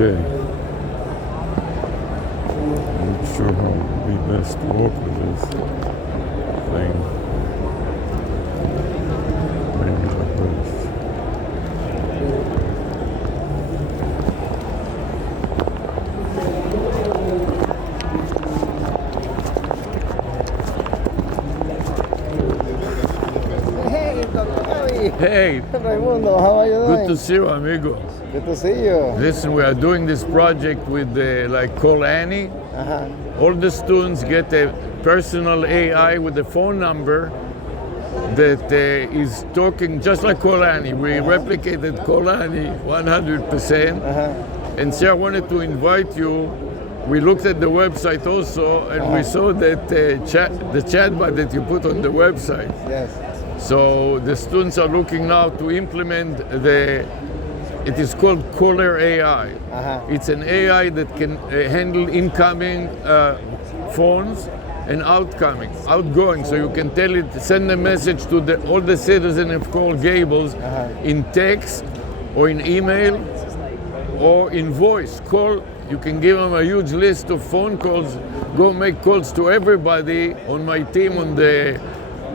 Okay. I'm not sure how we best work with this thing. Maybe like this. Hey, Dr. Javi. Hey, Raimundo, how are you doing? good to see you, amigo. Good to see you. Listen, we are doing this project with like Call Annie. Uh-huh. All the students get a personal AI with a phone number that is talking just like Call Annie. We replicated Call Annie 100%. And so I wanted to invite you. We looked at the website also, and we saw that the chatbot that you put on the website. Yes. So the students are looking now to implement it is called Caller AI. It's an AI that can handle incoming phones and outgoing. So you can tell it, send a message to all the citizens of Coral Gables in text or in email or in voice. You can give them a huge list of phone calls, go make calls to everybody on my team, on the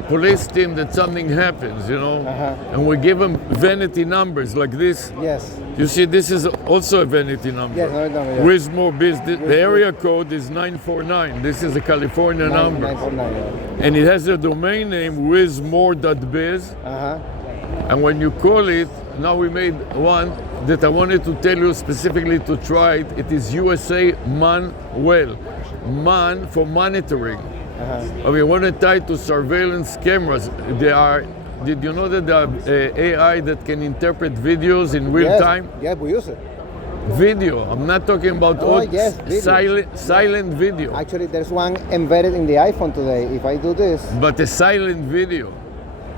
police team, that something happens, you know? And we give them vanity numbers like this. Yes. You see, this is also a vanity number. Yes, no, yeah. Wismore business. The area code is 949. This is a California number. 949, yeah. And it has a domain name, wismore.biz. And when you call it, now we made one that I wanted to tell you specifically to try it. It is USA Manuel. Man for monitoring. We want to tie to surveillance cameras. Did you know that there are AI that can interpret videos in real time? Yeah, we use it. Video. I'm not talking about silent video. Actually, there's one embedded in the iPhone today. If I do this, But a silent video.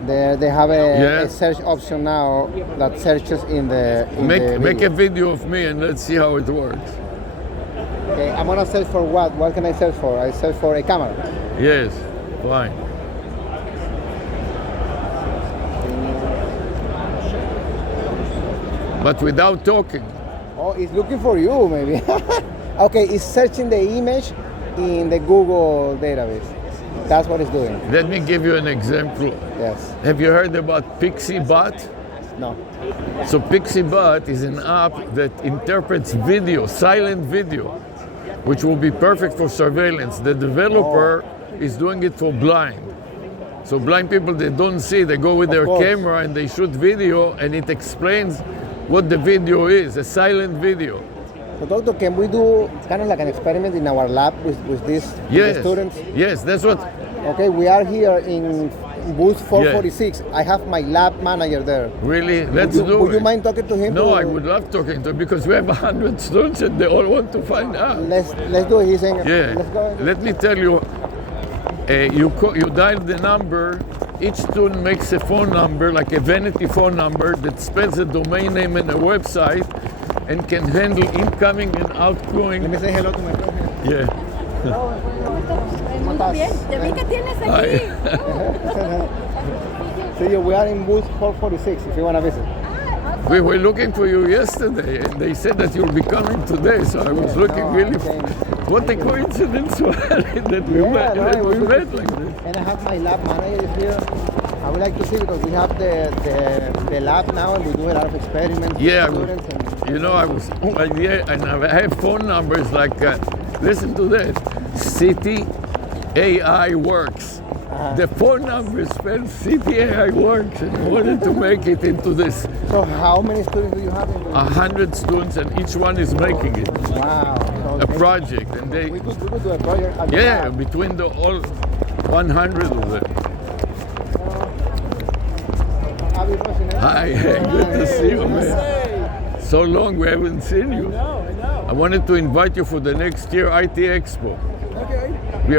they have a search option now that searches in the Make video. a video of me and let's see how it works. Okay, I'm gonna search for what? What can I search for? I search for a camera. Yes, fine. But without talking. Oh, it's looking for you, maybe. Okay, it's searching the image in the Google database. That's what it's doing. Let me give you an example. Yes. Have you heard about PixieBot? No. So PixieBot is an app that interprets video, silent video, which will be perfect for surveillance. The developer is doing it for blind. So blind people, they don't see, they go with their camera and they shoot video and it explains what the video is, a silent video. So doctor, can we do kind of like an experiment in our lab with these students? Yes, that's what. Okay, we are here in booth 446. I have my lab manager there. Really? Let's do it. Would you mind talking to him? No, I would love talking to him because we have 100 students and they all want to find out. Let's do it. He's saying, Yeah. let's go. Let me tell you, you dial the number. Each student makes a phone number, like a vanity phone number that spells a domain name and a website and can handle incoming and outgoing. Let me say hello to my friend. Yeah. Muy bien, te vi que tienes aquí. So we are in booth 446 if you want to visit. We were looking for you yesterday and they said that you'll be coming today, so I was looking really. What a coincidence that we met like this. And I have my lab manager here. I would like to see because we have the lab now and we do a lot of experiments Yeah, with students. And you know, I have phone numbers like, listen to that, City AI Works. The phone number spells City AI Works, and I wanted to make it into this. So how many students do you have? 100 students, and each one is making it. Wow. So A project, and they. we could do a project. At the Yeah, lab. between all 100 of them. Hi, good to see you, man. So long we haven't seen you. I know. I wanted to invite you for the next year IT Expo. Okay. They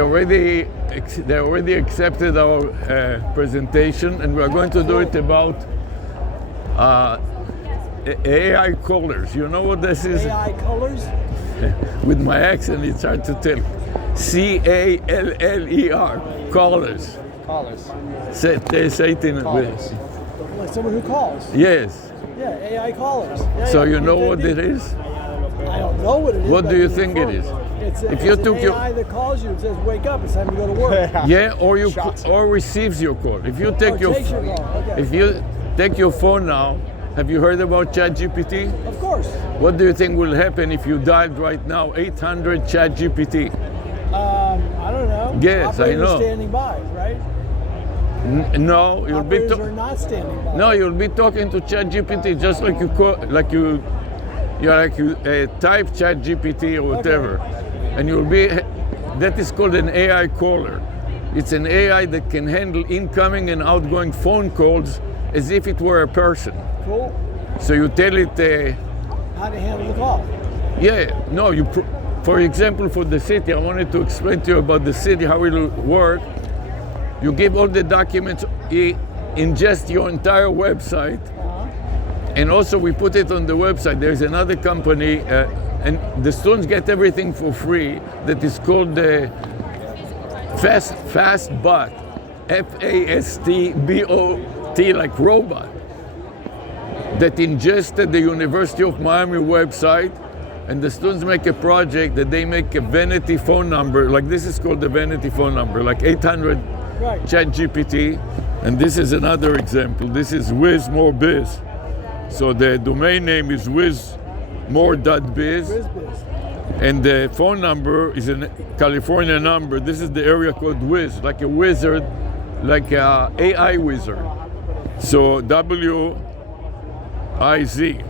already accepted our presentation, and we are going to do it about AI callers. You know what this is? AI colors? With my accent, it's hard to tell. CALLER, callers. Callers. Say it in Callers. Like someone who calls. Yes. Yeah, AI callers. Yeah, So yeah. you know what it is? I don't know what it is. What but do you it's think it is? It's, If it's you an took your- AI that calls you and says, "Wake up! It's time to go to work." Yeah, or you Shots. or receives your call. If you take your takes your call. Okay. if you take your phone now, have you heard about ChatGPT? Of course. What do you think will happen if you dialed right now 800 ChatGPT? I don't know. Guess, I Operators know. standing by, right? No, you'll be Operators are not standing by. no, you'll be talking to ChatGPT just like you type ChatGPT or whatever, and you'll be. That is called an AI caller. It's an AI that can handle incoming and outgoing phone calls as if it were a person. Cool. So you tell it, How to handle the call? yeah, no, for example, for the city, I wanted to explain to you about the city, how it will work. You give all the documents, ingest your entire website, and also we put it on the website. There's another company, and the students get everything for free that is called the Fastbot, Fastbot, like robot, that ingested the University of Miami website, and the students make a project that they make a vanity phone number, like this is called the vanity phone number, like 800 Right. ChatGPT, and this is another example. This is WizMoreBiz. So the domain name is wizmore.biz, and the phone number is a California number. This is the area code Wiz, like a wizard, like a AI wizard. So WIZ.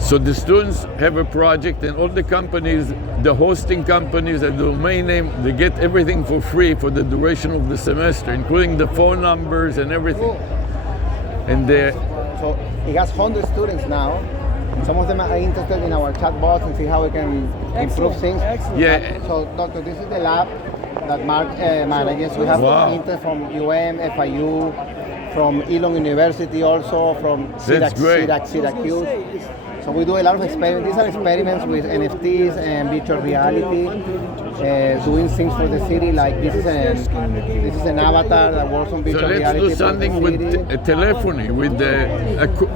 So the students have a project, and all the companies, the hosting companies, the domain name, they get everything for free for the duration of the semester, including the phone numbers and everything. And So he has 100 students now. Some of them are interested in our chatbots and see how we can improve things. Excellent. yeah, So, Doctor, this is the lab that Mark manages. We have Wow. interest from UM, FIU, from Elon University also, from That's great. Syracuse. So we do a lot of experiments. These are experiments with NFTs and virtual reality, doing things for the city. Like this is an avatar that works on so virtual let's reality. do for something the with city. telephony, with the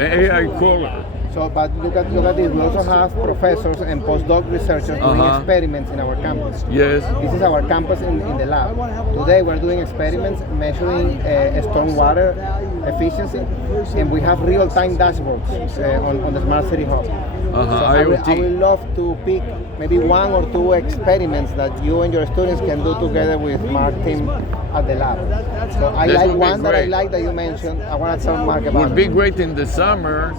AI caller. So, but look at this. We also have professors and postdoc researchers doing experiments in our campus. Yes. This is our campus in the lab. Today we're doing experiments measuring stormwater efficiency, and we have real-time dashboards on the Smart City Hub. So I IoT. would love to pick maybe one or two experiments that you and your students can do together with Mark team at the lab. So I That like would be one that I great. like that you mentioned. I want to tell Mark Would about be it. great in the summer.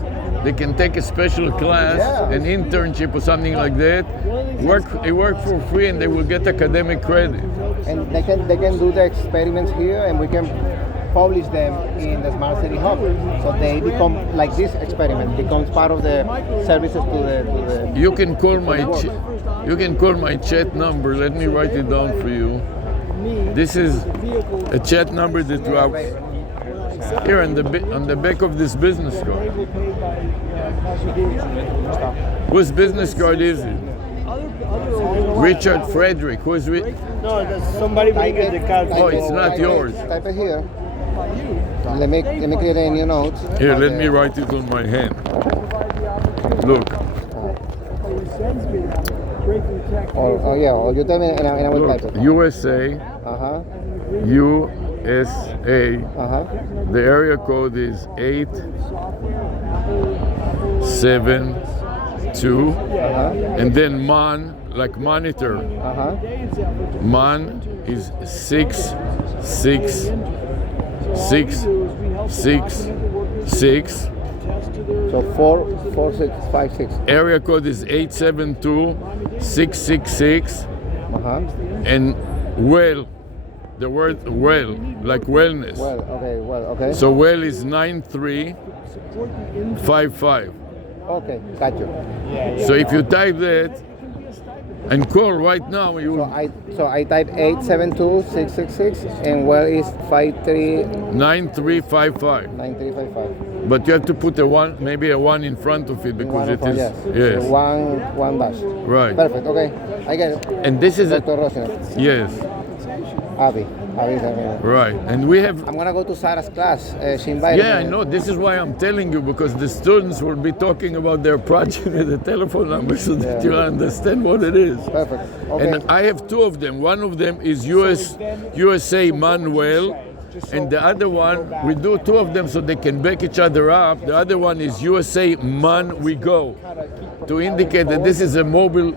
They can take a special class, Yeah. an internship or something like that. They work for free, and they will get academic credit. And they can do the experiments here, and we can publish them in the Smart City Hub. So they become like this experiment becomes part of the services to the You can call my chat number. Let me write it down for you. This is a chat number that you have here on the back of this business card. Whose business card is it? Richard Frederick. Who's No, that's somebody bringing the card. Oh, it's not yours. Type it here. Let me create a new note. Here, let me write it on my hand. Look, Or you tell me and I will look, type it. USA, USA. The area code is 872, and then MON, like monitor. MON is 66666. So 44656. Area code is 872-666, and well, the word well, like wellness. Okay. So well is 9355. Okay, got you. So if you type that and call right now, So I type 872-666 and well is 9355. 9355. But you have to put maybe a one in front of it because it is yes. One dash. right. Perfect. Okay, I get it. And this is Dr. Rosner. yes. Abby. Abby's here. Right, and we have. I'm gonna go to Sarah's class. She invited me. Yeah, I know. This is why I'm telling you, because the students will be talking about their project and the telephone number so that you understand what it is. Perfect. Okay. And I have two of them. One of them is USA Manuel, and the other one, we do two of them so they can back each other up. The other one is USA Man We Go, to indicate that this is a mobile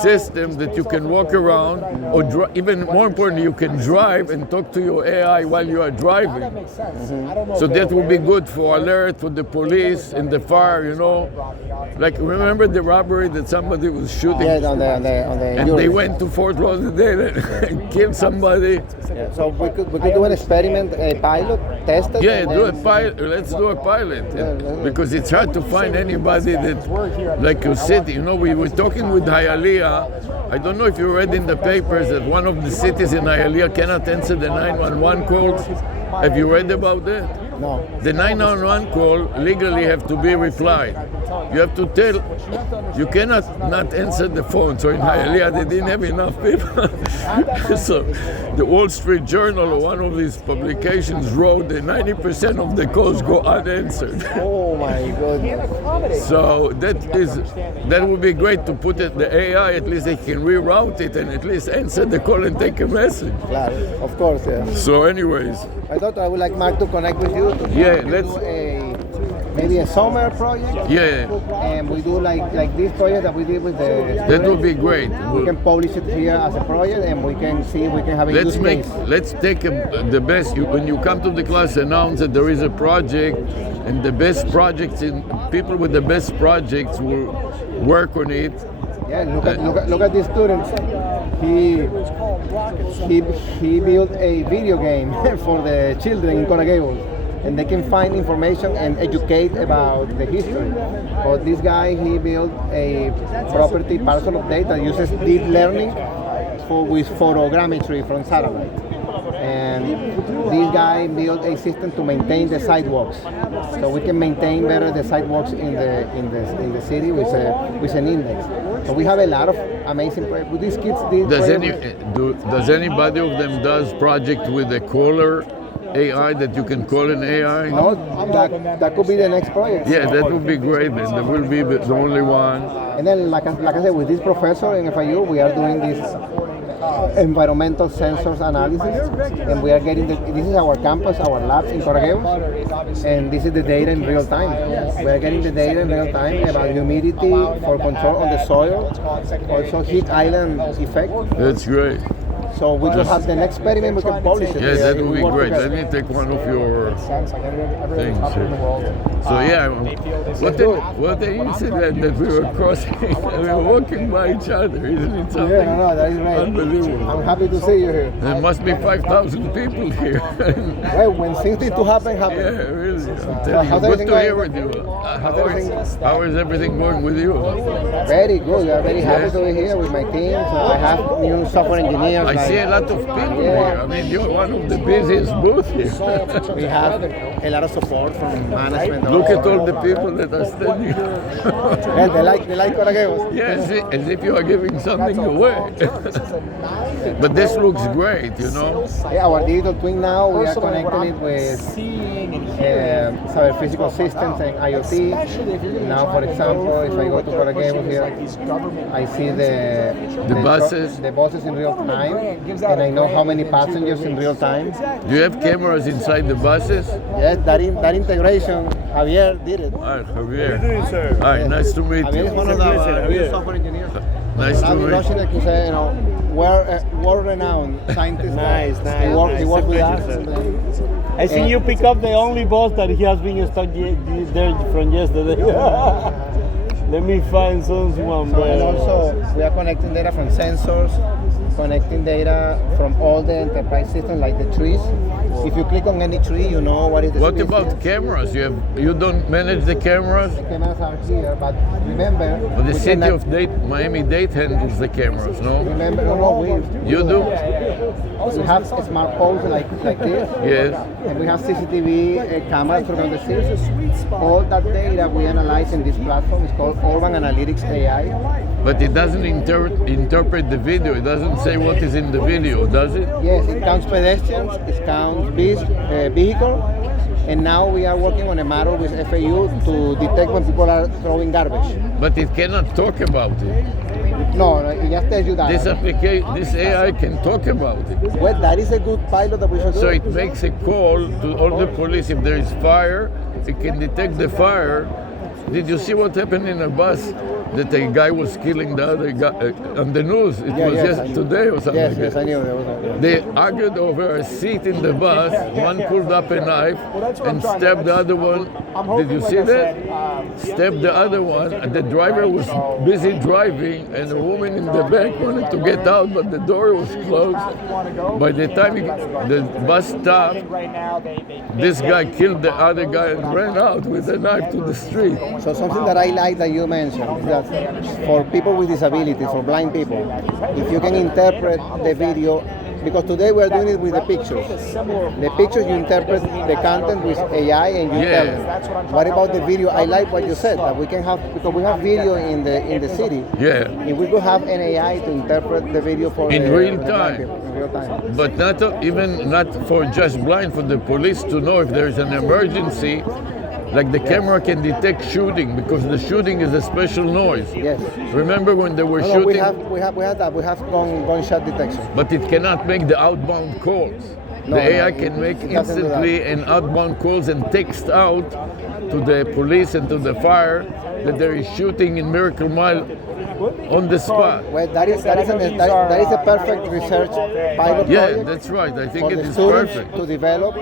system that you can walk around, or even more importantly, you can drive and talk to your AI while you are driving. So that would be good for alert, for the police and the fire, you know. Like, remember the robbery that somebody was shooting? Yeah, on the and they went to Fort Lauderdale and killed somebody. Yeah, so we could do an experiment, a pilot, test it. Yeah, do a pilot. Let's do a pilot, because it's hard to find anybody that, like you said, you know, we were talking with Hialeah. I don't know if you read in the papers that one of the cities in Hialeah cannot answer the 911 calls. Have you read about that? No. The 911 call legally have to be replied. You have to tell, you cannot not answer the phone. So in Hialeah, they didn't have enough people. So the Wall Street Journal, or one of these publications, wrote that 90% of the calls go unanswered. Oh my goodness. So that would be great to put it, the AI, at least they can reroute it and at least answer the call and take a message. Claro, of course, yeah. So anyways. I thought I would like Mark to connect with you. Let's do maybe a summer project. Yeah. And we do like this project that we did with the students. That would be great. We can publish it here as a project, and we can see if we can have a use case. Let's take the best. When you come to the class, announce that there is a project, and the best projects, people with the best projects will work on it. Yeah, look at these students. He built a video game for the children in Coral Gables, and they can find information and educate about the history. But this guy, he built a property parcel of data that uses deep learning with photogrammetry from satellite. And this guy built a system to maintain the sidewalks, so we can maintain better the sidewalks in the city with an index. So we have a lot of amazing projects. With these kids, does anybody of them does project with a caller AI that you can call an AI? No, that could be the next project. Yeah, that would be great. Then there will be the only one. And then, like I said, with this professor in FIU, we are doing this environmental sensors analysis, and we are getting this is our campus, our labs in Coral Gables, and this is the data in real time. We are getting the data in real time about humidity for control on the soil, also heat island effect. That's great. So we will have the next experiment, we can publish it. Yes, that would be great. Let me take one of your things. So yeah, what the incident that we were crossing, we were walking by each other, isn't it something? Yeah, no, that is right. Unbelievable. I'm happy to see you here. There must be 5,000 people here. Well, when things need to happen. Yeah, really. I'm telling you, good to hear with you. How is everything going with you? Very good. We are very happy to be here with my team. So I have new software engineers. I see a lot of people here. I mean, you're one of the busiest booths here. We have a lot of support from management. Look at all the people that are standing. Yeah, they like Coral Gables. Yes, as if you are giving something away. But this looks great, you know. Yeah, our digital twin now, we are connecting it with our physical systems and IoT. Now, for example, if I go to Coral Gables here, I see the buses. The buses in real time, and I know how many passengers in real time. Do you have cameras inside the buses? Yes, that integration, Javier did it. Hi, Javier. How are you doing, sir? Hi, nice to meet Javier is you. one of the software engineers. Nice to meet you. World-renowned scientist. Nice. He worked with us. I think you pick up the only boss that he has been stuck there from yesterday. Let me find someone. And also, we are connecting data from sensors, connecting data from all the enterprise systems like the trees. If you click on any tree, you know what is the What species. about cameras? You don't manage the cameras? The cameras are here, but remember, Well, the we city cannot- of Miami-Dade handles the cameras, no? Remember, no, we You do? We have smart poles like this, Yes. and we have CCTV cameras from the city. All that data we analyze in this platform is called Urban Analytics AI. But it doesn't interpret the video. It doesn't say what is in the video, does it? Yes, it counts pedestrians, it counts vehicle, and now we are working on a matter with FAU to detect when people are throwing garbage. But it cannot talk about it. No, it just tells you that. This AI can talk about it. Well, that is a good pilot that we should do. So it makes a call to all the police if there is fire. It can detect the fire. Did you see what happened in a bus? That a guy was killing the other guy on the news. It was yes, just today or something. Yes, yes, I knew there was a, They argued over a seat in the bus. One pulled up a knife and stabbed the other one. Did you see that? Stabbed the other one. And the driver was busy driving, and a woman in the back wanted to get out, but the door was closed. By the time the bus stopped, this guy killed the other guy and ran out with a knife to the street. So something that I like that you mentioned is that for people with disabilities, for blind people, if you can interpret the video, because today we're doing it with the pictures. The pictures, you interpret the content with AI and you tell them. What about the video? I like what you said, that we can have, because we have video in the city. Yeah. If we could have an AI to interpret the video for In the real blind time. people, in real time. But not for just blind, for the police to know if there is an emergency. Like the camera can detect shooting because the shooting is a special noise. Yes. Remember when they were No, shooting? we have that. We have gunshot detection. But it cannot make the outbound calls. No, The AI no, can make it doesn't do that. instantly an outbound calls and text out to the police and to the fire that there is shooting in Miracle Mile on the spot. Well, that is a perfect research pilot Yeah, project that's right. I think for it the is students perfect. to develop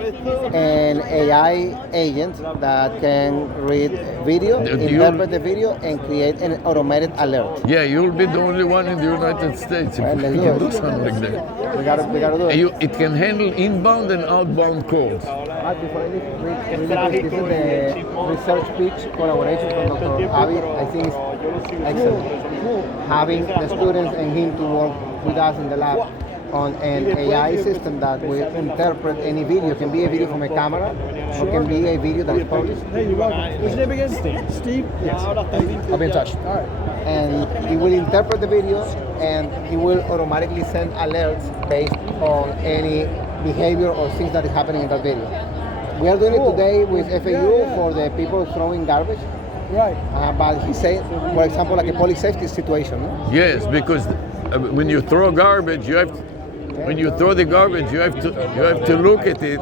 an AI agent that can read video, interpret the video, and create an automated alert. Yeah, you'll be the only one in the United States if Well, you let's can do do it. something like that. We gotta do it. It can handle inbound and outbound calls. Before I leave, this is the research pitch collaboration from Dr. Avi. I think it's excellent. Having the students and him to work with us in the lab on an AI system that will interpret any video. It can be a video from a camera, or can be a video that is published. Hey, you're welcome. What's your name again? Steve. Steve? Yes. I'll be in touch. All right. And he will interpret the video, and he will automatically send alerts based on any behavior or things that is happening in that video. We are doing it today with FAU for the people throwing garbage. Right. But he said, for example, like a public safety situation. No? Yes, because when you throw garbage, when you throw the garbage, you have to look at it.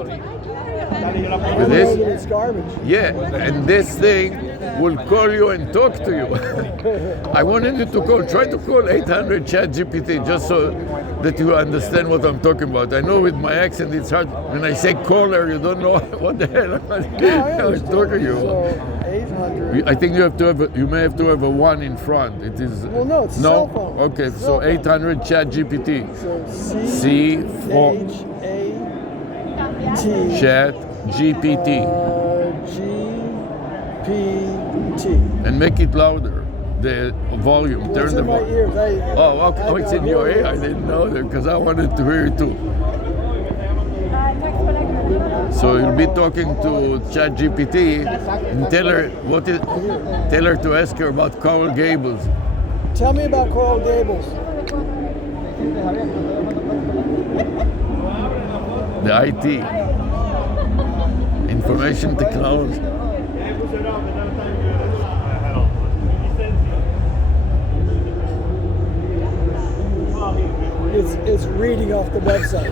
With this, It's garbage. yeah, and this thing will call you and talk to you. I wanted you to try to call 800 ChatGPT just so that you understand what I'm talking about. I know with my accent it's hard. When I say caller, you don't know what the hell I'm talking to you about. So 800. I think you may have to have a 1 in front. It is. Well, no, it's a cell phone. Okay, It's a so cell phone. 800 ChatGPT. So C for C-H-A-T. Chat GPT. G-P-T. And make it louder. The volume. It's Turn the in my volume. ears. Oh, okay. Oh, it's in your ear. I didn't know that because I wanted to hear it too. So you'll be talking to ChatGPT and tell her to ask her about Coral Gables. Tell me about Coral Gables. The IT, information technology. It's reading off the website.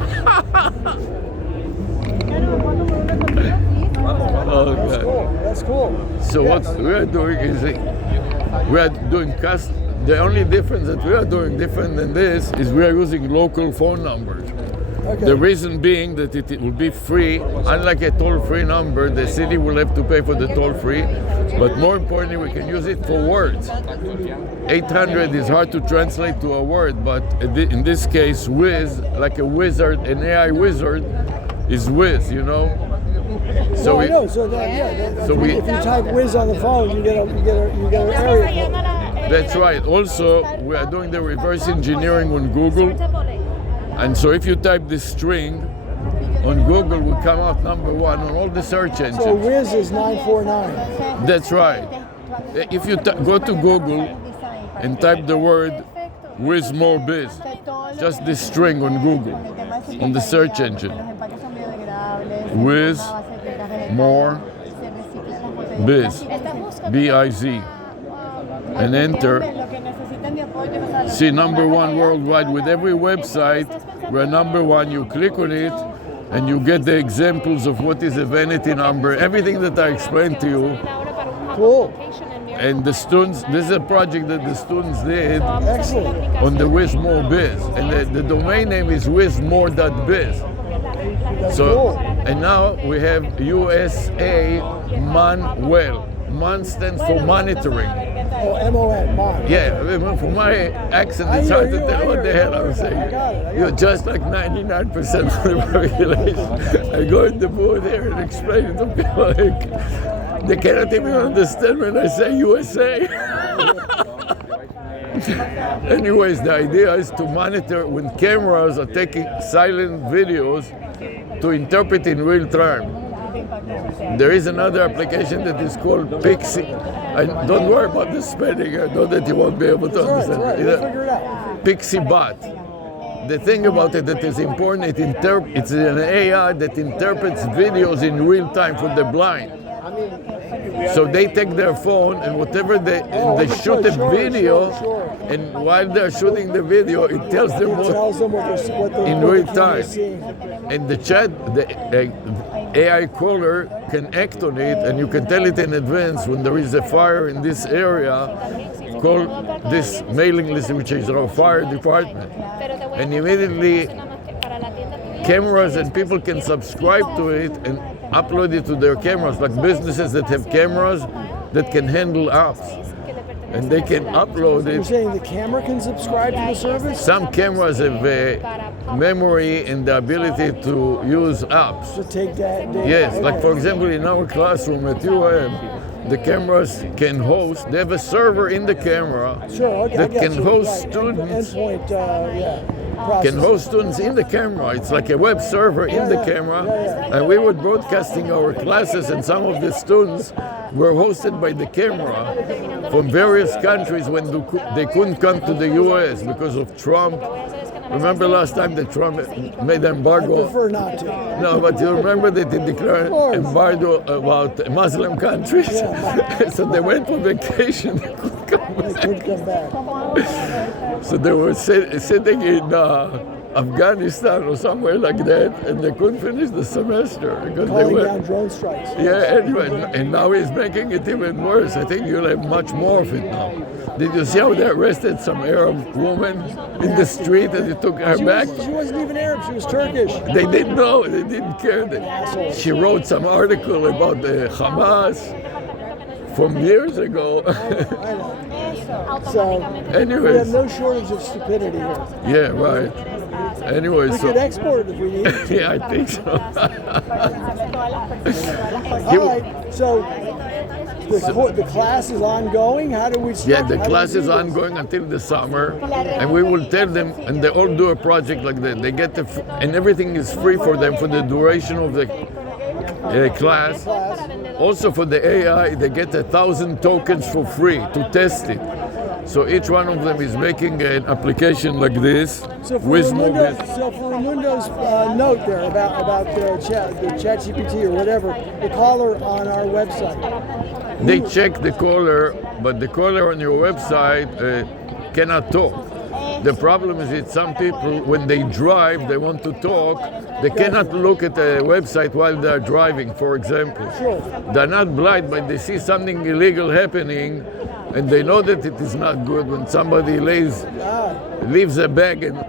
Oh, That's God. cool. That's cool. So Yes. what we are doing is we are doing the only difference that we are doing different than this is we are using local phone numbers. Okay. The reason being that it will be free, unlike a toll-free number, the city will have to pay for the toll-free, but more importantly, we can use it for words. 800 is hard to translate to a word, but in this case, whiz, like a wizard, an AI wizard, is Wiz, you know. So I we- know. So that, yeah. So we- if you type Wiz on the phone, you get an area code. That's right. Also, we are doing the reverse engineering on Google, and so if you type this string on Google, we come out number one on all the search So engines. Wiz is 949. That's right. If you go to Google and type the word Wiz More Biz, just this string on Google, on the search engine. Wiz More Biz, B-I-Z, and enter. See, number one worldwide with every website. We're number one. You click on it, and you get the examples of what is a vanity number, everything that I explained to you. Cool. And the students, this is a project that the students did Excellent. on the WizMore Biz, and the domain name is wizmore.biz. That's So, cool. and now we have USA Monwell. Mon stands for monitoring. Oh, M-O-N, Mon. Yeah, I mean, for my accent, it's I hard hear to you, I tell what hear the you. hell I'm I got it, I saying. got You're it. just like 99% of the population. I go in the booth here and explain it to people like, they cannot even understand when I say USA. Anyways, the idea is to monitor when cameras are taking silent videos to interpret in real time. There is another application that is called Pixie. And don't worry about the spelling. I know that you won't be able to That's understand. right. We'll figure it out. Pixie Bot. The thing about it that is important, it's an AI that interprets videos in real time for the blind. So they take their phone and whatever they shoot a video, and while they're shooting the video, it tells them It tells them what the in what real the time. camera's seeing. And the AI caller can act on it, and you can tell it in advance when there is a fire in this area. Call this mailing list, which is our fire department, and immediately cameras and people can subscribe to it and upload it to their cameras, like businesses that have cameras that can handle apps, and they can upload You're it. saying the camera can subscribe to the service? Some cameras have memory and the ability to use apps. To take that data? Yes, like Okay. for example, in our classroom at UM, the cameras can host, they have a server in the camera Sure, okay, I that get can you. host Right, students. Endpoint, yeah. Can processing. host students in the camera. It's like a web server in the camera. And we were broadcasting our classes, and some of the students were hosted by the camera from various countries when they couldn't come to the US because of Trump. Remember last time that Trump made I embargo? prefer not to. No, but you remember that he declared Of course. embargo about Muslim countries? Yeah. So they went for vacation. They couldn't come They back. could come back. So they were sitting in Afghanistan or somewhere like that, and they couldn't finish the semester because they Calling were. down drone strikes. Yeah, anyway, and now he's making it even worse. I think you'll have much more of it now. Did you see how they arrested some Arab woman in the street and they took her back? She wasn't even Arab, she was Turkish. They didn't know, they didn't care. She wrote some article about the Hamas from years ago. I know. So, we Anyways, have no shortage of stupidity here. yeah, right. Anyway, We so could export it if we needed to. yeah, I think so. All right, so the class is ongoing. How do we start? Yeah, the how do we class do is this? ongoing until the summer, and we will tell them, and they all do a project like that. They get and everything is free for them for the duration of the class. Also for the AI, they get 1,000 tokens for free to test it. So each one of them is making an application like this So for with mobile. Raimundo's note there about the ChatGPT or whatever, the caller on our website. They check the caller, but the caller on your website cannot talk. The problem is that some people, when they drive, they want to talk. They cannot look at a website while they're driving, for example. Sure. They're not blind, but they see something illegal happening, and they know that it is not good when somebody leaves a bag and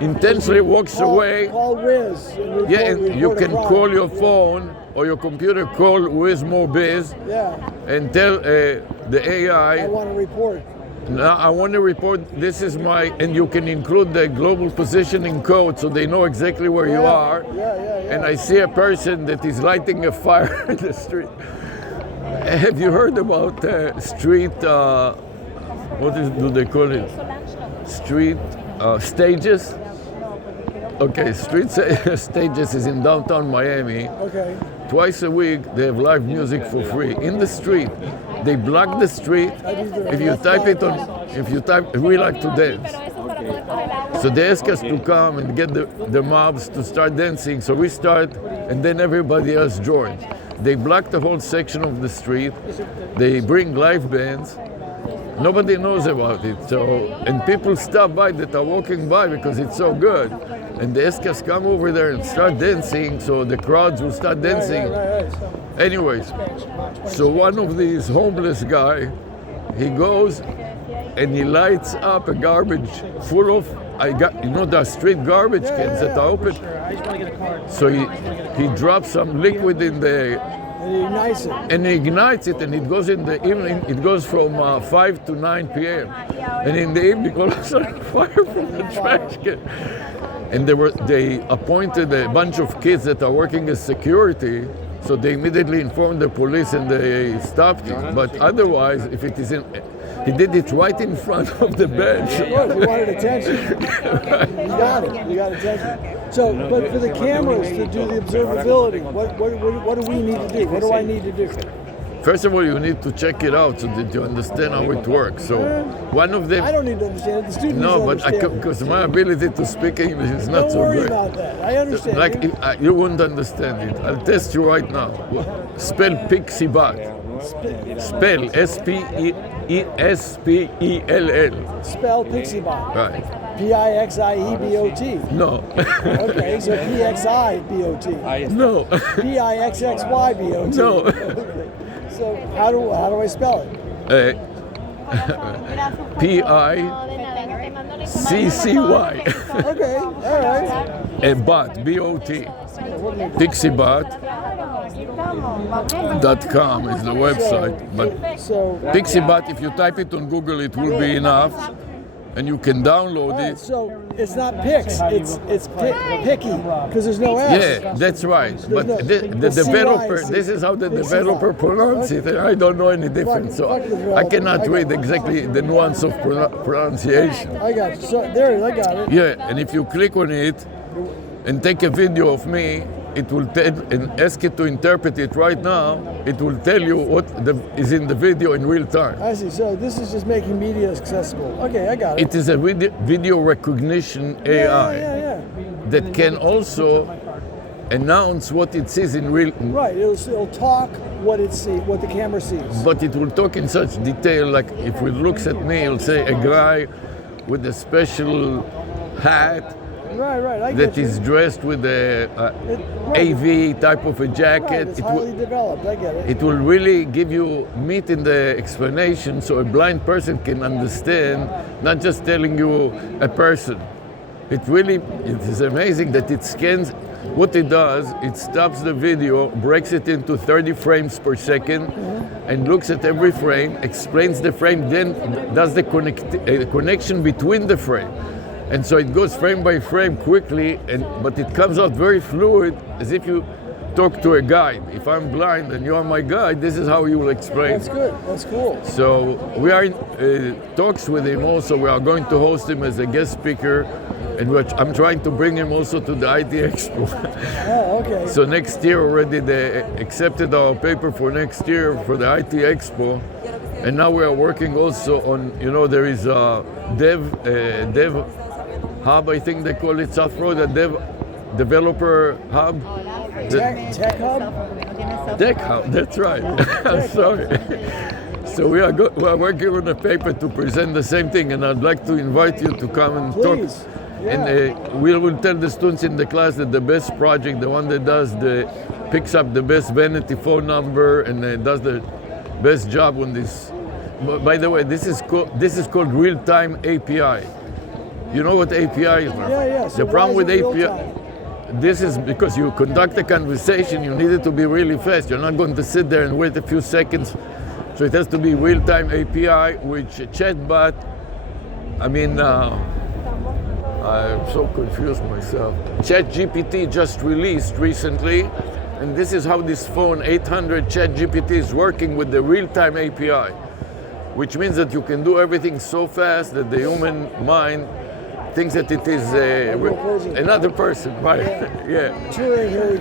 intentionally walks away. Call Wiz. And report, Yeah, and you report a can crime. call your phone or your computer, call WizMobiz, Yeah, and tell the I AI, want to report. Now I want to report, this is my, and you can include the global positioning code so they know exactly where you are. And I see a person that is lighting a fire in the street. Have you heard about street, do they call it? Street stages? Okay, street stages is in downtown Miami. Okay. Twice a week, they have live music for free in the street. They block the street. If you type it on, we like to dance. So they ask us to come and get the mobs to start dancing. So we start, and then everybody else joins. They block the whole section of the street. They bring live bands. Nobody knows about it. So, and people stop by that are walking by because it's so good. And they ask us come over there and start dancing, so the crowds will start dancing. Anyways, so one of these homeless guy, he goes and he lights up a garbage full of, the street garbage cans that are open. So he drops some liquid in the, and he ignites it, and it goes in the evening. It goes from 5 to 9 p.m. And in the evening, all of a sudden, fire from the trash can. And they appointed a bunch of kids that are working as security, so they immediately informed the police and they stopped it. But otherwise, if it isn't, he did it right in front of the bench. He wanted attention. You got it. You got attention. So, but for the cameras to do the observability, what do we need to do? What do I need to do? First of all, you need to check it out so that you understand how it works. So, one of them. I don't need to understand it. The students No, but because my ability to speak English is not so great. great. Don't worry about that. I understand. Like you wouldn't understand it. I'll test you right now. Spell Pixibot. Spell S-P-E-S-P-E-L-L. Spell Pixibot. Right. P-I-X-I-E-B-O-T. No. Okay, so P-X-I-B-O-T. No. P-I-X-X-Y-B-O-T. No. So how do I spell it? P-I-C-C-Y. Okay, all right. Bot, B-O-T. Pixibot.com is the website. But Pixibot, if you type it on Google, it will be enough. And you can download it. So it's not Pix, it's Picky, because there's no S. Yeah, that's right. But the developer, this is how the developer pronounces it, and I don't know any difference. So I cannot read exactly the nuance of pronunciation. I got you. So there, I got it. Yeah, and if you click on it and take a video of me, it will tell, and ask it to interpret it right now, it will tell you what is in the video in real time. I see. So this is just making media accessible. Okay, I got it. It is a video recognition AI that can also announce what it sees in real. Right. It'll talk what it sees, what the camera sees. But it will talk in such detail, like if it looks at me, it'll say a guy with a special hat. Right. That is dressed with a AV type of a jacket. Right, it's highly developed. I get it. It will really give you meat in the explanation, so a blind person can understand, not just telling you a person. It is amazing that it scans. What it does, it stops the video, breaks it into 30 frames per second, and looks at every frame, explains the frame, then does the connection between the frame. And so it goes frame by frame quickly, but it comes out very fluid, as if you talk to a guide. If I'm blind and you are my guide, this is how you will explain. That's good. That's cool. So we are in talks with him also. We are going to host him as a guest speaker, and I'm trying to bring him also to the IT Expo. Oh, okay. So next year already they accepted our paper for next year for the IT Expo. And now we are working also on, there is a dev hub, I think they call it, Safro, the developer hub. Tech hub? Tech hub, that's right. I'm sorry. So we are working on a paper to present the same thing, and I'd like to invite you to come and Please. talk. Yeah. And we will tell the students in the class that the best project, the one that picks up the best vanity phone number and does the best job on this. By the way, this is called real-time API. You know what API is? Yeah. So the problem with API, time? this is because you conduct a conversation, you need it to be really fast. You're not going to sit there and wait a few seconds So it has to be real-time API, which chatbot, I mean, I'm so confused myself. ChatGPT just released recently, and this is how this phone 800 ChatGPT is working with the real-time API, which means that you can do everything so fast that the human mind thinks that it is another person, right? Yeah.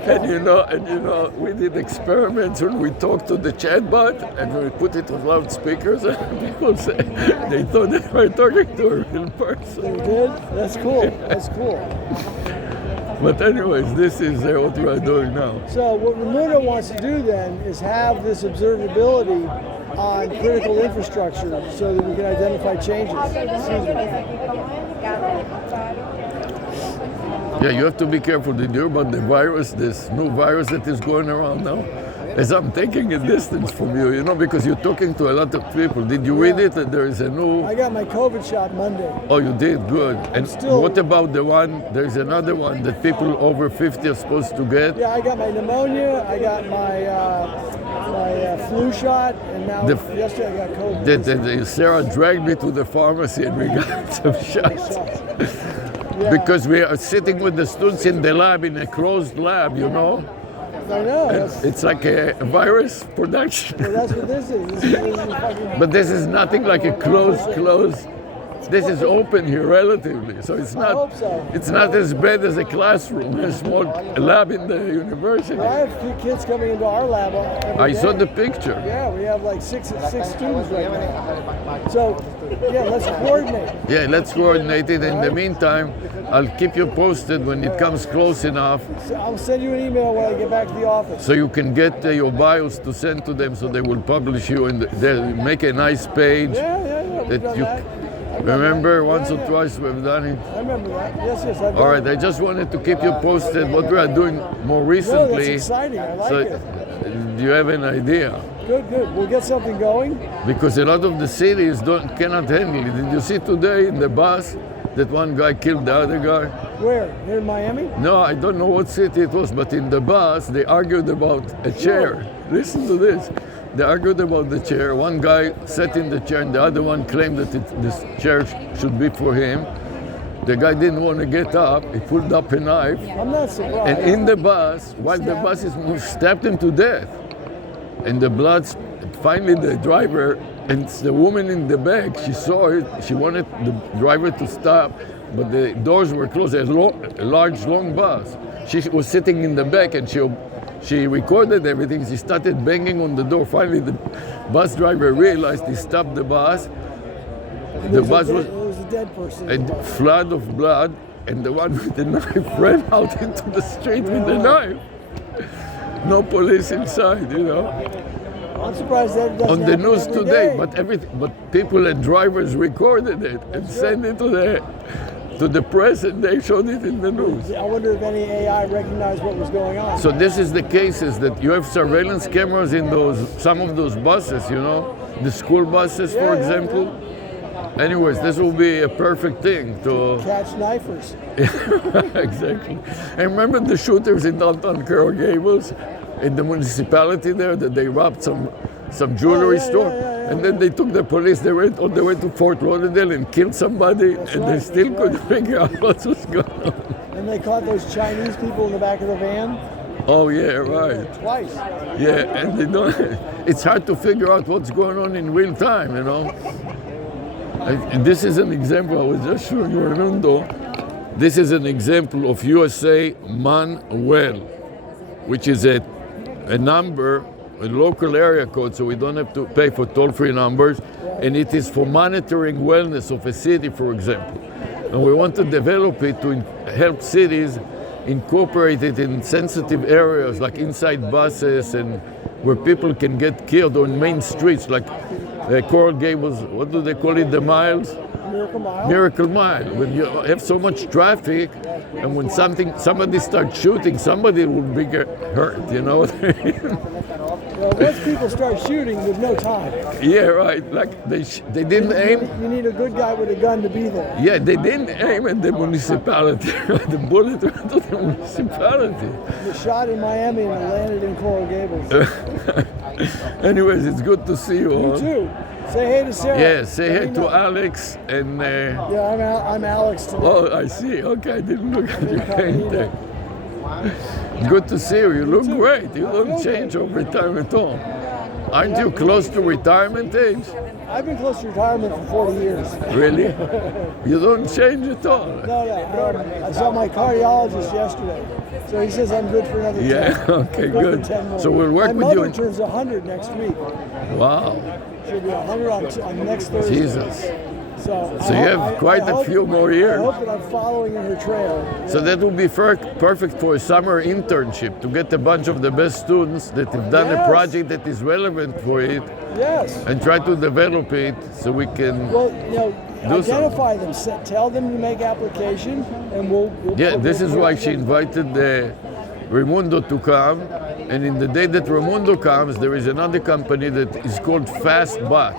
And you know, we did experiments when we talked to the chatbot and we put it on loudspeakers, and people say they thought they were talking to a real person. They did? That's cool. That's cool. But anyways, this is what we are doing now. So what Raimundo wants to do then is have this observability on critical infrastructure so that we can identify changes. Excuse me. Yeah, you have to be careful. Did you hear about the virus, this new virus that is going around now? As I'm taking a distance from you, you know, because you're talking to a lot of people. Did you read it? That there is a new... I got my COVID shot Monday. Oh, you did? Good. And what about the one, there's another one that people over 50 are supposed to get? Yeah, I got my pneumonia, I got my flu shot, and now yesterday I got COVID. Sarah dragged me to the pharmacy and we got some shots. Because we are sitting with the students in the lab, in a closed lab, you know? I know. It's like a virus production. Well, that's what this is. This is fucking... But this is nothing like a closed. This is open here relatively, so it's not. I hope so. It's not as bad as a classroom, a small lab in the university. Well, I have kids coming into our lab every day. I saw the picture. Yeah, we have like six students right now. So, yeah, let's coordinate. Yeah, let's coordinate it. In the meantime, I'll keep you posted when it comes close enough. So I'll send you an email when I get back to the office. So you can get your bios to send to them, so they will publish you and they'll make a nice page. Yeah. We've done that. Remember, once or twice we've done it. I remember that. Yes. All right, I just wanted to keep you posted what we are doing more recently. No, that's exciting. I like it. Do you have an idea? Good. We'll get something going. Because a lot of the cities cannot handle it. Did you see today in the bus that one guy killed the other guy? Where? Here in Miami? No, I don't know what city it was, but in the bus they argued about a chair. Listen to this. They argued about the chair. One guy sat in the chair and the other one claimed that this chair should be for him. The guy didn't want to get up. He pulled up a knife. I'm not surprised. And in the bus, while the bus is moving, stabbed him to death. And the blood, finally the driver, and the woman in the back, she saw it. She wanted the driver to stop, but the doors were closed. A large, long bus. She was sitting in the back and she recorded everything. She started banging on the door. Finally, the bus driver realized. He stopped the bus. The bus was a dead person. A flood of blood, and the one with the knife ran out into the street with the knife. No police inside, you know. I'm surprised that doesn't on the happen news every today, day. but people and drivers recorded it and sent it to the press, and they showed it in the news. I wonder if any AI recognized what was going on. So this is the cases that you have surveillance cameras in some of those buses, you know, the school buses, for example. Anyways, this will be a perfect thing to catch knifers. Exactly. And remember the shooters in downtown Coral Gables, in the municipality there, that they robbed some jewelry store, and then they took the police. They went all the way to Fort Lauderdale and killed somebody, they still couldn't figure out what was going on. And they caught those Chinese people in the back of the van. Oh yeah, right. Twice. Yeah, and they don't. It's hard to figure out what's going on in real time, you know. And this is an example. I was just showing you, Armando. This is an example of USA Manuel, which is a number, a local area code, so we don't have to pay for toll-free numbers, and it is for monitoring wellness of a city, for example. And we want to develop it to help cities incorporate it in sensitive areas, like inside buses and where people can get killed on main streets, like Coral Gables, what do they call it, the miles? Miracle Mile. Miracle Mile. When you have so much traffic, and when somebody starts shooting, somebody will be hurt, you know what I mean? Well, once people start shooting, there's no time. Yeah, right. Like they didn't aim. You need a good guy with a gun to be there. Yeah, they didn't aim at the municipality. The bullet went to the municipality. The shot in Miami and it landed in Coral Gables. Anyways, it's good to see you all. You too. Say hey to Sarah. Yeah, say Let hey me to know. Alex and. Yeah, I'm Alex today. Oh, I see. Okay, I didn't look at your paint tag. Good to see you. You look great. You don't change over time at all. Aren't you close to retirement age? I've been close to retirement for 40 years. Really? You don't change at all. No. I saw my cardiologist yesterday, so he says I'm good for another 10. Yeah, okay, good. 10 more. So we'll work my with you. mother turns 100 next week. Wow, She'll be 100 on next Thursday. Jesus. So you have quite a few more years. I hope that I'm following in her trail. So that would be perfect for a summer internship to get a bunch of the best students that have done a Yes. project that is relevant for it Yes. and try to develop it so we can. Well, Do identify them. Tell them to make application, and we'll Yeah, put- this is we'll why put she it invited Raimundo to come. And in the day that Raimundo comes, there is another company that is called FastBot.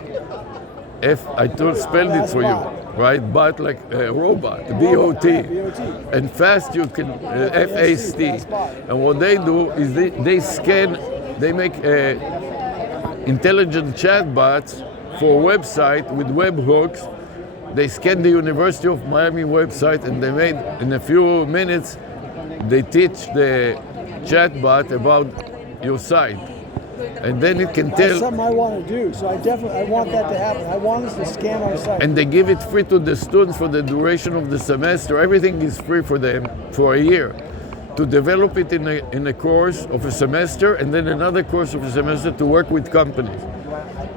Spelled it for you, right? Bot like robot, B-O-T. B-O-T. And fast you can, F-A-S-T. And what they do is they scan, they make intelligent chatbots for a website with webhooks. They scan the University of Miami website and they made, in a few minutes, they teach the chatbot about your site. And then it can That's tell, something I want to do. So I want that to happen. I want us to scan our site. and they give it free to the students for the duration of the semester. Everything is free for them for a year. To develop it in a course of a semester, and then another course of a semester to work with companies.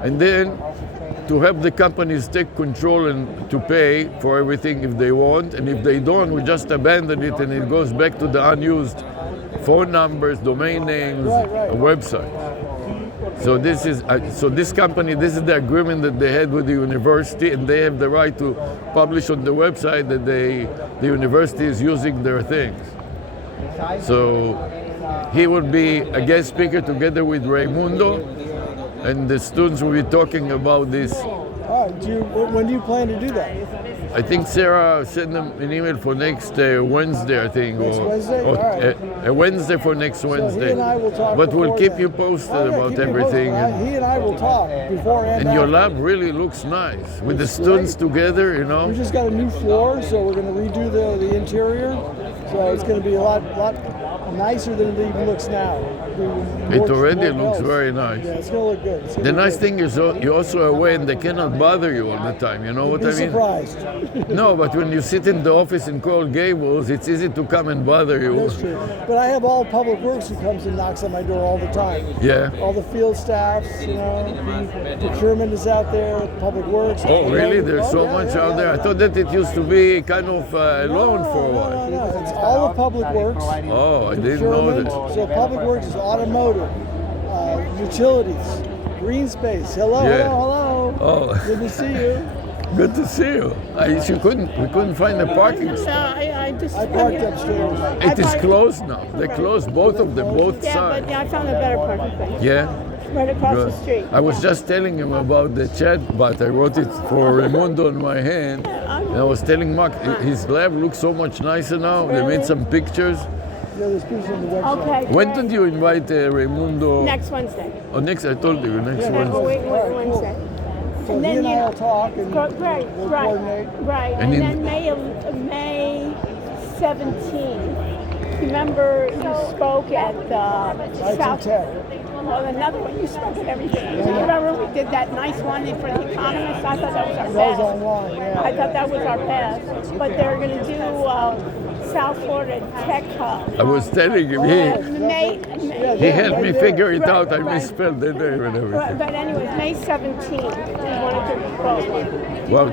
And then to help the companies take control and to pay for everything if they want. And if they don't, we just abandon it and it goes back to the unused phone numbers, domain names, Right. website. So this company, this is the agreement that they had with the university, and they have the right to publish on the website that the university is using their things. So he will be a guest speaker together with Raimundo, and the students will be talking about this. All right. When do you plan to do that? I think Sarah sent them an email for next Wednesday, I think. Next Wednesday? Or All right. a Wednesday for next So Wednesday. he and I will talk. But we'll before keep then. you posted Oh, yeah, about keep me everything. posted. He and I will talk before and And your after. lab really looks nice with the It's students great. together, you We know. just got a new floor, so we're going to redo the interior. So it's going to be a lot nicer than it even looks now. It already looks very nice. Yeah, it's going to look good. It's gonna The be nice good. thing is you're also away and they cannot bother you all the time. You know what Be I mean? surprised. No, but when you sit in the office in Coral Gables, it's easy to come and bother you. That's true. But I have all Public Works who comes and knocks on my door all the time. Yeah. All the field staffs, the procurement is out there, Public Works. Oh, really? There's so yeah, much yeah, out yeah. there. I thought that it used to be kind of alone for a while. No. It's all of Public Works. Oh, I didn't know Procurement. that. So Public Works is automotive, utilities, green space. Hello. Oh. Good to see you. Good to see you. We couldn't find a parking spot. I just. I parked upstairs. It is closed now. They closed both of them, both Yeah, sides. but I found a better parking place. Yeah. Right across Good. the street. I was just telling him about the chat, but I wrote it for Raimundo on my hand. And I was telling Mark, his lab looks so much nicer now. They made some pictures. Yeah, there's pictures on the website. Okay. When great. did you invite Raimundo? Next Wednesday. Oh, I told you, next Yeah, Oh, Wednesday. wait, Wednesday. So And he then, and you I know, will talk and Right, we'll right, coordinate. right. And And, in- then May 17th. Remember you spoke at South. Tech. Well, another one. You spoke at everything. Remember we did that nice one for the economists? I thought that was our That was best. online, yeah. I thought that was our best. But they're going to do South Florida Tech Hub. I was telling him, May, he helped me figure it Right, out. I right. misspelled the name and everything. But anyways, May 17th is one of the quotes. Wow,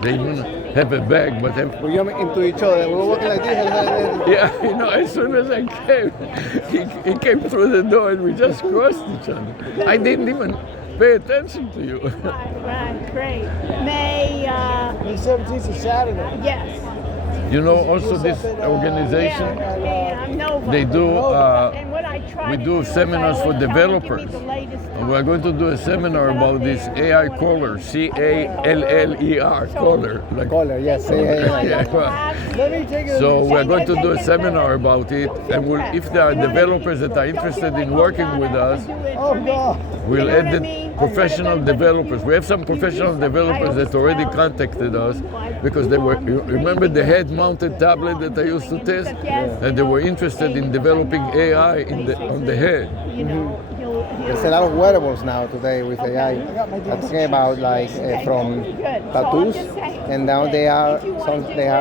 they even have a bag, but have, We're jumping into each other. We're walking like this. And yeah, you know, as soon as I came, he came through the door and we just crossed each other. I didn't even pay attention to you. Right, great. May, May 17th is Saturday. yes. You know, also this organization, they do, we do seminars for developers. And we're going to do a seminar about this AI caller, C-A-L-L-E-R, caller. Like, Caller, yes. so we're going to do a seminar about it, and if there are developers that are interested in working with us, we'll add the professional developers. We have some professional developers that already contacted us because they were, you remember the head-mounted tablet that I used to test? And they were interested in developing AI on the head. There's a lot of wearables now today with AI. I'm talking about like from tattoos, and now they are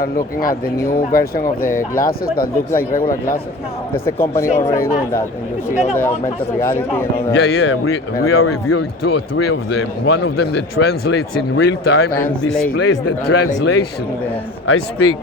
looking at the new version of the glasses that looks like regular glasses. There's a company already doing that, and you see all the augmented reality and all that. Yeah. We are reviewing 2 or 3 of them. One of them that translates in real time and displays the translation. I speak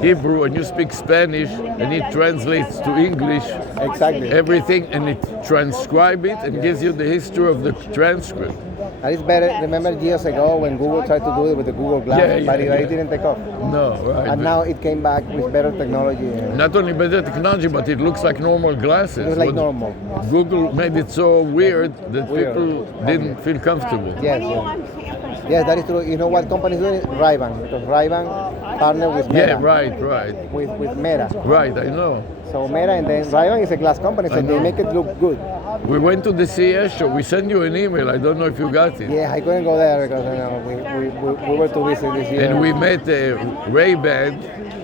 Hebrew and you speak Spanish, and it translates to English. Exactly. Everything, and it transcribes it and gives you the history of the transcript. And it's better. Remember years ago when Google tried to do it with the Google Glass, but it didn't take off. No, right. And now it came back with better technology. Not only better technology, but it looks like normal glasses. It looks like normal. Google made it so weird that people didn't feel comfortable. Yes. Yes, that is true. You know what company is doing it? Ray-Ban. Because Ray-Ban partnered with Meta. Yeah, right. With Meta. Right, I know. So Meta, and then Ray-Ban is a glass company, so they make it look good. We went to the CES show. We sent you an email. I don't know if you got it. Yeah, I couldn't go there because we were too busy this year. And we met Ray-Ban,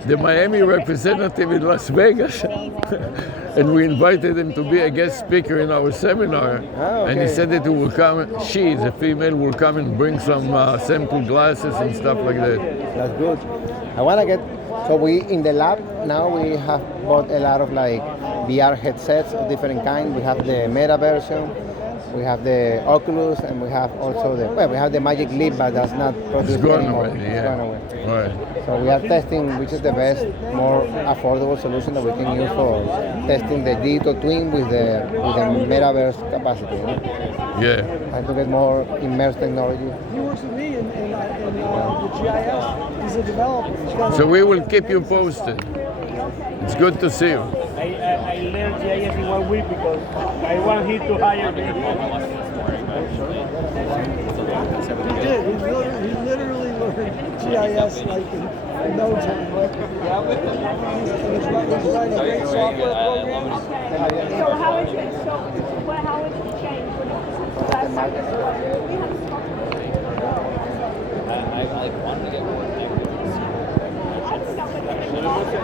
the Miami representative in Las Vegas, and we invited him to be a guest speaker in our seminar. And he said that he will come. She, the female, will come and bring some sample glasses and stuff like that. That's good. I want to get. So we in the lab now we have bought a lot of like VR headsets of different kinds. We have the Meta version, we have the Oculus, and we have also we have the Magic Leap, but that's not produced anymore. It's gone away. Right. So we are testing which is the best, more affordable solution that we can use for testing the digital twin with the metaverse capacity. Yeah. And to get more immersed technology. He works with me in the GIS. He's a developer. So we will keep you posted. It's good to see you. I learned GIS in 1 week because I want him to hire me. He did. He literally learned GIS like in no time. He's writing great software programs. So how is it? How is it changed? I wanted to get more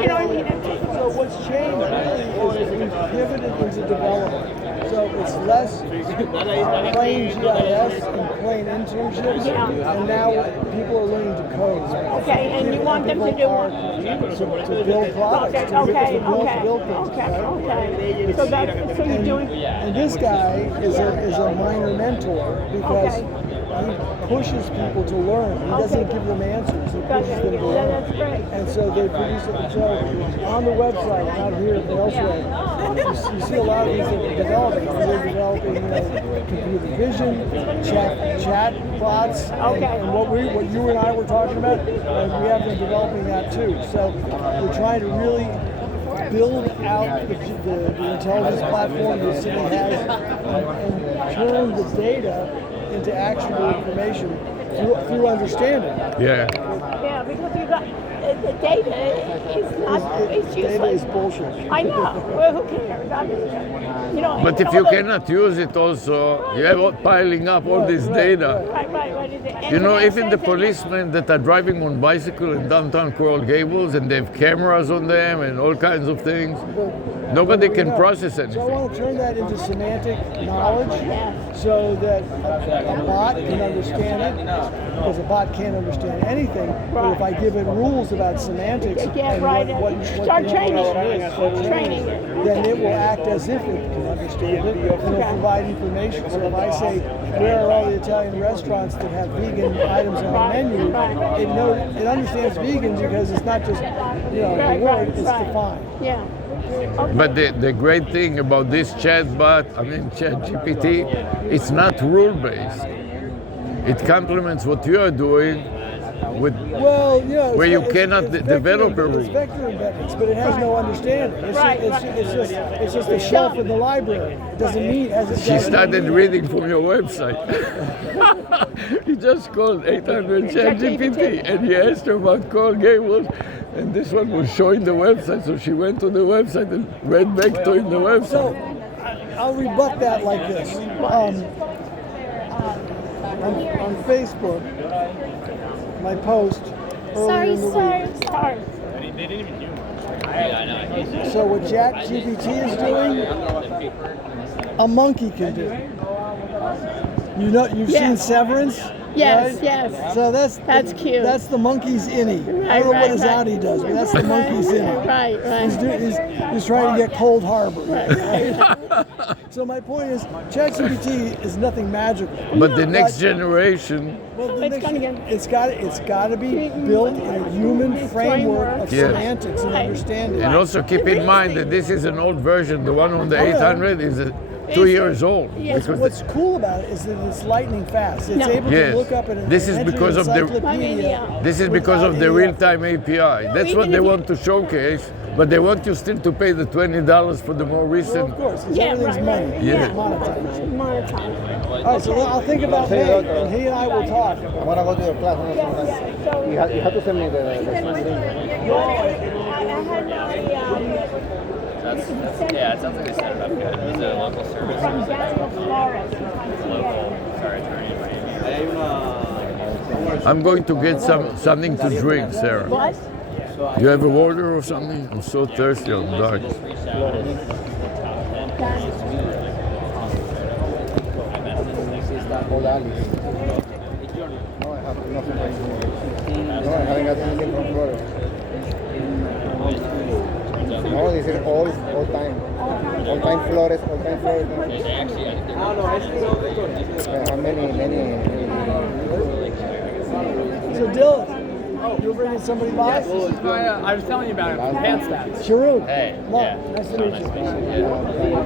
You know what I mean? So what's changed really is we've pivoted into development. So it's less plain GIS and plain internships, and now people are learning to code. Okay, and you want them to do what? To build products, to build things. Okay. So you're doing. And this guy is a minor mentor because he pushes people to learn. He doesn't give them answers. He pushes them to learn. That's great. And so they produce it. So on the website, not here but elsewhere, you see a lot of these that are developing. They're developing computer vision, chat bots, and what you and I were talking about, and we have been developing that too. So we're trying to really build out the intelligence platform that the city has and turn the data into actionable information through understanding. Yeah. Yeah, because you got the data is not. It's useless. Data is bullshit. I know. Well, who cares? I mean, you know. But if you cannot use it also, you have piling up all this data. Right. You know, even the policemen that are driving on bicycle in downtown Coral Gables and they have cameras on them and all kinds of things, nobody can process anything. So I want to turn that into semantic knowledge so that a bot can understand it, because a bot can't understand anything. But if I give it rules about semantics and what start training it, then it will act as if it can understand it, and it will provide information. So if I say, where are all the Italian restaurants that have vegan items on the menu, it understands vegan because it's not just a word, it's defined. Yeah. But the great thing about this ChatGPT, it's not rule-based. It complements what you are doing, with Well, yeah. where you cannot develop a It's rule. vector embeddings, but it has no understanding. It's just a It's shelf dumb. in the library. It doesn't mean it has. She started reading from your website. He just called 800 ChatGPT and he asked her about Carl Gables, and this one was showing the website, so she went to the website and read back to him the website. So I'll rebut that like this. On Facebook, my post earlier in the week. Sorry. So what ChatGPT is doing, a monkey can do. You know, you've seen Yes. Severance? Yes, right? yes. So That's cute. That's the monkey's innie. I Right, don't know what right, his right. outie does, but that's the monkey's innie. Right. He's trying to get Cold Harbor. So my point is, ChatGPT is nothing magical. But the next generation, Well, the It's next- gonna get- it's got to be built in a human framework of Yes. semantics and Right. understanding. and also keep in mind that this is an old version. The one on the 800 is 2 years old. Yes. Because What's cool about it is that it's lightning fast. It's No. able Yes. to look up at an This is entry because of the- encyclopedia this is because of the without any real-time API. That's what they want to showcase, but they want you still to pay the $20 for the more Well, recent. of course, 'cause Yeah, everything's right, money. right. Yeah. It's monetized. Monetize. All right, so I'll think about May, and he and I will talk. I'm gonna go to your class. You have to send me the Yeah, it sounds like they set it up good. Is it a local service? From Daniel Flores. Local, sorry, attorney. I'm going to get something to drink, Sarah. What? You have a water or something? I'm so thirsty. I'm dark. old Alice. No, I have nothing right now. No, I haven't got anything from Florida. No, this is all time. All time Flores, all time Flores. How many. So Dylan, you're bringing somebody by? I was telling you about it. Pants stats. Sharoon. Hey, Mark, yeah. nice to meet you.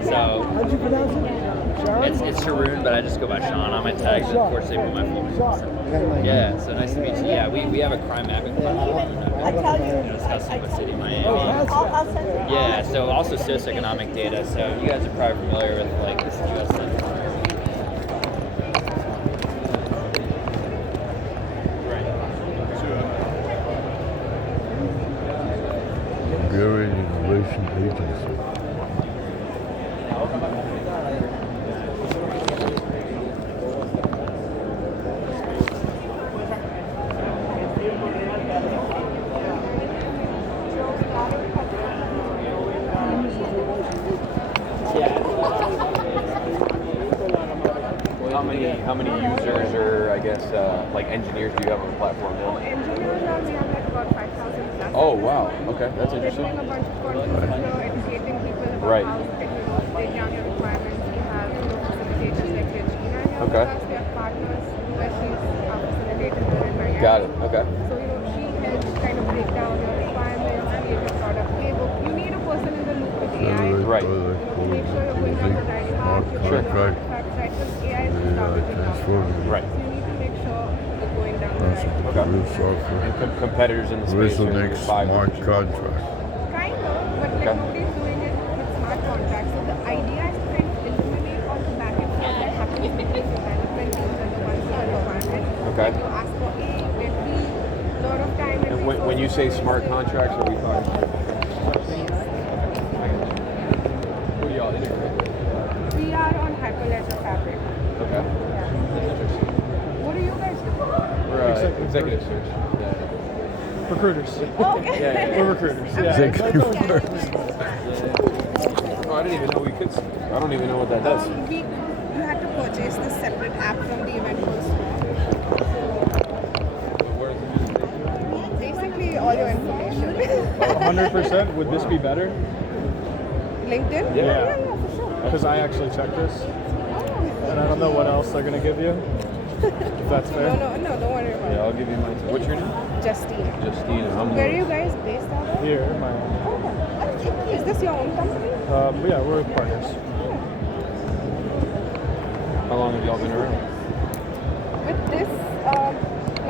So How'd you pronounce it? Sharon? it's Sharoon, but I just go by Sean on my tags. Unfortunately, put my full name. Sean. Yeah, so nice to meet you. Yeah, we have a crime mapping platform. I tell you. Discussing with City of Miami. I'll send it. Yeah, so also socioeconomic data. So you guys are probably familiar with like this U.S. Census. Hungarian Innovation Agency. How many users or I guess like engineers do you have on the platform now? Engineers now we have like about 5,000 plus. Oh wow, okay, that's We're interesting. doing a bunch of content, educating people about Right. how they can break down your requirements. We have facilitators like Regina here Okay. with us. We have partners where she's our facilitator here in Miami. Got it. Okay. So she helps kind of break down your requirements, create your product playbook. You need a person in the loop with AI. Right. To make sure you're going down the right path, you're Sure. going down the facts right, because AI is targeted now. Right. So you need to make sure you're going down the right path. Okay. Real software. And competitors in the space Whistle are next five smart years. contract. Kind of, but like Okay. nobody's doing it with smart contracts. So the idea is to kind of eliminate all the back and forth that happens between development teams and the ones who are requirement. Okay. You ask for A, get B, lot of time and And when you say smart contracts, are we talking? Who do y'all integrate with? we are on Hyperledger Fabric. Okay. What do you guys do? We're executive search. Recruiters. Okay. Yeah. We're recruiters. Yeah. Executive Oh, I didn't even know we could. I don't even know what that does. You had to purchase this separate app from the event host. Basically all your information. 100%. Would this be better? LinkedIn? Yeah. For sure. Because I actually checked this, and I don't know what else they're gonna give you. If that's fair. No, don't worry about Yeah, I'll give you my. What's your name? it. Justine. Justine. I'm Where are you guys based out of? Here, my. Is this your own company? Yeah, we're partners. How long have y'all been around? With this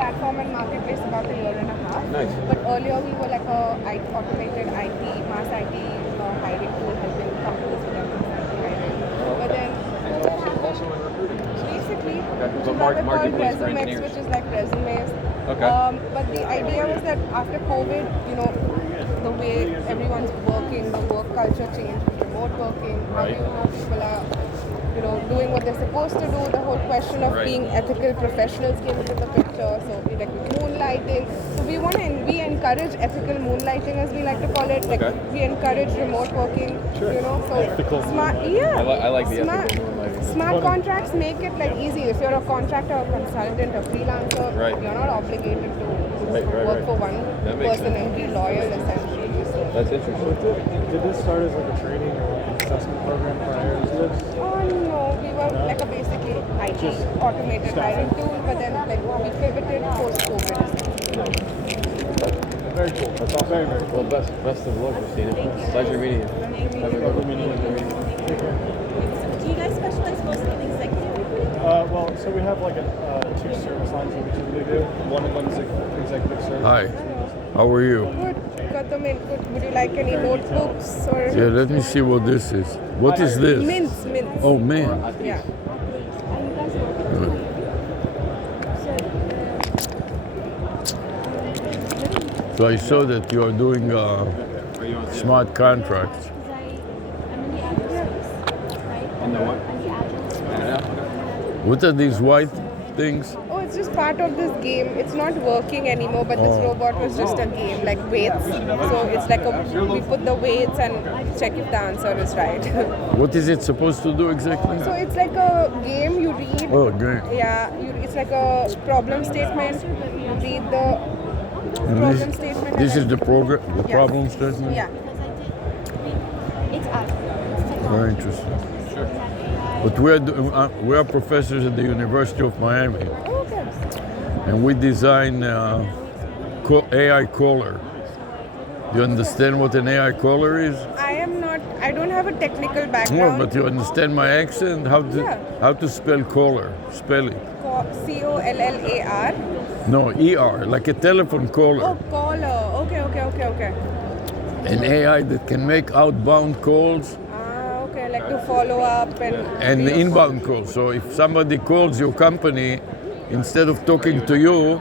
platform and marketplace about a year and a half. Nice. But earlier we were like a automated IT, mass IT hiring tool helping companies with their mass IT hiring. But then Also in recruiting. basically, Okay. which So is what we call marketplace for resumes, engineers. which is like resumes. Okay. But the idea was that after COVID, the way everyone's working, the work culture changed with remote working, how do you know people are, doing what they're supposed to do, the whole question of being ethical professionals came into the picture, so we like moonlighting. So we encourage ethical moonlighting, as we like to call it, like we encourage remote working, so smart, I like the smart, ethical moonlighting. smart contracts make it like easy. If you're a contractor, a consultant, a freelancer, you're not obligated to work for one person and be loyal essentially. So. That's interesting. Did this start as like a training or like an assessment program prior to this? Oh no, we were like a basically IT automated hiring tool, but then like we pivoted post-COVID. Very cool. That's all very, very cool. Well, best of luck, Christina. Pleasure meeting you. Have a good meeting. Do you guys specialize mostly in executive recruiting? Well, so we have like two service lines that we typically do. One of them is executive service. Hi, how are you? Good, got them in. Good. Would you like any notebooks or? Yeah, let me see what this is. What is this? Mints. Oh, mint. Yeah. So I saw that you are doing smart contracts. What are these white things? Oh, it's just part of this game. It's not working anymore, but this robot was just a game, like weights. So it's like we put the weights and check if the answer is right. What is it supposed to do exactly? So it's like a game you read. Oh, game. Yeah, it's like a problem statement. You read the problem statement. This and is the program, the Yes. problem statement? Yeah. It's us. Very interesting. But we are professors at the University of Miami, Okay. and we design AI caller. Do you understand what an AI caller is? I don't have a technical No, background. but you understand my accent? How to spell caller? Spell it. COLLAR. No, ER, like a telephone caller. Oh, caller. Okay. An AI that can make outbound calls Okay, like to follow up and inbound calls. So if somebody calls your company, instead of talking to you,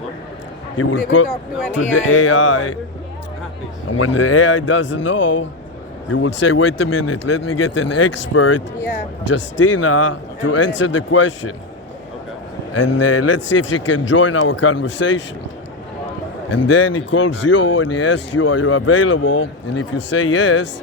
he will They will call talk to an to the AI. And when the AI doesn't know, he will say, wait a minute, let me get an expert, Yeah. Justina, to answer the question. And let's see if she can join our conversation. And then he calls you and he asks you, are you available? And if you say yes,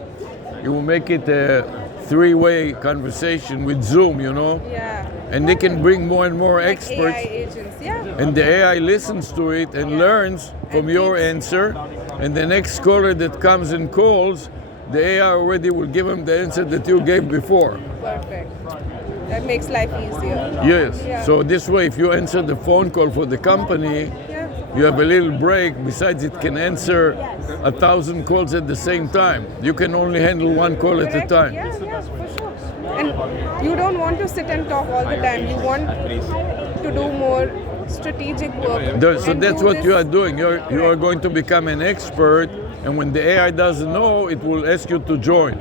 he will make it a three-way conversation with Zoom, Yeah. And they can bring more and more Like experts. AI agents, yeah. And the AI listens to it and learns from your answer. And the next caller that comes and calls, the AI already will give him the answer that you gave before. Perfect. That makes life easier. Yes. Yeah. So this way, if you answer the phone call for the company, Yeah. you have a little break. Besides, it can answer 1,000 calls at the same time. You can only handle one call at a Correct? time. Yeah, for sure. And you don't want to sit and talk all the time. You want to do more strategic work. So and that's do what this- you are doing. You are going to become an expert, and when the AI doesn't know, it will ask you to join.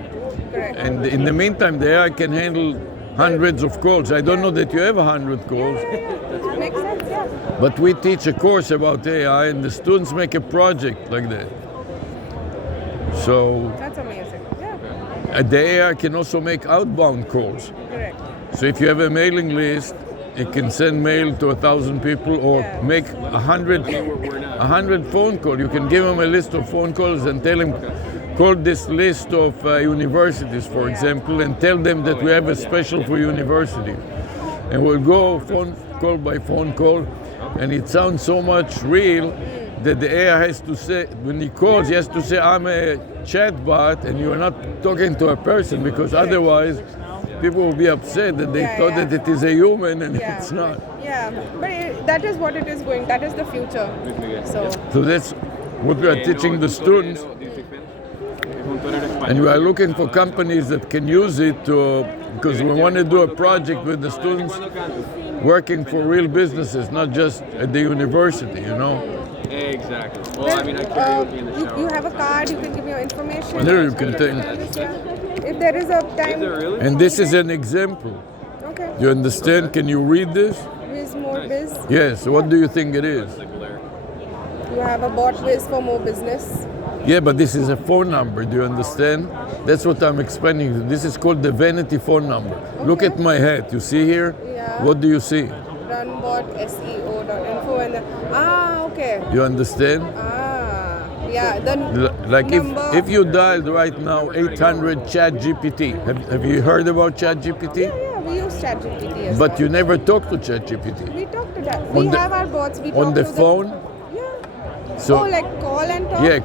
Correct. And in the meantime, the AI can handle hundreds of calls. I don't know that you have 100 calls, Makes sense, yeah. but we teach a course about AI, and the students make a project like that. So That's amazing. Yeah, the AI can also make outbound calls. correct. So if you have a mailing list, it can send mail to 1,000 people or Yeah. make 100 phone calls. You can give them a list of phone calls and tell them, call this list of universities, for example, and tell them that we have a special for university. And we'll go phone call by phone call, and it sounds so much real that the AI has to say, when he calls, he has to say, I'm a chatbot, and you're not talking to a person, because otherwise people will be upset that they thought that it is a human and Yeah. it's not. Yeah, but that is what it is going. That is the future. So that's what we are teaching the students. And we are looking for companies that can use it to, because we want to do a project with the students working for real businesses, not just at the university, you know? Exactly. Well, I mean, I carry with me in the shower. You have a card, you can give me your information. There you can take. If there is a time. Really? And this is an example. Okay. Do you understand? Can you read this? Wiz more biz. Yes. What do you think it is? You have a bot Wiz for more business. Yeah, but this is a phone number. Do you understand? That's what I'm explaining. This is called the vanity phone number. Okay. Look at my hat. You see here? Yeah. What do you see? Runbot SEO.info and okay. You understand? Yeah. The Like number. if you dialed right now 800 chat GPT, have you heard about chat GPT? Yeah, we use ChatGPT as But well. you never talk to chat GPT. We talk to that. We have our bots. We On talk the to phone? Yeah. So, oh, like call and talk? Yeah,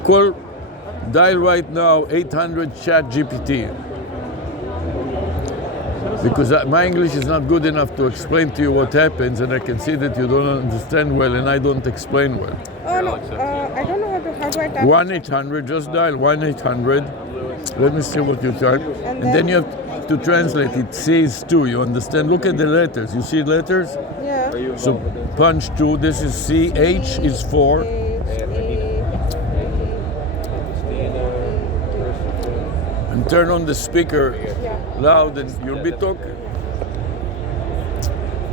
dial right now 800 chat GPT. Because my English is not good enough to explain to you what happens, and I can see that you don't understand well and I don't explain well. Oh, no. I don't know how do I type 1-800, just dial 1-800. Let me see what you type. And then you have to translate it. Says 2, you understand? Look at the letters. You see letters? Yeah. So punch 2, this is C, H is 4. And turn on the speaker loud and you'll be talking.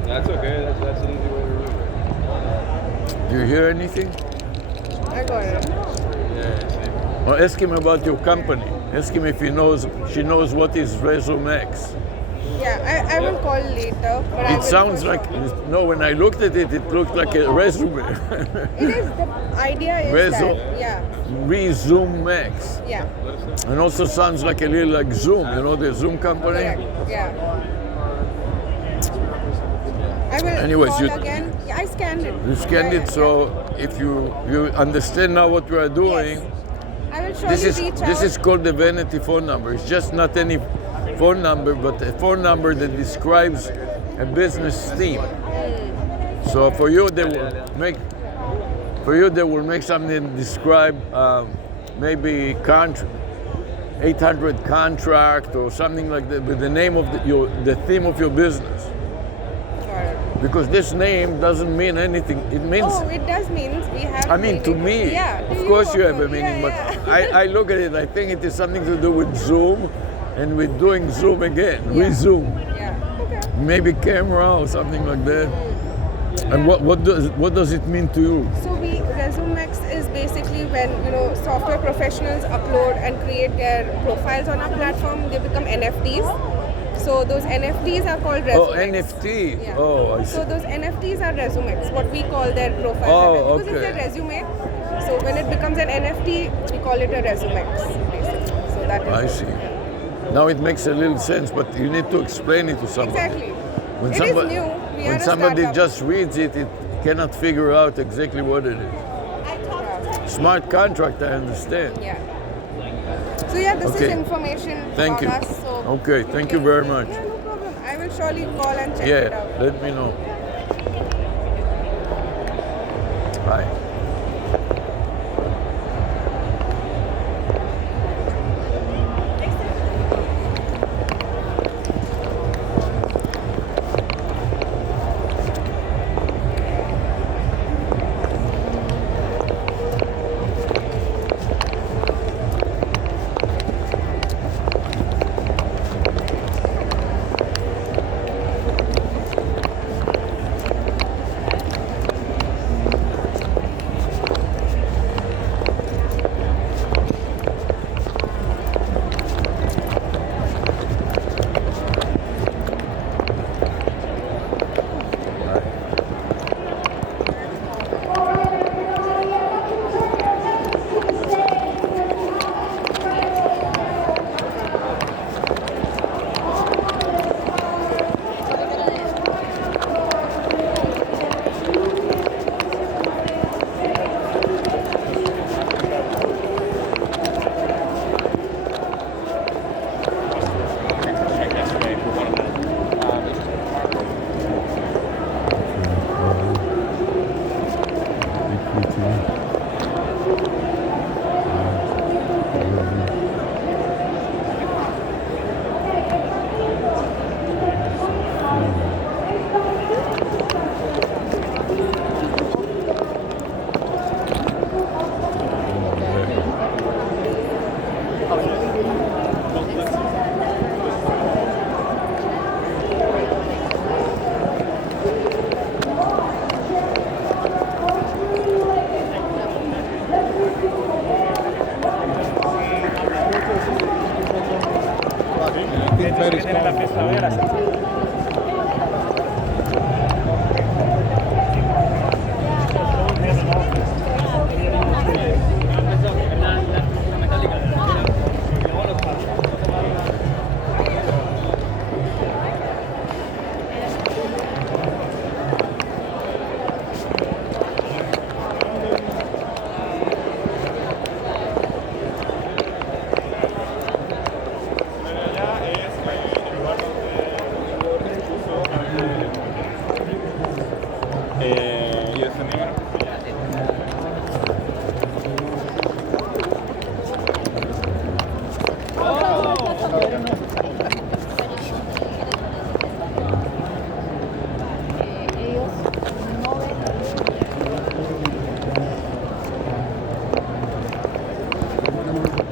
That's okay. That's an easy way to remember it. Do you hear anything? I got it. Well, ask him about your company. Ask him if she knows what is ResumeX. Yeah, I will call later. But It sounds like, no, when I looked at it, it looked like a resume. It is, the idea is that, yeah. ResumeX. Yeah. And also sounds like a little like Zoom, you know, the Zoom company. Correct. Yeah. I will Anyways, call you- again. Yeah, I scanned it. You scanned it, so if you understand now what we are doing, I will surely reach this out. is called the vanity phone number. It's just not any phone number, but a phone number that describes a business theme. So for you, they will make something that describe maybe 800 contract or something like that with the name of the theme of your business. Because this name doesn't mean anything. It means. Oh, it does mean we have. I mean, to me, yeah, of course you have a meaning, but I look at it, I think it is something to do with Zoom and with doing Zoom again, resume. Yeah, okay. Maybe camera or something like that. And what does it mean to you? So ResumeX is basically when software professionals upload and create their profiles on our platform, they become NFTs. So those NFTs are called ResumeX. Oh, NFT. Yeah. Oh, I see. So those NFTs are ResumeX, what we call their profiles. Oh, because okay. it's a resume. So when it becomes an NFT, we call it a ResumeX, basically. So that is I see. Now it makes a little sense, but you need to explain it to somebody. Exactly. When It somebody, is new. We are when a somebody startup. just reads it, it cannot figure out exactly what it is. Smart contract, I understand. Yeah. So yeah, this Okay. is information Thank you. about us. So Okay, thank you very much. Yeah, no problem. I will surely call and check it Yeah, out. let me know. Bye.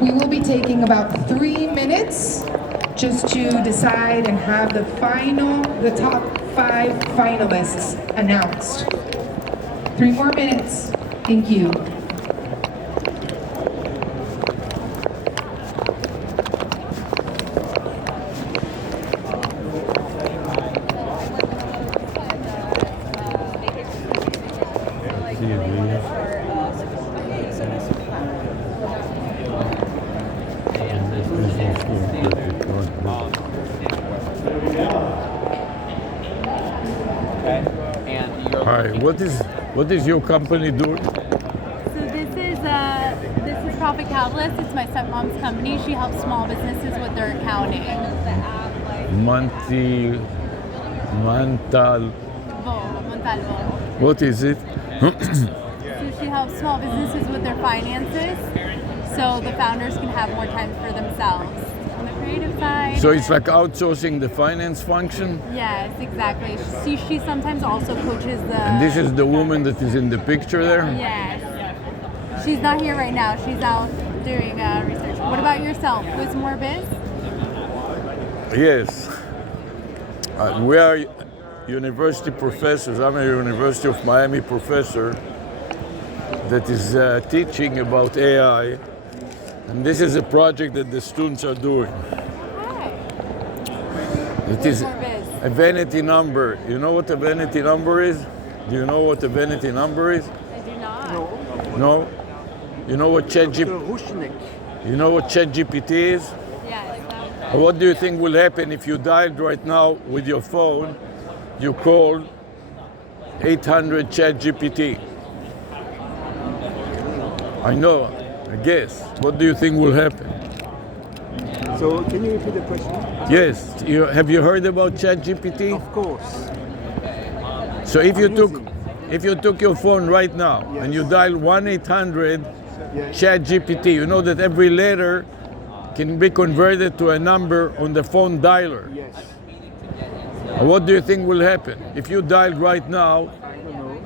We will be taking about 3 minutes just to decide and have the top 5 finalists announced. 3 more minutes. Thank you. Hi, what is your company doing? So this is Profit Catalyst. It's my stepmom's company. She helps small businesses with their accounting. Montalvo. What is it? So she helps small businesses with their finances, so the founders can have more time for themselves. On the creative side. So it's like outsourcing the finance function? Yes, exactly. She sometimes also coaches the. And this is the woman that is in the picture there? Yes. She's not here right now. She's out doing research. What about yourself? Who's more biz? Yes. We are university professors. I'm a University of Miami professor that is teaching about AI. And this is a project that the students are doing. Hi. It is a vanity number. You know what a vanity number is? Do you know what a vanity number is? I do not. No? You know what You know what ChatGPT is? Yes. What do you think will happen if you dialed right now with your phone, you call 800 ChatGPT? I know, I guess. What do you think will happen? So can you repeat the question? Yes. Have you heard about ChatGPT? Of course. So if you took your phone right now and you dial 1-800 ChatGPT, you know that every letter can be converted to a number on the phone dialer. Yes. What do you think will happen? If you dial right now, I don't know.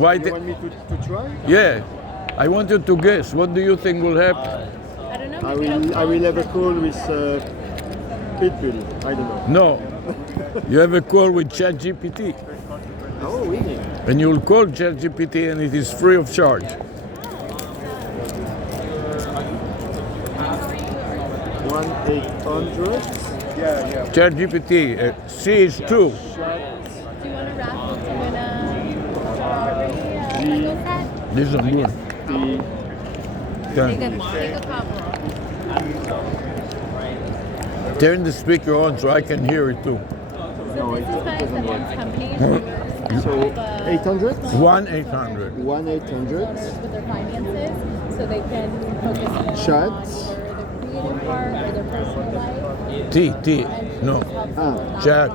right? You want me to try? Yeah. I want you to guess. What do you think will happen? I don't know. I will have a call with people. I don't know. No. You have a call with ChatGPT. Oh, really? And you'll call ChatGPT and it is free of charge. 1-800. Yeah. ChatGPT, C is 2. Do you want to raffle to win a Lego set? This is good. Take a couple. Turn the speaker on so I can hear it too. No, This is my stepmom's company. So 800? 1-800. 1-800. With their finances, so they can focus more Chat. on their creative part or their personal life. T, no. Chat.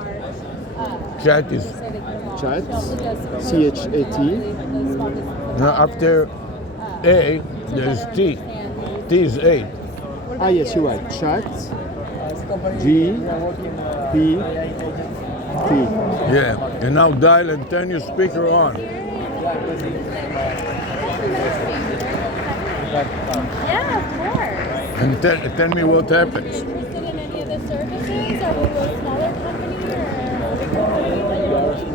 Chat is. Chat. CHAT. Now after A, there's T. T is 8. Ah, yes, you're right. Chat. G. P. T. Yeah. And now dial and turn your speaker on. Yeah, of course. And tell me what happens. Interested in any of the services? Are we a smaller company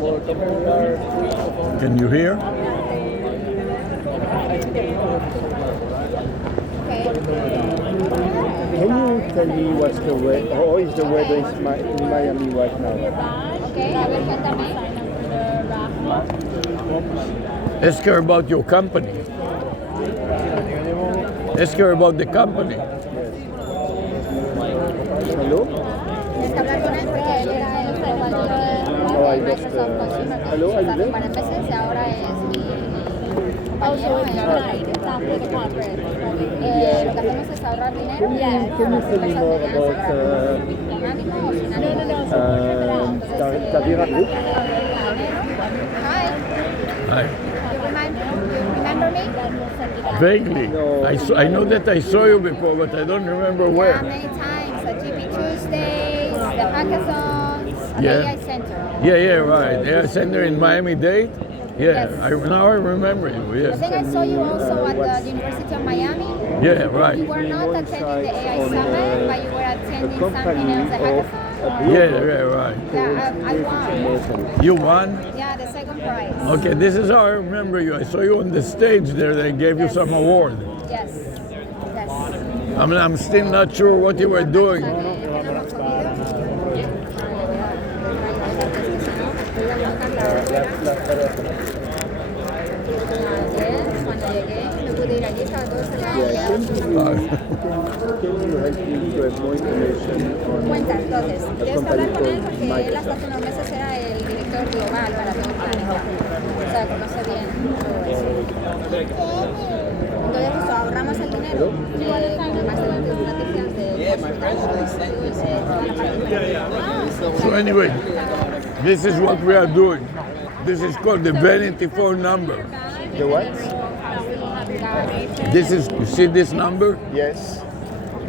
or a bigger company? Can you hear? Can you tell me what's the way, how is the weather in Miami right now? Okay, a ver, cuéntame. Ask her about your company. Ask her about the company. Hello? Tienes que hablar con él porque él era el global Oh, I de lost, Microsoft Consumer. hello, are you Hace there? varias veces y ahora es mi compañero en lo que hacemos es ahorrar dinero y Can you tell me more about con ánimo o sin ánimo. Tavira Group? Hi. Hi. You remember me? Vaguely. I know that I saw you before, but I don't remember Yeah, where. many times. At GP Tuesdays, the hackathons, at Yeah. the AI Center. Yeah, right. AI Center in Miami-Dade? Yeah, now I remember you, I yes. think I saw you also at the University of Miami. Yeah, right. You were not attending the AI Summit, but you were attending something else, the hackathon? Yeah, right. Yeah, I won. You won? Yeah, the second prize. Okay, this is how I remember you. I saw you on the stage there. They gave you some award. Yes. Yes. I'm still not sure what you were doing. Cuando llegué, no pude ir allí, estaba todo cerrado. Cuenta, entonces, tienes que hablar con él porque él hasta hace unos meses era el director global para todo el planeta. O sea, conoce bien todo eso. Entonces, eso, ahorramos el dinero. Además de las estrategias de So anyway, this is what we are doing. This is called the vanity phone number. The what? This is, you see this number? Yes.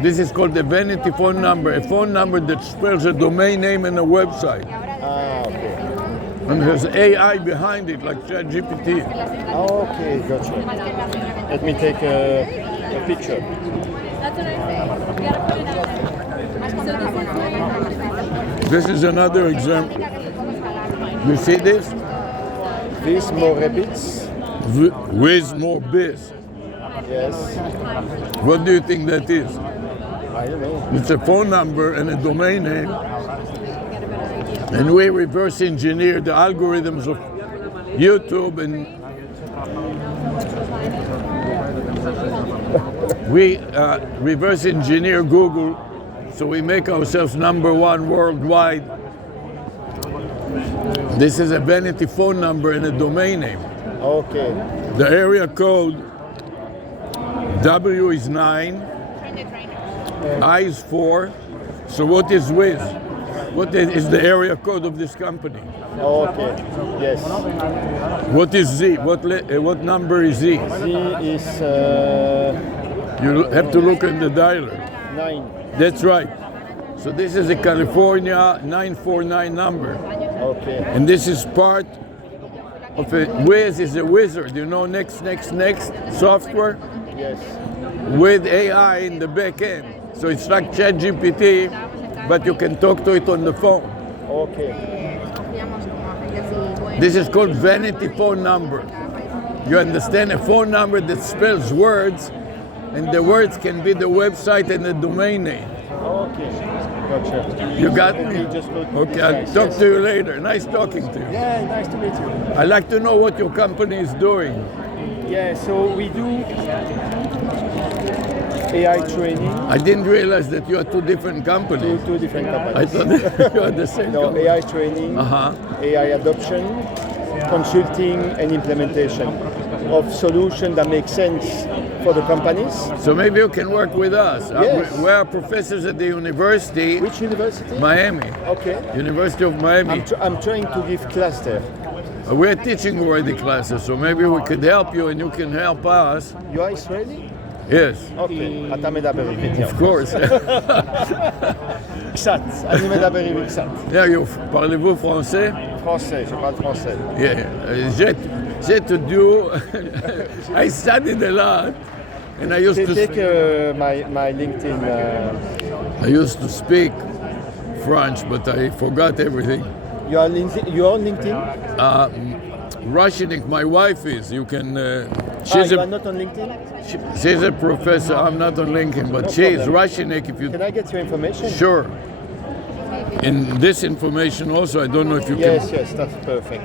This is called the vanity phone number, a phone number that spells a domain name and a website. Ah, okay. And there's AI behind it, like ChatGPT. Okay, gotcha. Let me take a picture. That's what I say. You gotta put it out there. So This is another example. You see this? This more rabbits. With more biz. Yes. What do you think that is? I don't know. It's a phone number and a domain name. And we reverse engineer the algorithms of YouTube, and we reverse engineer Google, so we make ourselves #1 worldwide. This is a vanity phone number and a domain name. Okay. The area code W is 9, I is 4. So what is Wiz? What is the area code of this company? Okay. Yes. What is Z? What number is Z? Z is You have to look at the dialer. 9. That's right. So this is a California 949 number. Okay. And this is part of a Wiz is a wizard, you know, next software Yes. with AI in the back end. So it's like ChatGPT, but you can talk to it on the phone. Okay. This is called vanity phone number. You understand? A phone number that spells words, and the words can be the website and the domain name. Okay. Gotcha. You got me? Just go to Okay, this I'll guy. talk Yes. to you later. Nice talking to you. Yeah, nice to meet you. I'd like to know what your company is doing. Yeah, so we do AI training. I didn't realize that you are two different companies. Two different companies. I thought that you are the same No, company. AI training, AI adoption, consulting, and implementation of solutions that make sense for the companies. So maybe you can work with us. Yes. We are professors at the university. Which university? Miami. Okay. University of Miami. I'm trying to give class there. We're teaching already classes, so maybe we could help you and you can help us. You are Israeli? Yes. Okay. אתה מדבר עברית. Of course. קצת. אני מדבר עברית קצת. Yeah, parlez-vous français? Français, je parle français. Yeah. J'ai to do. I studied a lot, and I used to. Take my LinkedIn. I used to speak French, but I forgot everything. You are on LinkedIn? Russianic, my wife is. You can You are not on LinkedIn? She's a professor. I'm not on LinkedIn, but she is Russianek. If you can I get your information? Sure. In this information also, I don't know if you can. Yes, that's perfect.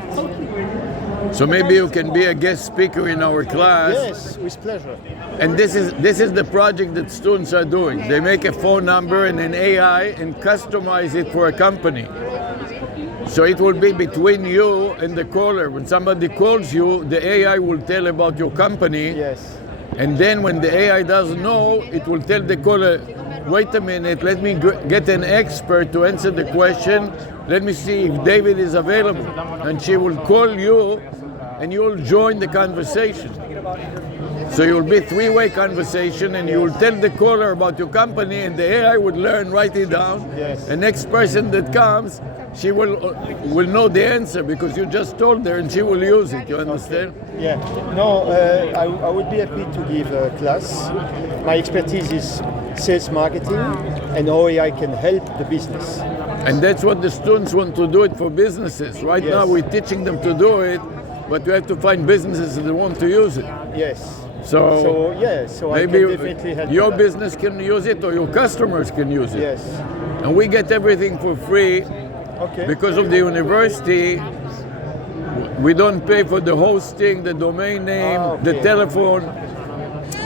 So maybe you can be a guest speaker in our class. Yes, with pleasure. And this is the project that students are doing. They make a phone number and an AI and customize it for a company. So it will be between you and the caller. When somebody calls you, the AI will tell about your company. Yes. And then when the AI doesn't know, it will tell the caller, wait a minute, let me get an expert to answer the question. Let me see if David is available. And she will call you and you'll join the conversation. So you'll be three-way conversation and you will tell the caller about your company and the AI would learn, write it down. Yes. The next person that comes, she will know the answer because you just told her and she will use it, you understand? Okay. Yeah, no, I would be happy to give a class. My expertise is sales marketing and how AI can help the business. And that's what the students want to do it for businesses. Right now we're teaching them to do it, but we have to find businesses that want to use it. Yes. So maybe I can definitely help your with that. business can use it or your customers can use it. Yes. And we get everything for free. Okay. Because of the university, we don't pay for the hosting, the domain name, the telephone.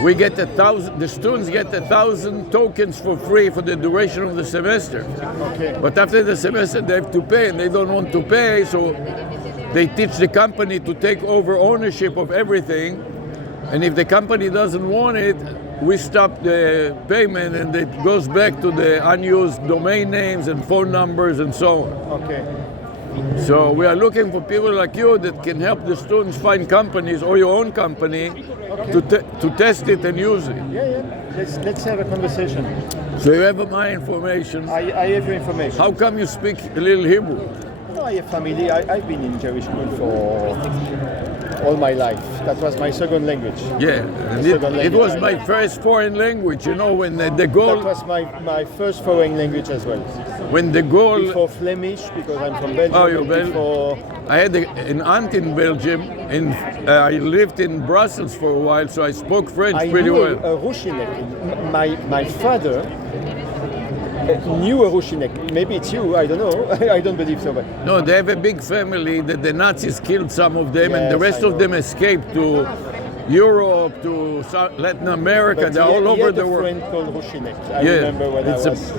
We get 1,000, the students get 1,000 tokens for free for the duration of the semester. Okay. But after the semester they have to pay and they don't want to pay, so they teach the company to take over ownership of everything. And if the company doesn't want it, we stop the payment and it goes back to the unused domain names and phone numbers and so on. Okay. So we are looking for people like you that can help the students find companies or your own company to test it and use it. Yeah. Let's have a conversation. So you have my information. I have your information. How come you speak a little Hebrew? No, I have family. I've been in Jewish school for all my life. That was my second language. Yeah, and it was my first foreign language, you know, when the goal... That was my first foreign language as well. When the goal... Before Flemish, because I'm from Belgium. Oh, you're Belgium. I had an aunt in Belgium, and I lived in Brussels for a while, so I spoke French pretty well. My father knew a Rushinek. Maybe it's you, I don't know. I don't believe so. But no, they have a big family that the Nazis killed some of them, and the rest of them escaped to Europe, to Latin America. They're all over the world. He had a friend called Rushinek. I remember when I was...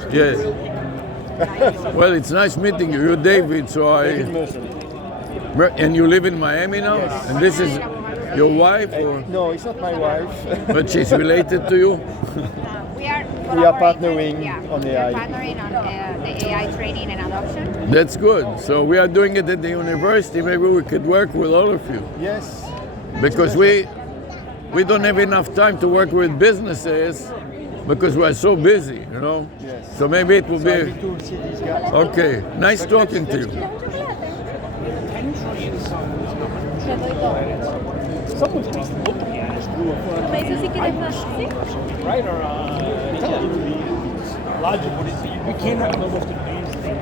Well, it's nice meeting you. You're David, so And you live in Miami now? Yes. And this is your wife? Or? No, it's not my wife. But she's related to you? We are partnering on AI. We are partnering on the AI training and adoption. That's good. So we are doing it at the university. Maybe we could work with all of you. Yes. Because we don't have enough time to work with businesses because we're so busy, you know? Yes. So maybe it will be... I need to see these guys. Okay. Nice talking to you. Someone's looking at us through a right or logic. What is it? You can't have the most advanced thing.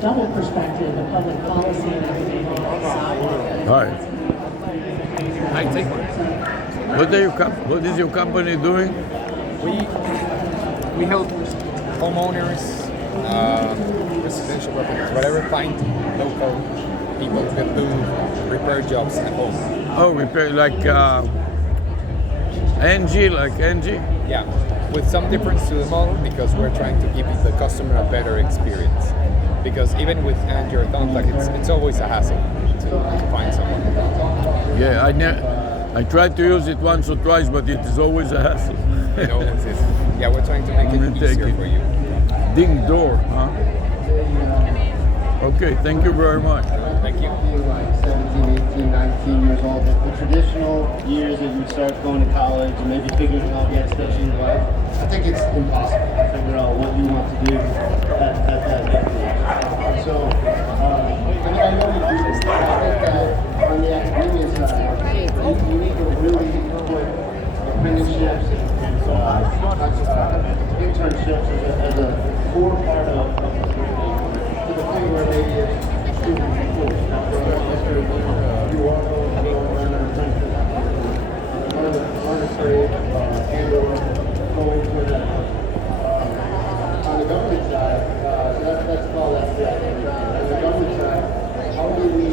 Double perspective of public policy and everything. Hi. I take one. What is your company doing? We help homeowners, residential properties, whatever, find local people that do repair jobs at home. Oh, repair like Angie? Yeah, with some difference to the model because we're trying to give the customer a better experience. Because even with Angie or Thumbtack, it's always a hassle to find someone. Yeah, I tried to use it once or twice, but it is always a hassle. It always is. Yeah, we're trying to make it easier for you. Ding door, huh? Okay, thank you very much. Thank you. 17, 18, 19 years old, the traditional years that you start going to college and maybe figuring out the next steps in your life, I think it's impossible to figure out what you want to do at that young age. So, I know you do this. I think that on the academia side, you need to really put apprenticeships and internships as a core part of the curriculum to the point where maybe it's you are going to learn an apprentice, learn a trade, and going for that. On the government side, that's called that. On the government side, how do we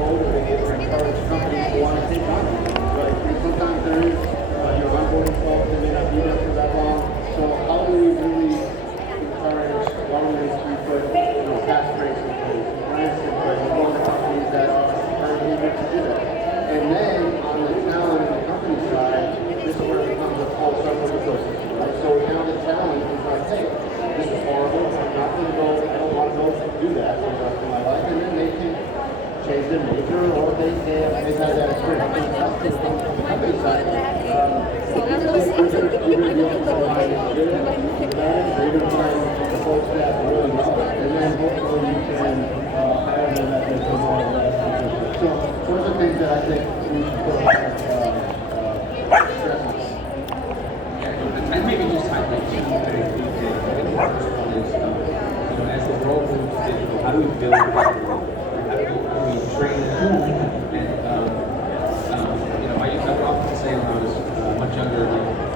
motivate or encourage companies to want to take on? Right? Sometimes there is your onboarding folks that may not be there for that long. So how do we really encourage governments to put tax breaks in place, grants in place, all the companies that are able to do that? And then on the talent and the company side, this is where it becomes a full circle ecosystem. Right? So now the talent is like, hey, this is horrible. I'm not going to go. I don't want to go do that for the rest of my life. And then they can change their major, or they've had that experience. Company side. You're going to find the folks that really love it, and then hopefully you can hire them at their program. So those are things that I think we should put on stress. And maybe just highlight two very key things. I think the first one is, as the world moves digital, how do we build that world? How do we train them? And I often say when I was much younger, the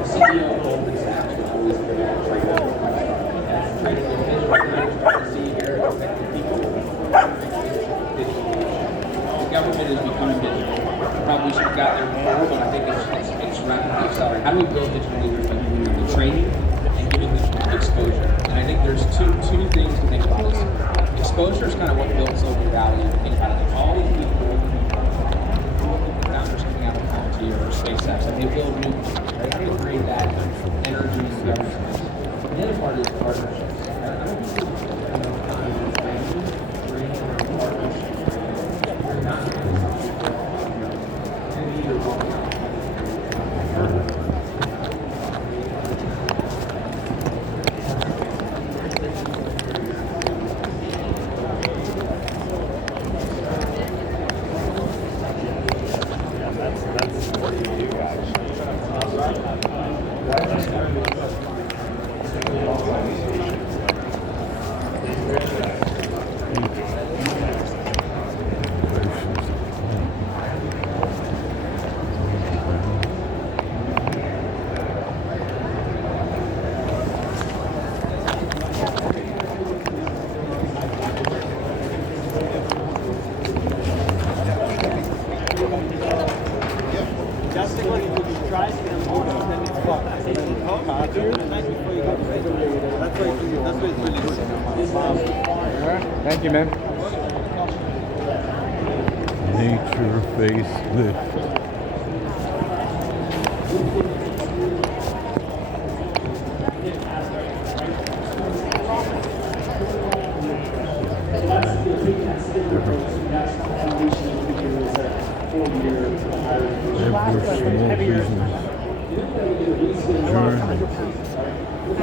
CEO of Goldman Sachs was always very training their vision, trying to see here affected people. The government is becoming digital. Probably should have got there before, but I think it's rapidly accelerating. How do we build digital leaders by giving them the training and giving them exposure? And I think there's two things to think about this. Exposure is kind of what builds local value. Think about it. Like all these people, founders coming out of Palantir or SpaceX, and they build new companies, right? How do you create that energy in the government space? The other part is partnerships. I don't think training or partnerships. You're not Thank you, man. Nature facelift.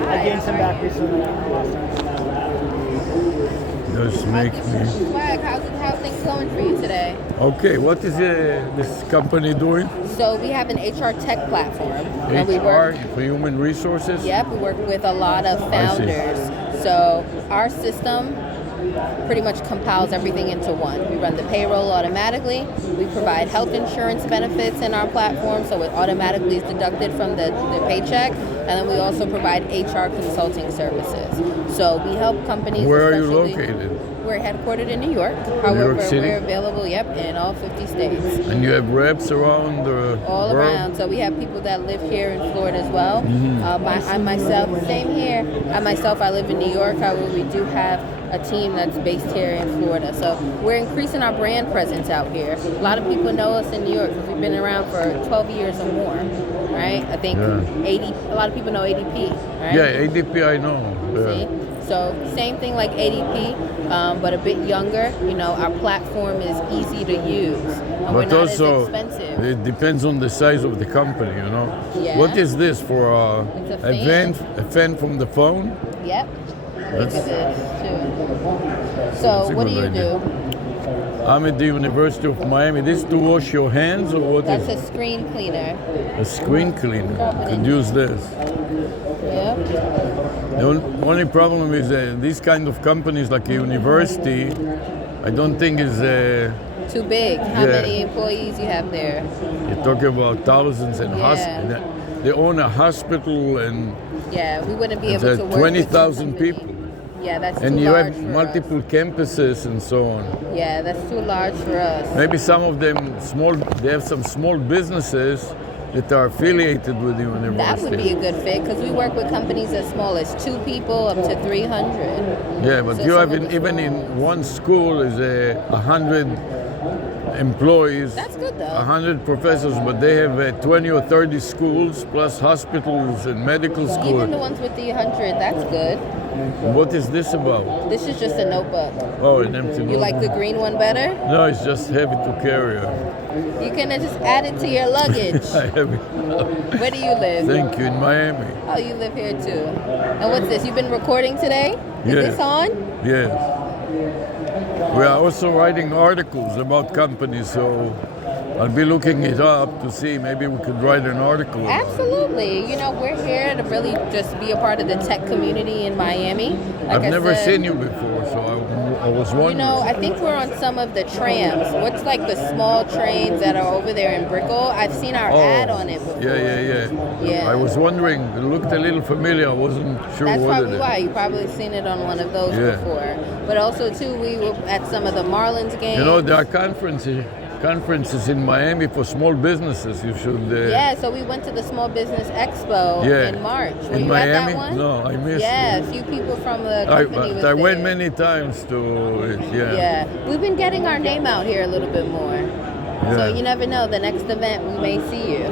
I gained some back recently. Does make me. Swag, how's things going for you today? Okay, what is this company doing? So we have an HR tech platform. And HR for human resources? Yep, we work with a lot of founders. So our system pretty much compiles everything into one. We run the payroll automatically. We provide health insurance benefits in our platform, so it automatically is deducted from the paycheck. And then we also provide HR consulting services. So we help companies. Where are you located? We're headquartered in New York. New However, York City? we're available, in all 50 states. And you have reps around the All world? around. So we have people that live here in Florida as well. I myself, same here. I live in New York. However, we do have a team that's based here in Florida. So we're increasing our brand presence out here. A lot of people know us in New York because we've been around for 12 years or more, right? I think a lot of people know ADP, right? Yeah, ADP I know. Yeah. See? So same thing like ADP, but a bit younger. Our platform is easy to use, and we're But not also, as expensive. it depends on the size of the company, Yeah. What is this for It's a a fan from the phone? Yep. That's- Look at this too. That's So a what do good you idea. do? I'm at the University of Miami. This to wash your hands or what That's is a screen cleaner. a screen cleaner? Could use this. Yep. The only problem is these kind of companies like a university, I don't think is Too big. How Yeah. many employees you have there? you're talking about thousands and Yeah. they own a hospital and Yeah, we wouldn't be it's, able to work with 20,000 company. people. Yeah, that's And too you large have for multiple campuses and so on. us. Yeah, that's too large for us. Maybe some of them they have some small businesses that are affiliated with the university. That would be a good fit because we work with companies as small as 2 people up to 300. Yeah, but So you have some of the even in one school is 100 employees. That's good though. 100 professors, but they have 20 or 30 schools plus hospitals and medical schools. Even the ones with the 100, that's good. What is this about? This is just a notebook. Oh, an empty You like the green one better? No, it's just heavy to carry. You can just add it to your luggage. I have it. Where do you live? Thank you, in Miami. Oh, you live here too. And what's this? You've been recording today? Is Yes. this on? Yes. We are also writing articles about companies, so I'll be looking it up to see maybe we could write an article. about it. Absolutely. We're here to really just be a part of the tech community in Miami. Like I've never said, seen you before, so I was wondering. I think we're on some of the trams. What's like the small trains that are over there in Brickell? I've seen our ad on it before. Yeah. I was wondering, it looked a little familiar, I wasn't sure That's what it probably is. why. You've probably seen it on one of those Yeah. before. But also, too, we were at some of the Marlins games. There are conferences in Miami for small businesses. You should. Yeah, so we went to the Small Business Expo in March. Were in you Miami? at that one? No, I missed Yeah, it. a few people from the company was I went there. many times to it. Yeah, we've been getting our name out here a little bit more. So Yeah. you never know, the next event we may see you.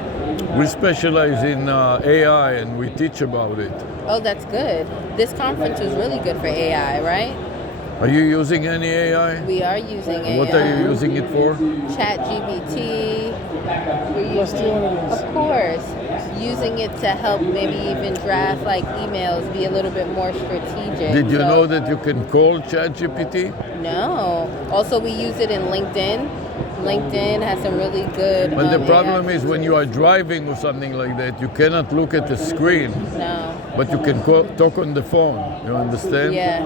We specialize in AI and we teach about it. Oh, that's good. This conference was really good for AI, right? Are you using any AI? We are using AI. What are you using it for? ChatGPT. Of course. Using it to help maybe even draft like emails, be a little bit more strategic. Did you So- know that you can call ChatGPT? No. Also, we use it in LinkedIn. LinkedIn has some really good. But the AI problem is when you are driving or something like that, you cannot look at the screen. No. But you can talk on the phone. You understand? Yeah.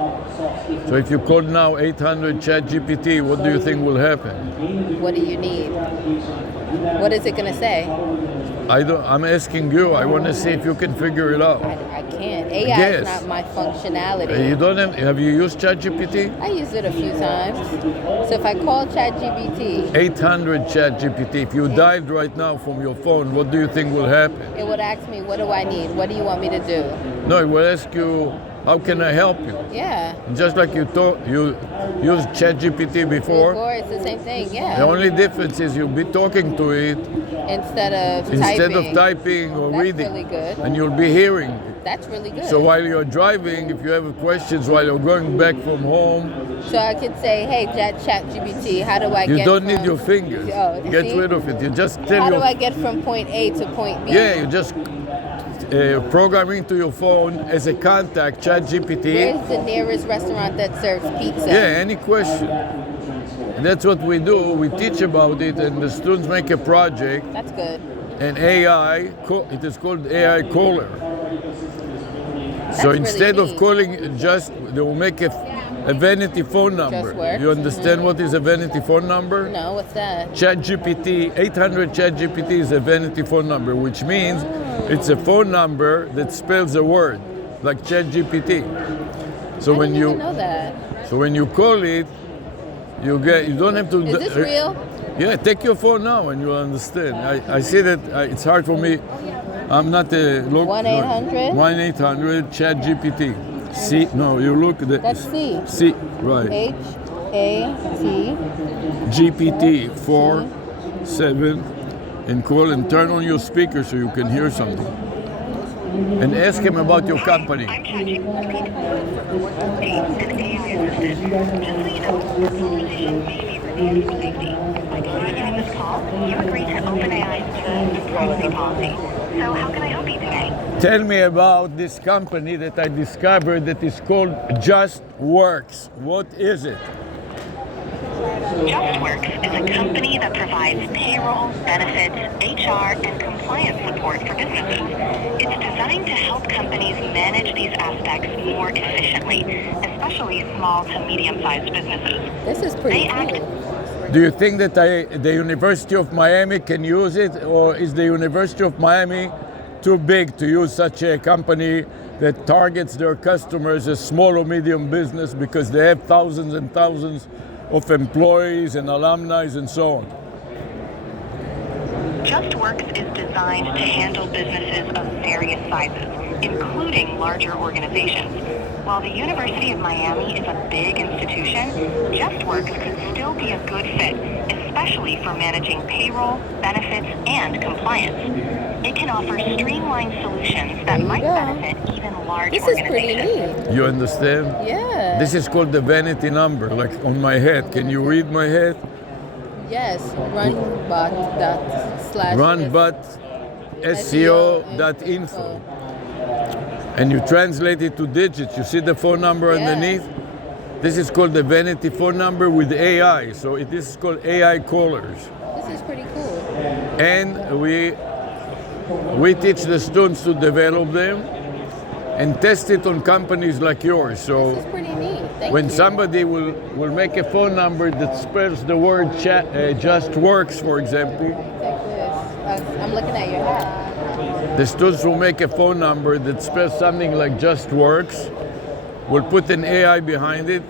So if you call now 800 ChatGPT, what do you think will happen? What do you need? What is it going to say? I'm asking you. I want to see if you can figure it out. I can't. AI is Yes. not my functionality. You don't have you used ChatGPT? I used it a few times. So if I call ChatGPT, 800 ChatGPT. If you dialed right now from your phone, what do you think will happen? it would ask me, what do I need? What do you want me to do? No, it will ask you, how can I help you? Yeah. Just like you used ChatGPT before. Before, it's the same thing, yeah. The only difference is you'll be talking to it Instead of typing or That's really really good. and you'll be hearing. That's really good. So while you're driving, if you have questions while you're going back from home, So I could say, hey, ChatGPT, how do I you get don't from... need your fingers. Oh, Get see? rid of it. You just tell How your do I get from point A to point B? Yeah, you just program into your phone as a contact ChatGPT. Where's the nearest restaurant that serves pizza? Yeah, any question. And that's what we do. We teach about it, and the students make a project. That's good. And AI, it is called AI caller. So really instead of neat. calling, they will make a A vanity phone number. works. You understand what is a vanity phone number? No, what's that? ChatGPT, 800 ChatGPT is a vanity phone number, which means it's a phone number that spells a word, like ChatGPT. So I when didn't you even know that. so when you call it, you don't have to. Is this real? Yeah, take your phone now and you'll understand. I see that it's hard for me. I'm not a look. 1-800? 1-800 ChatGPT. C. No, you look. That's C. C. Right. H-A-T. GPT 47 and call and turn on your speaker so you can hear something. And ask him about your company. So how can I help you today? Tell me about this company that I discovered that is called Just Works. What is it? JustWorks is a company that provides payroll, benefits, HR, and compliance support for businesses. It's designed to help companies manage these aspects more efficiently, especially small to medium-sized businesses. This is pretty cool. Do you think that the University of Miami can use it, or is the University of Miami too big to use such a company that targets their customers as small or medium business because they have thousands and thousands of employees and alumni and so on? JustWorks is designed to handle businesses of various sizes, including larger organizations. While the University of Miami is a big institution, JustWorks could still be a good fit, especially for managing payroll, benefits, and compliance. It can offer streamlined solutions that might benefit even large organizations. This is pretty neat. You understand? Yeah. This is called the vanity number, like on my head. Can you read my head? Yes, runbot.sco.info. And you translate it to digits. You see the phone number underneath? This is called the vanity phone number with AI. So this is called AI callers. This is pretty cool. And we teach the students to develop them and test it on companies like yours. So This is pretty neat. Thank when you. somebody will make a phone number that spells the word Just Works, for example, Take this. I'm looking at your hat. the students will make a phone number that spells something like Just Works. We'll put an AI behind it,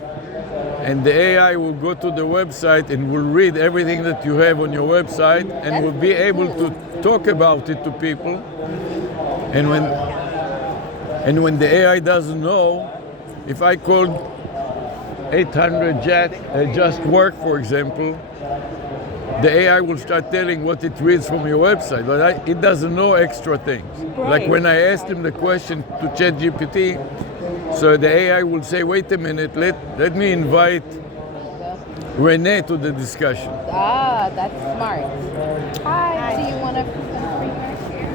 and the AI will go to the website and will read everything that you have on your website and will be able to talk about it to people. And when the AI doesn't know, if I called 800 Just Work, for example, the AI will start telling what it reads from your website, but it doesn't know extra things. Like when I asked him the question to ChatGPT, so the AI will say, wait a minute, let me invite Renee to the discussion. Ah, that's smart. Hi, do you want to bring her here?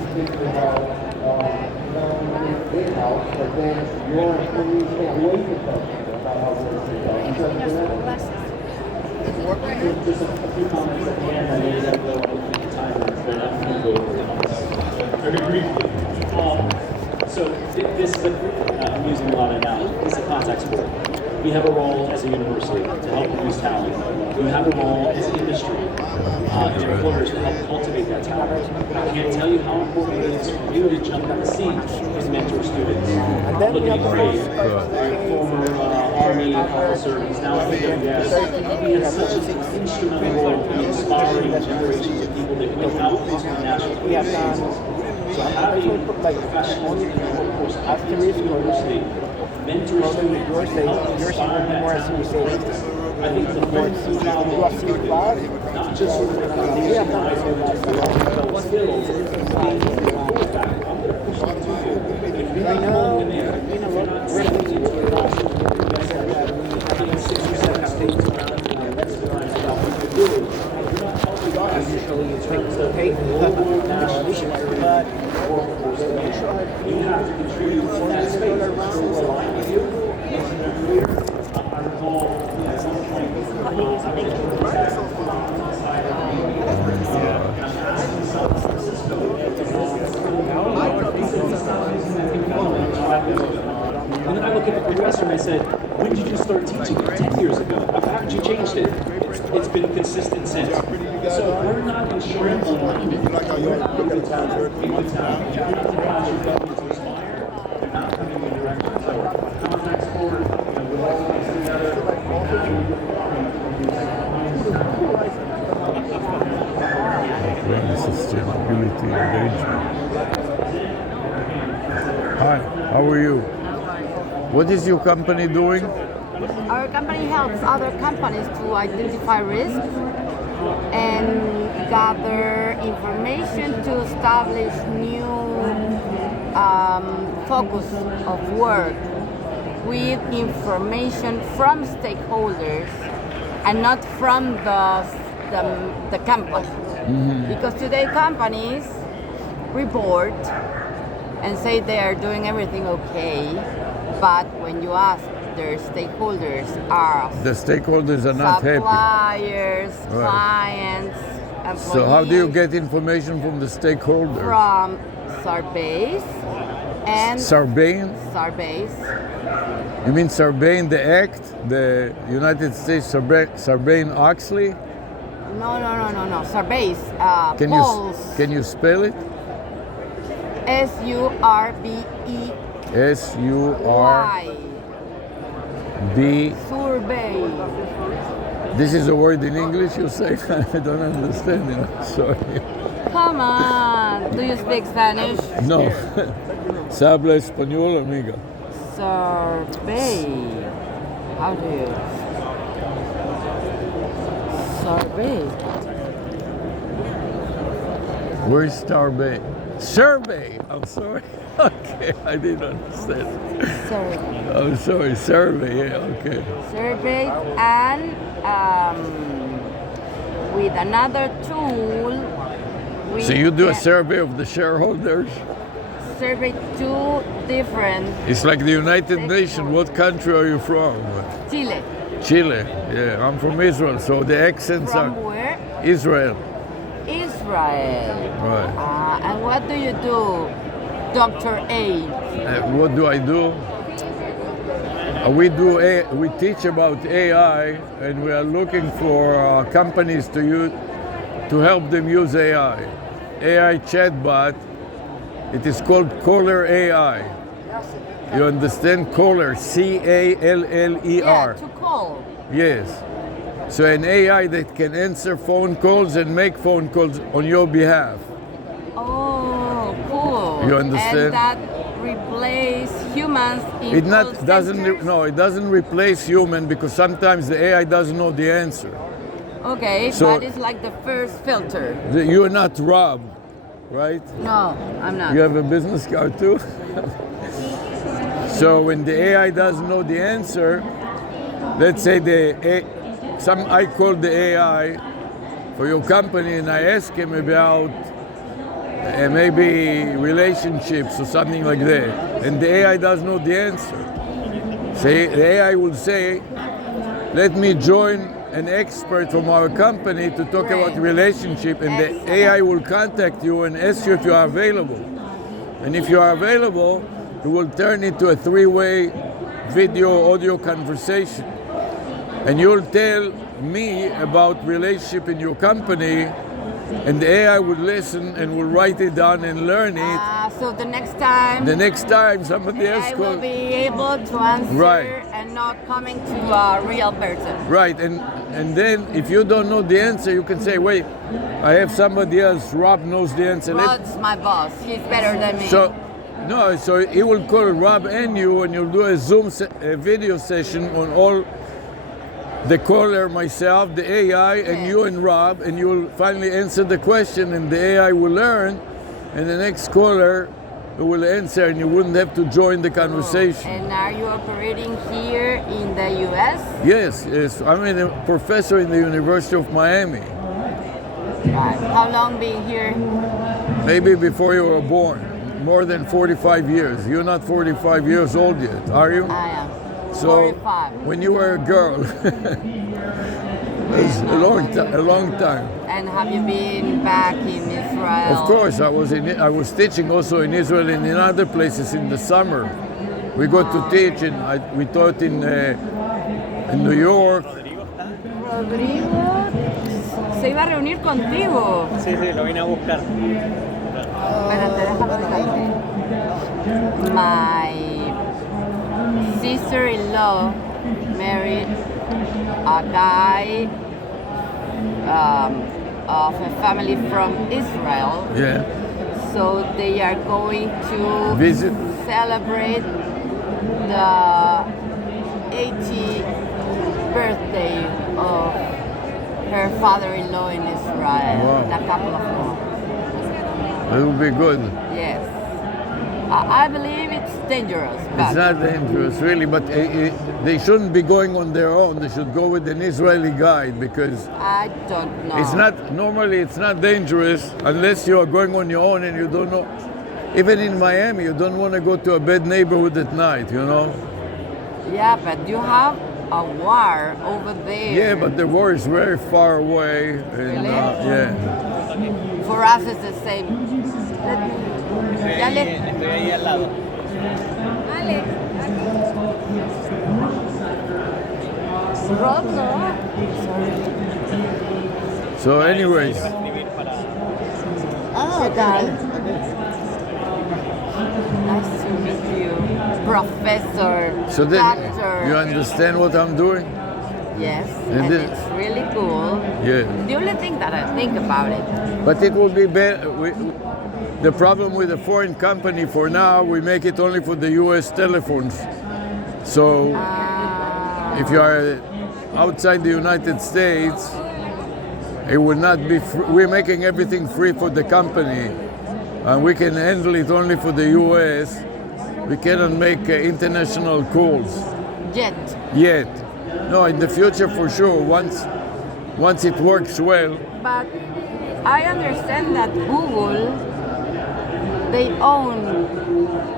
So this is I'm using a lot of now. It's a context board. We have a role as a university to help produce talent. We have a role as an industry, employers to help cultivate that talent. I can't tell you how important it is for you to jump on the scene and mentor students. Look at Craig, former Army officer, who's now at AWS. He has such an instrumental role in inspiring generations of people that went out to national organizations. So having professionals in the workforce after the university, mentor students, help inspire that talent. I think the point is now not just sort of the foundation, but skills, being able to report back on their pushing to you. If you're not going in there, if you're not stepping into a classroom, having 6 or 7 statements around that's about what you're doing. You're not helping us in terms of global national security. You have to contribute to that space. So relying on you, I recall at some point, and then I look at the professor and I said, When did you start teaching it? 10 years ago. Haven't you changed it? It's been consistent since. So we're not ensuring alignment. You like how you look at the town? You're not coming in direction. So contact sport, we're all together. Sustainability engagement. Hi, how are you? What is your company doing? Our company helps other companies to identify risks and gather information to establish new focus of work with information from stakeholders and not from the company. Because today companies report and say they are doing everything okay, but when you ask, their stakeholders are The stakeholders are not happy. suppliers, Right. clients, employees. So how do you get information from the stakeholders? From surveys and Sarbanes? surveys. You mean Sarbanes, the act, the United States Sarbanes-Oxley? No. Surveys. Polls. Can you spell it? SURBEY. SURB. Survey. This is a word in English you say? I don't understand it. I'm sorry. Come on. Do you speak Spanish? No. Se habla español, amiga. Survey. How do you? Survey. Where's Starbay? Survey! I'm sorry. Okay, I didn't understand. Sorry. I'm sorry, survey, yeah, okay. Survey and with another tool. So you do a survey of the shareholders? Survey two different. It's like the United Nations. What country are you from? Chile. Chile, yeah. I'm from Israel, so the accents From are... where? Israel. Israel. Right. And what do you do, Dr. A? What do I do? We teach about AI, and we are looking for companies to help them use AI. AI chatbot. It is called Caller AI. You understand? Caller, Caller. Yeah, to call. Yes. So an AI that can answer phone calls and make phone calls on your behalf. Oh, cool. You understand? And that replace humans in It call doesn't. centers? No, it doesn't replace human because sometimes the AI doesn't know the answer. Okay, So- but it's like the first filter. You're not Rob, right? No, I'm not. You have a business card too. So when the AI doesn't know the answer, let's say I call the AI for your company and I ask him about maybe relationships or something like that, and the AI doesn't know the answer. Say the AI will say, "Let me join an expert from our company to talk about relationship," and the AI will contact you and ask you if you are available. And if you are available, it will turn into a three-way video, audio conversation. And you'll tell me about relationship in your company, and the AI will listen and will write it down and learn it. So the next time somebody else I will be able to answer Right. and not coming to a real person. Right, and then if you don't know the answer, you can say, wait, I have somebody else, Rob knows the answer. Rod's my boss. He's better than me. So he will call Rob and you, and you'll do a Zoom video session on all the caller, myself, the AI, and you and Rob, and you'll finally answer the question, and the AI will learn, and the next caller will answer, and you wouldn't have to join the conversation. And are you operating here in the U.S.? Yes. I'm a professor in the University of Miami. Right. How long being here? Maybe before you were born. More than 45 years. You're not 45 years old yet, are you? I am. So 45. when you were a girl, it's a long time. And have you been back in Israel? Of course, I was teaching also in Israel and in other places in the summer. We go to teach, and we taught in New York. Rodrigo se iba a reunir contigo. Sí, lo vine a buscar. Espérate, déjame decirte. My sister-in-law married a guy of a family from Israel. Yeah. So they are going to Visit. celebrate the 80th birthday of her father-in-law in Israel Wow. in a couple of months. It will be good. Yes. I believe it's dangerous. But It's not dangerous, really, but they shouldn't be going on their own. They should go with an Israeli guide because I don't know. it's not dangerous unless you are going on your own and you don't know. Even in Miami, you don't want to go to a bad neighborhood at night, you know? Yeah, but you have a war over there. Yeah, but the war is very far away. And, Really? yeah. For us, it's the same. Dale. Estoy ahí al lado. Dale. Rob, no. So, anyways, Oh, God. Nice to meet you, Professor. so then Doctor. you understand what I'm doing? Yes, And and this- it's really cool. Yeah. The only thing that I think about it, But it will be better. The problem with a foreign company for now, we make it only for the US telephones. So if you are outside the United States, it will not be we're making everything free for the company. And we can handle it only for the US. We cannot make international calls. Yet. No, in the future for sure, once it works well. but I understand that Google, they own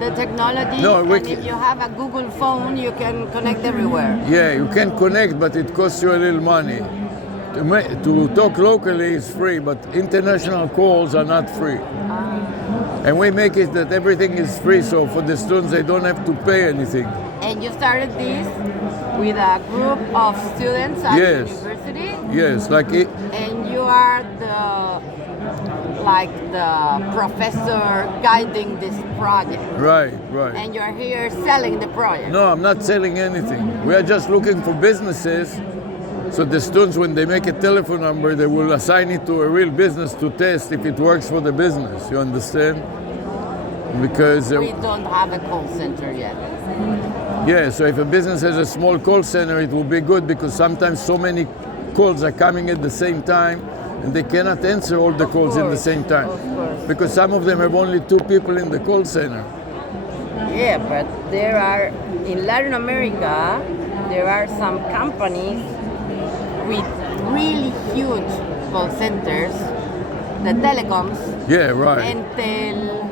the technology, No, we and if you have a Google phone, you can connect everywhere. Yeah, you can connect, but it costs you a little money. To talk locally is free, but international calls are not free. And we make it that everything is free, so for the students, they don't have to pay anything. And you started this with a group of students at Yes. university, Yes, like it. and you are the professor guiding this project. Right, right. And you're here selling the project. No, I'm not selling anything. We are just looking for businesses. So the students, when they make a telephone number, they will assign it to a real business to test if it works for the business. You understand? Because We don't have a call center yet. yeah, so if a business has a small call center, it will be good because sometimes so many calls are coming at the same time and they cannot answer all the calls at the same time. Because some of them have only 2 people in the call center. Yeah, but there are, in Latin America, there are some companies with really huge call centers, the telecoms, Yeah, right. Entel,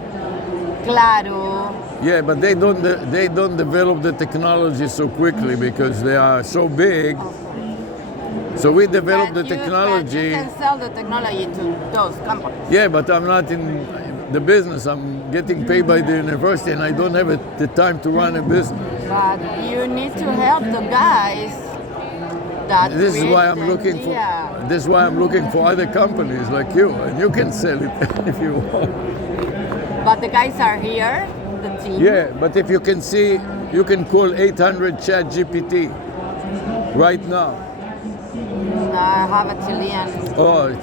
Claro. Yeah, but they don't develop the technology so quickly because they are so big. So we develop the But you technology. can sell the technology to those companies. Yeah, but I'm not in the business. I'm getting paid by the university, and I don't have the time to run a business. But you need to help the guys that This is create why I'm the looking for. idea. This is why I'm looking for other companies like you, and you can sell it if you want. But the guys are here, the team. Yeah, but if you can see, you can call 800 Chat GPT right now. I have a Chilean. Oh,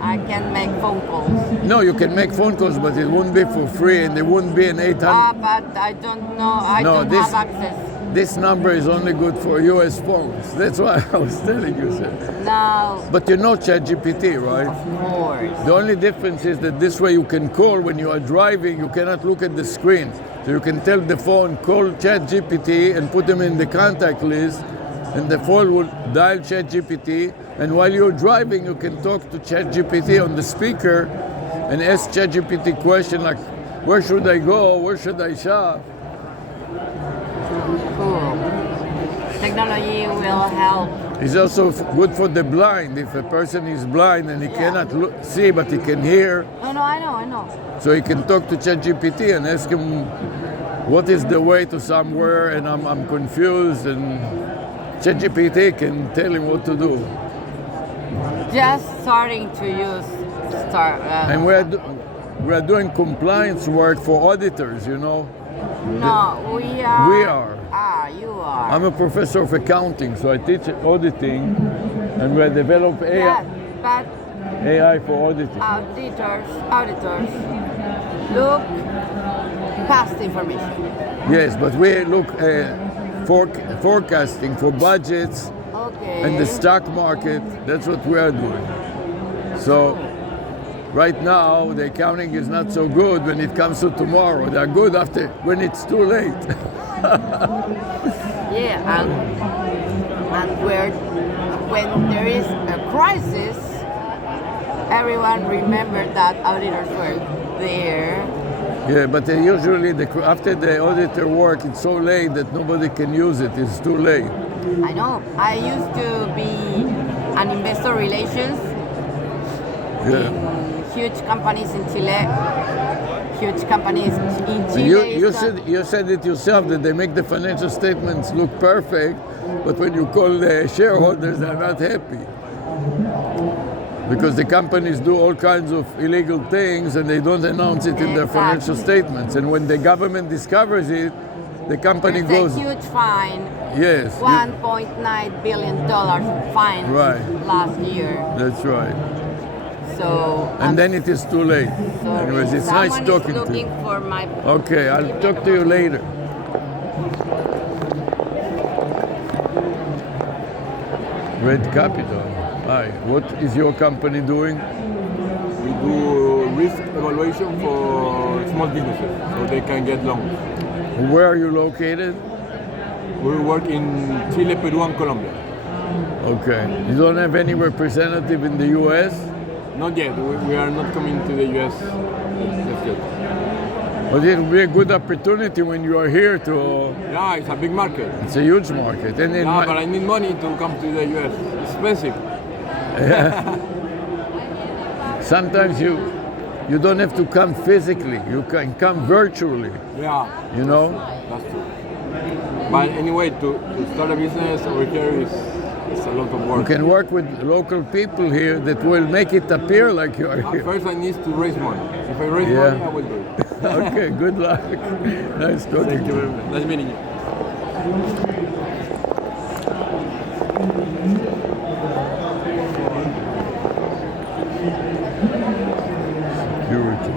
I can make phone calls. no, you can make phone calls, but it wouldn't be for free, and there wouldn't be an 800. But I don't know. I No, don't this- have access. This number is only good for US phones. That's why I was telling you, sir. No. But you know ChatGPT, right? Of course. The only difference is that this way you can call when you are driving, you cannot look at the screen. So you can tell the phone, call ChatGPT and put them in the contact list, and the phone will dial ChatGPT. And while you're driving, you can talk to ChatGPT on the speaker and ask ChatGPT question like, where should I go? Where should I shop? Cool. Technology will help. It's also good for the blind. If a person is blind and he cannot see but he can hear, No, I know. so he can talk to ChatGPT and ask him what is the way to somewhere, and I'm confused, and ChatGPT can tell him what to do. Just starting to use And we're doing compliance work for auditors, you know. No, we are. We are. Ah, you are. I'm a professor of accounting, so I teach auditing, and we develop AI. Yeah, but AI for auditing. Auditors look past information. Yes, but we look forecasting for budgets and the stock market. That's what we are doing. So right now, the accounting is not so good when it comes to tomorrow. They're good after when it's too late. Yeah, and when there is a crisis, everyone remembers that auditors were there. Yeah, but usually after the auditor work, it's so late that nobody can use it. It's too late. I know. I used to be an investor relations in huge companies in Chile, huge companies in Chile. You said it yourself that they make the financial statements look perfect, but when you call the shareholders, they're not happy. Because the companies do all kinds of illegal things and they don't announce it in their financial statements. And when the government discovers it, the company goes... a huge fine. Yes. $1.9 billion fine last year. That's right. So... And then it is too late. Sorry. Anyways, it's nice talking to you. For my... Okay, I'll talk to you later. Red Capital. Hi, what is your company doing? We do risk evaluation for small businesses so they can get loans. Where are you located? We work in Chile, Peru, and Colombia. Okay. You don't have any representative in the U.S.? Not yet. We are not coming to the U.S. just yet. But it will be a good opportunity when you are here to... Yeah, it's a big market. It's a huge market. And but I need money to come to the U.S. It's expensive. Yeah. Sometimes you don't have to come physically. You can come virtually. Yeah. You know? That's true. But anyway, to start a business over here is a lot of work. You can work with local people here that will make it appear like you are here. First I need to raise money. If I raise money, I will do it. Okay, good luck. Nice talking to you. Nice meeting you. Security.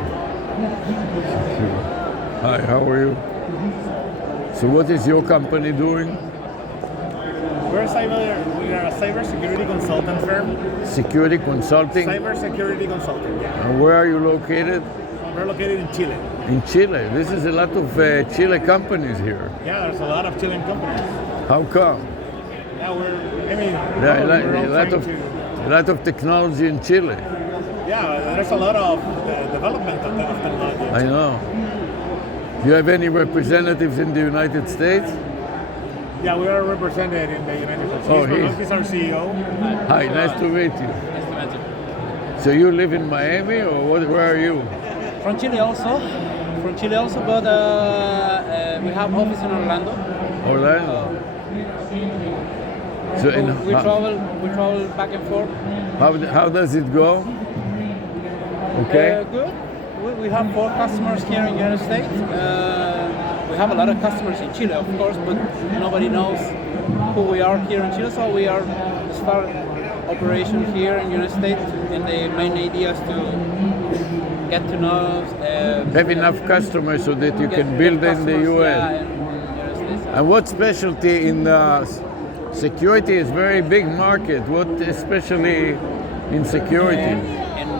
Hi, how are you? So what is your company doing? We are a cybersecurity consultant firm. Security consulting? Cybersecurity consulting, yeah. And where are you located? We're located in Chile. In Chile? This is a lot of Chile companies here. Yeah, there's a lot of Chilean companies. How come? Yeah, A lot of technology in Chile. Yeah, there's a lot of development of technology. I know. Do you have any representatives in the United States? Yeah, we are represented in the United States. Oh, he's our CEO. Hi, nice to meet you. Nice to meet you. So you live in Miami, or where are you? From Chile also. But we have office in Orlando. Orlando. So we travel back and forth. How does it go? Okay. Good. We have 4 customers here in the United States. We have a lot of customers in Chile, of course, but nobody knows who we are here in Chile. So we are start operation here in the United States, and the main idea is to get to know. Have enough customers so that you can build in the US. And what specialty in security is very big market? What especially in security?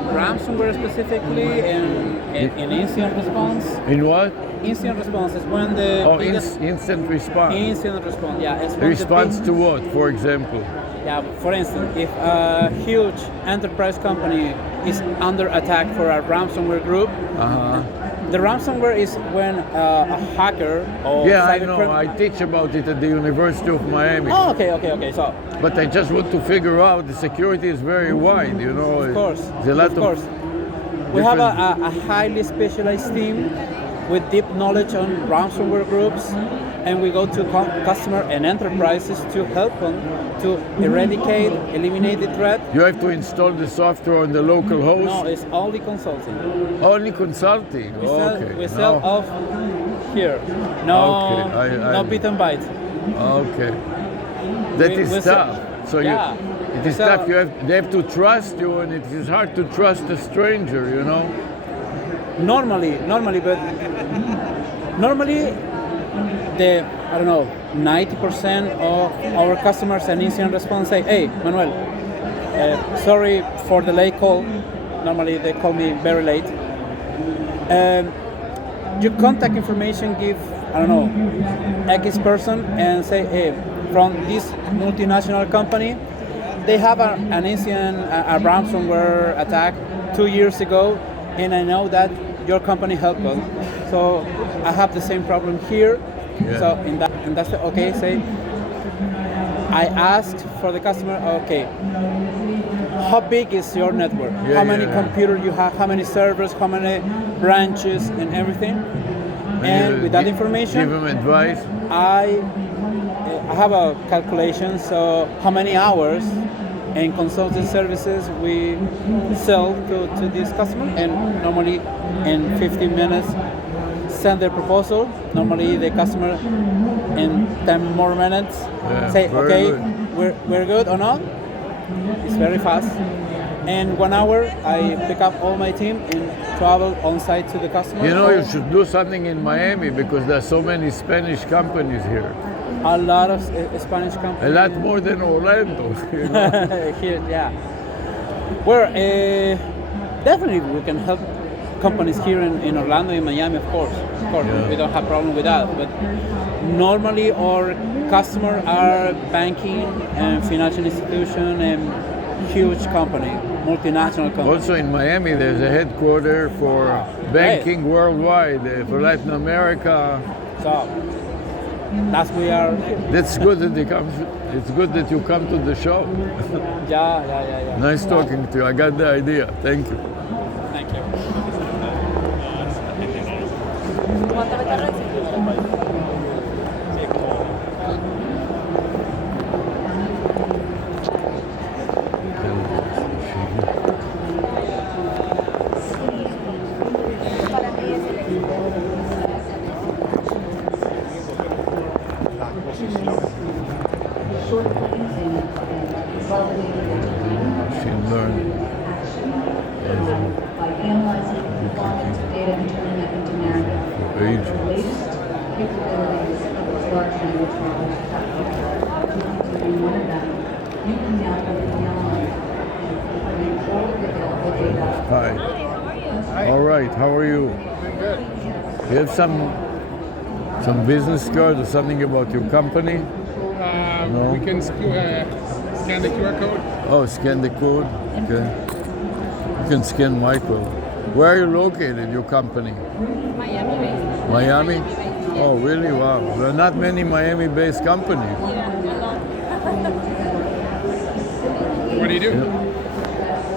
Ransomware specifically, in incident response. In what? Incident response is when the instant response. Instant response, yeah. Response to what, for example? Yeah, for instance, if a huge enterprise company is under attack for a ransomware group, the ransomware is when a hacker or I know. I teach about it at the University of Miami. Oh, okay. So, but I just want to figure out the security is very wide, you know. Of course. There's a lot of course. We have a highly specialized team with deep knowledge on ransomware groups, and we go to customer and enterprises to help them to eradicate, eliminate the threat. You have to install the software on the local host? No, it's only consulting. Only consulting? We sell off here. No, okay. no bit and byte. Okay. That is tough. So yeah. It is tough. They have to trust you, and it is hard to trust a stranger, you know? Normally, the, I don't know, 90% of our customers and incident response say, hey, Manuel, sorry for the late call. Normally they call me very late. Your contact information give, I don't know, X person and say, hey, from this multinational company, they have an incident, a ransomware attack 2 years ago, and I know that your company helped us. So I have the same problem here. Yeah. So and that's okay. Say, I asked for the customer. Okay, how big is your network? How many computers you have? How many servers? How many branches and everything? And with that information, give them advice. I have a calculation. So how many hours and consulting services we sell to this customer, and normally in 15 minutes send their proposal. Normally the customer in 10 more minutes say, okay, we're good or not. It's very fast. In 1 hour, I pick up all my team and travel on site to the customer. You know, you should do something in Miami because there are so many Spanish companies here. A lot of Spanish companies. A lot more than Orlando. You know? Here, yeah. Well, definitely we can help companies here in Orlando, in Miami, of course. We don't have problem with that. But normally our customers are banking and financial institution and huge company, multinational company. Also in Miami, there's a headquarters for banking worldwide, for Latin America. So that's we are. That's good that it's good that you come to the show. Yeah. Nice talking to you. I got the idea. Thank you. Thank you. Machine learning. By analyzing volumes of data and turning it into narrative. The latest capabilities of this large language model platform. Using one of them, you can now quickly analyze and incorporate all of the available data. Hi. All right. How are you? Good. You have some business card or something about your company? No? We can scan the QR code. Oh, scan the code. Okay. You can scan my code. Where are you located, your company? Miami-based. Miami? Oh, really? Wow. There are not many Miami-based companies. What do you do?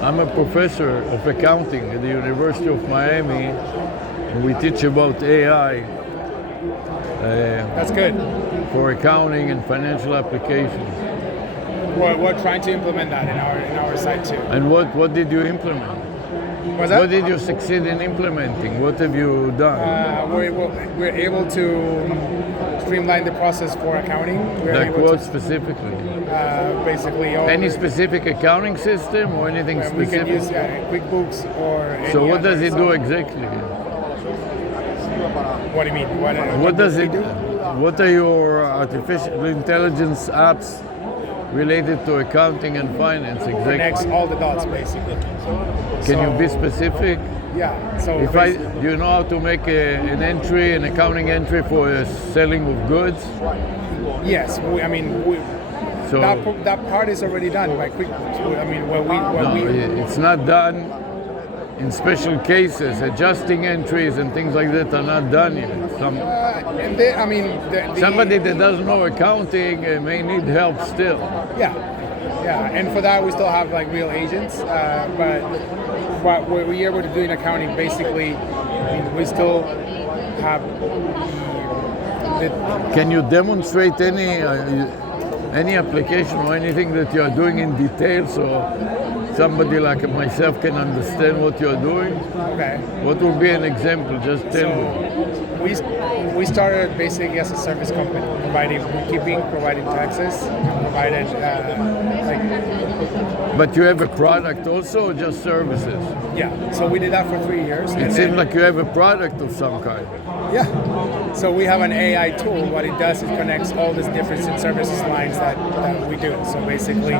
I'm a professor of accounting at the University of Miami. And we teach about AI. That's good. For accounting and financial applications. We're trying to implement that in our site too. And what did you implement? What's that? What did you succeed in implementing? What have you done? We're able to streamline the process for accounting. Like what specifically? Basically, any specific accounting system or anything specific? We can use QuickBooks or. So what does it do exactly? What do you mean? What does it do? What are your artificial intelligence apps related to accounting and finance exactly? Connects all the dots basically. Can you be specific? Yeah. So do you know how to make an entry, an accounting entry for selling of goods? Yes. That part is already done by QuickBooks. I mean, it's not done. In special cases, adjusting entries and things like that are not done yet. Somebody that doesn't know accounting may need help still. Yeah, and for that we still have like real agents, but what we're able to do in accounting, basically, we still have Can you demonstrate any application or anything that you are doing in detail so somebody like myself can understand what you are doing? Okay. What would be an example? Just tell me. We started basically as a service company, providing bookkeeping, providing taxes, provided But you have a product also, or just services? Yeah. So we did that for 3 years. It seems like you have a product of some kind. Yeah. So we have an AI tool. What it does, it connects all these different services lines that we do. So basically,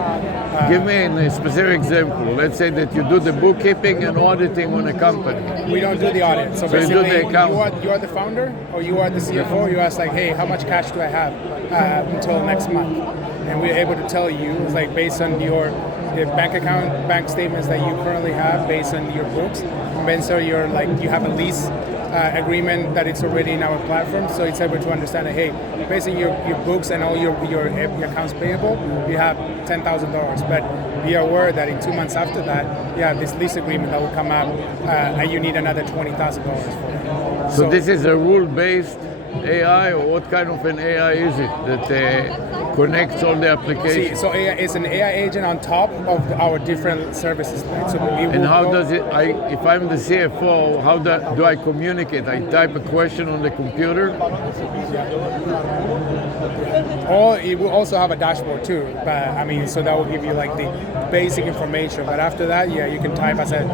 give me a specific example. Let's say that you do the bookkeeping and auditing on a company. We don't do the audit. So you basically, do the account. you are the founder or you are the CFO. You ask like, hey, how much cash do I have until next month? And we're able to tell you, like based on the bank account, bank statements that you currently have, based on your books. And then so you have a lease agreement that it's already in our platform, so it's able to understand that, hey, based on your books and all your accounts payable, you have $10,000, but be aware that in 2 months after that, you have this lease agreement that will come up, and you need another $20,000 for it. So this is a rule-based AI, or what kind of an AI is it that connects all the applications? So AI is an AI agent on top of our different services. Right? So and how does it, if I'm the CFO, how do I communicate? I type a question on the computer? Or it will also have a dashboard too, but I mean, so that will give you like the basic information. But after that, yeah, you can type as a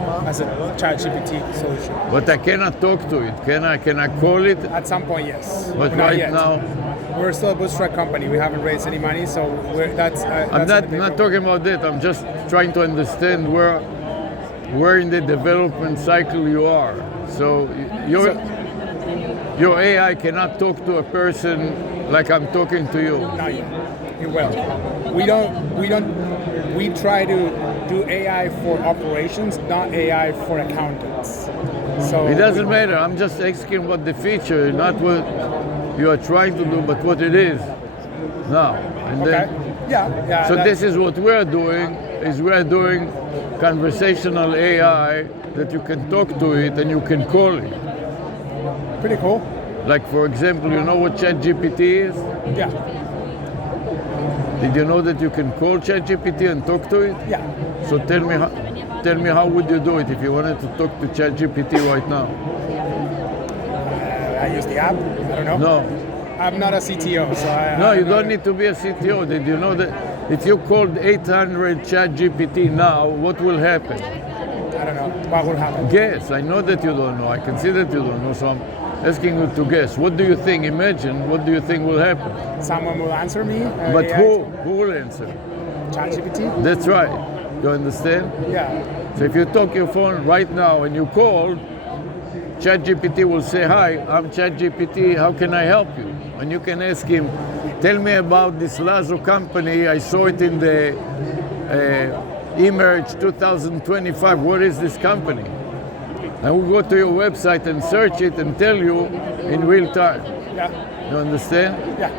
ChatGPT solution. But I cannot talk to it. Can I call it? At some point, yes. But right now, we're still a bootstrap company. We haven't raised any money, so that's I'm not talking about that. I'm just trying to understand where in the development cycle you are. So your AI cannot talk to a person like I'm talking to you. Not yet. It will. We try to do AI for operations, not AI for accountants. So it doesn't matter. I'm just asking about the feature, not what you are trying to do, but what it is now. And then, yeah. So this is what we're doing. We're doing conversational AI that you can talk to it and you can call it. Pretty cool. Like for example, you know what ChatGPT is? Yeah. Did you know that you can call ChatGPT and talk to it? Yeah. So tell me how would you do it if you wanted to talk to ChatGPT right now? I use the app. I don't know. No. I'm not a CTO, so No, you don't need to be a CTO. Did you know that if you called 800 ChatGPT now, what will happen? I don't know. What will happen? Guess. I know that you don't know. I can see that you don't know, so I'm asking you to guess. What do you think? Imagine, what do you think will happen? Someone will answer me. But who will answer? ChatGPT. That's right. You understand? Yeah. So if you talk your phone right now and you call, ChatGPT will say, hi, I'm ChatGPT, how can I help you? And you can ask him, tell me about this Lazo company, I saw it in the eMerge 2025, what is this company? I will go to your website and search it and tell you in real time. Yeah. You understand? Yeah.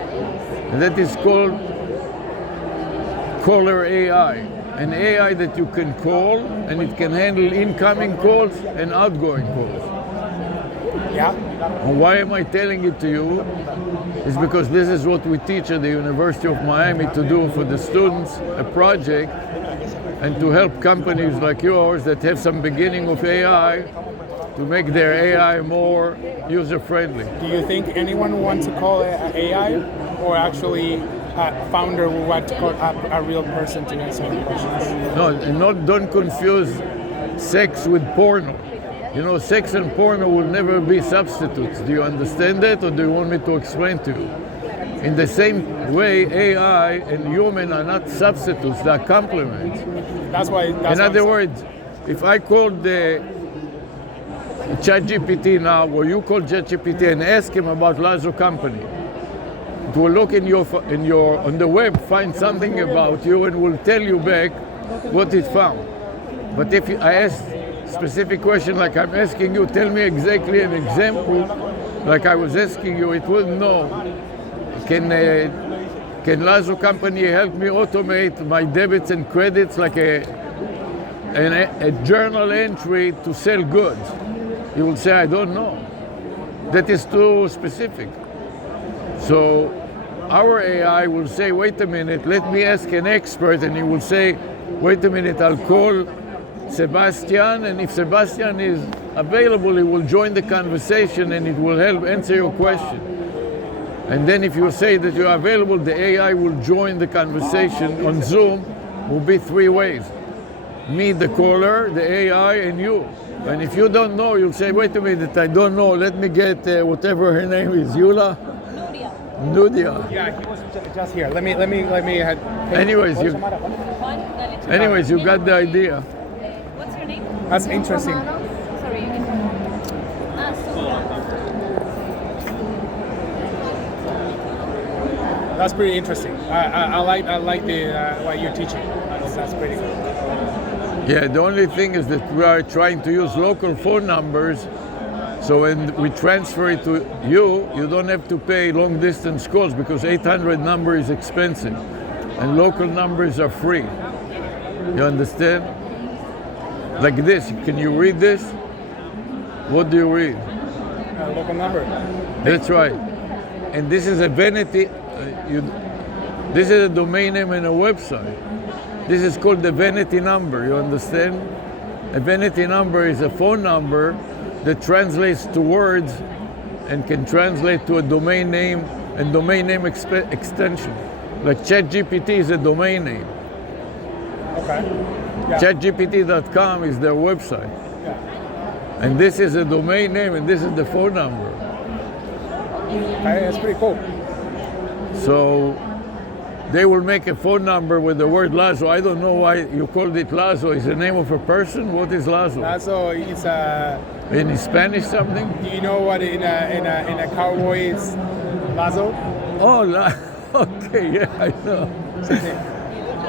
And that is called caller AI. An AI that you can call and it can handle incoming calls and outgoing calls. Yeah. And why am I telling it to you? It's because this is what we teach at the University of Miami to do for the students, a project, and to help companies like yours that have some beginning of AI to make their AI more user-friendly. Do you think anyone wants to call it AI, or actually a founder will want to call a real person to answer the questions? No, and don't confuse sex with porno. You know, sex and porno will never be substitutes. Do you understand that, or do you want me to explain to you? In the same way, AI and human are not substitutes, they are complements. That's why. In other words, if I called the ChatGPT now, or you call ChatGPT and ask him about Lazo company, it will look on the web, find something about you, and will tell you back what it found. But if I ask specific question like I'm asking you, tell me exactly an example, like I was asking you, it will know. Can Lazo company help me automate my debits and credits like a journal entry to sell goods? You will say, I don't know. that is too specific. So our AI will say, wait a minute, let me ask an expert, and he will say, wait a minute, I'll call Sebastian, and if Sebastian is available, he will join the conversation and it will help answer your question. And then if you say that you are available, the AI will join the conversation on Zoom. Will be 3 ways. Me, the caller, the AI, and you. And if you don't know, you'll say, wait a minute, I don't know, let me get whatever her name is, Yula? Nudia. Yeah, he was just here. Let me. Anyways, you got the idea. What's your name? That's interesting. Sorry, you That's pretty interesting. I like the what you're teaching. That's pretty good. Yeah, the only thing is that we are trying to use local phone numbers, so when we transfer it to you, you don't have to pay long distance calls because 800 number is expensive and local numbers are free. You understand? Like this, can you read this? What do you read? Local number. That's right. And this is a vanity, this is a domain name and a website. This is called the vanity number, you understand? A vanity number is a phone number that translates to words and can translate to a domain name and domain name extension. Like ChatGPT is a domain name. Okay. Yeah. ChatGPT.com is their website. Yeah. And this is a domain name and this is the phone number. Okay, that's pretty cool. So they will make a phone number with the word Lazo. I don't know why you called it Lazo. Is the name of a person? What is Lazo? Lazo is in Spanish something? Do you know what in a cowboy is Lazo? Oh, okay, yeah, I know.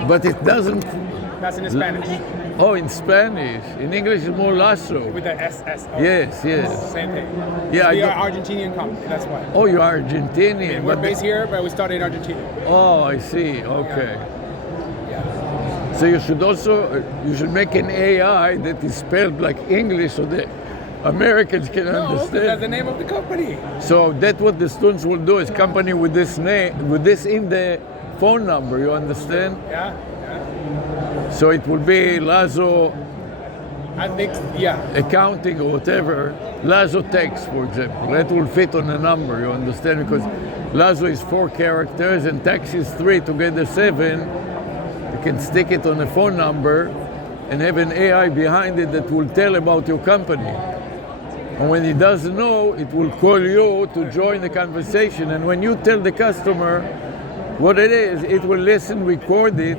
But it doesn't. That's in Spanish. Oh, in Spanish. In English, it's more lasso. With the SS. Yes. Same thing. Yeah, we are Argentinian company. That's why. Oh, you are Argentinian. Yeah, we're based here, but we started in Argentina. Oh, I see. Okay. Yeah. So you should make an AI that is spelled like English so that Americans can understand. That's the name of the company. So that's what the students will do, is company with this name, with this in the phone number, you understand? Yeah. So it will be Lazo, I think, yeah. Accounting or whatever. Lazo text, for example. That will fit on a number, you understand? Because Lazo is 4 characters and text is 3, together 7. You can stick it on a phone number and have an AI behind it that will tell about your company. And when it doesn't know, it will call you to join the conversation. And when you tell the customer what it is, it will listen, record it,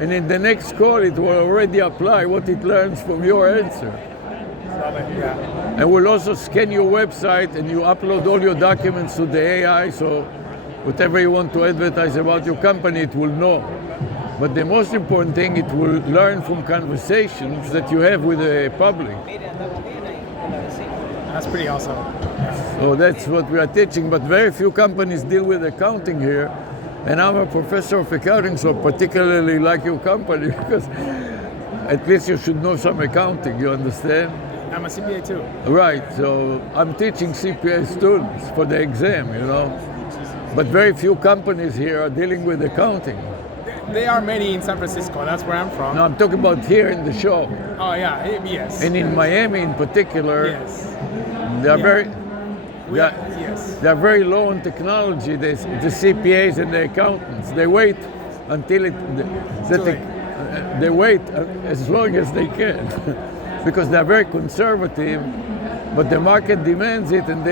and in the next call, it will already apply what it learns from your answer. Yeah. And we'll also scan your website and you upload all your documents to the AI, so whatever you want to advertise about your company, it will know. But the most important thing, it will learn from conversations that you have with the public. That's pretty awesome. So that's what we are teaching, but very few companies deal with accounting here. And I'm a professor of accounting, so particularly like your company, because at least you should know some accounting, you understand? I'm a CPA too. Right, so I'm teaching CPA students for the exam, you know. But very few companies here are dealing with accounting. There are many in San Francisco, that's where I'm from. No, I'm talking about here in the show. Oh yeah, yes. And in Miami in particular, yes. They are very... Yes. They're very low on technology, the CPAs and the accountants. They wait until they wait as long as they can because they're very conservative, but the market demands it and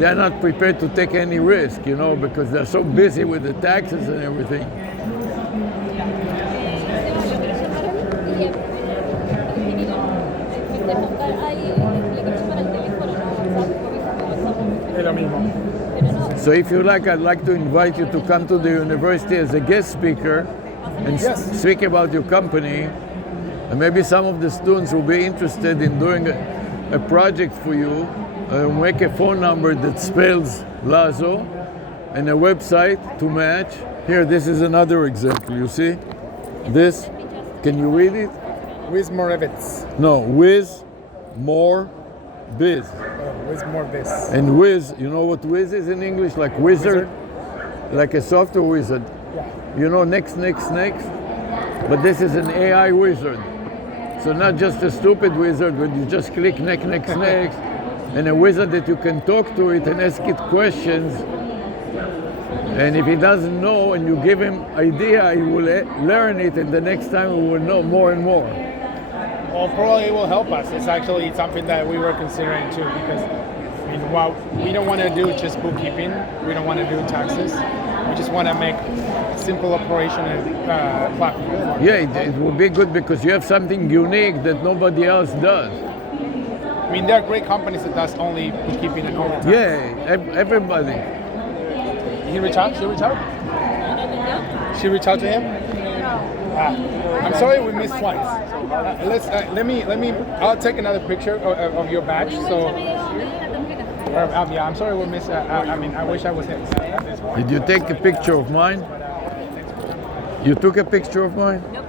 they're not prepared to take any risk, you know, because they're so busy with the taxes and everything. So if you like, I'd like to invite you to come to the university as a guest speaker and speak about your company. And maybe some of the students will be interested in doing a project for you, make a phone number that spells Lazo and a website to match. Here, this is another example, you see? This, can you read it? Wiz Moravitz. No, Wiz More Biz. It's more Viz. And whiz, you know what whiz is in English? Like wizard? Like a software wizard. Yeah. You know, next. But this is an AI wizard. So not just a stupid wizard where you just click next, and a wizard that you can talk to it and ask it questions. And if he doesn't know and you give him idea, he will learn it, and the next time he will know more and more. Well, probably it will help us. It's actually something that we were considering too, because I mean, while we don't want to do just bookkeeping, we don't want to do taxes. We just want to make simple operation and platform. Yeah, it will be good because you have something unique that nobody else does. I mean, there are great companies that does only bookkeeping and only tax. Yeah, everybody. He reach out? She reach out? She reach out to him? I'm sorry we missed twice. Let me. I'll take another picture of your badge. So. Yeah, I'm sorry we missed. I mean, I wish I was here. Did you take a picture of mine? You took a picture of mine? Nope.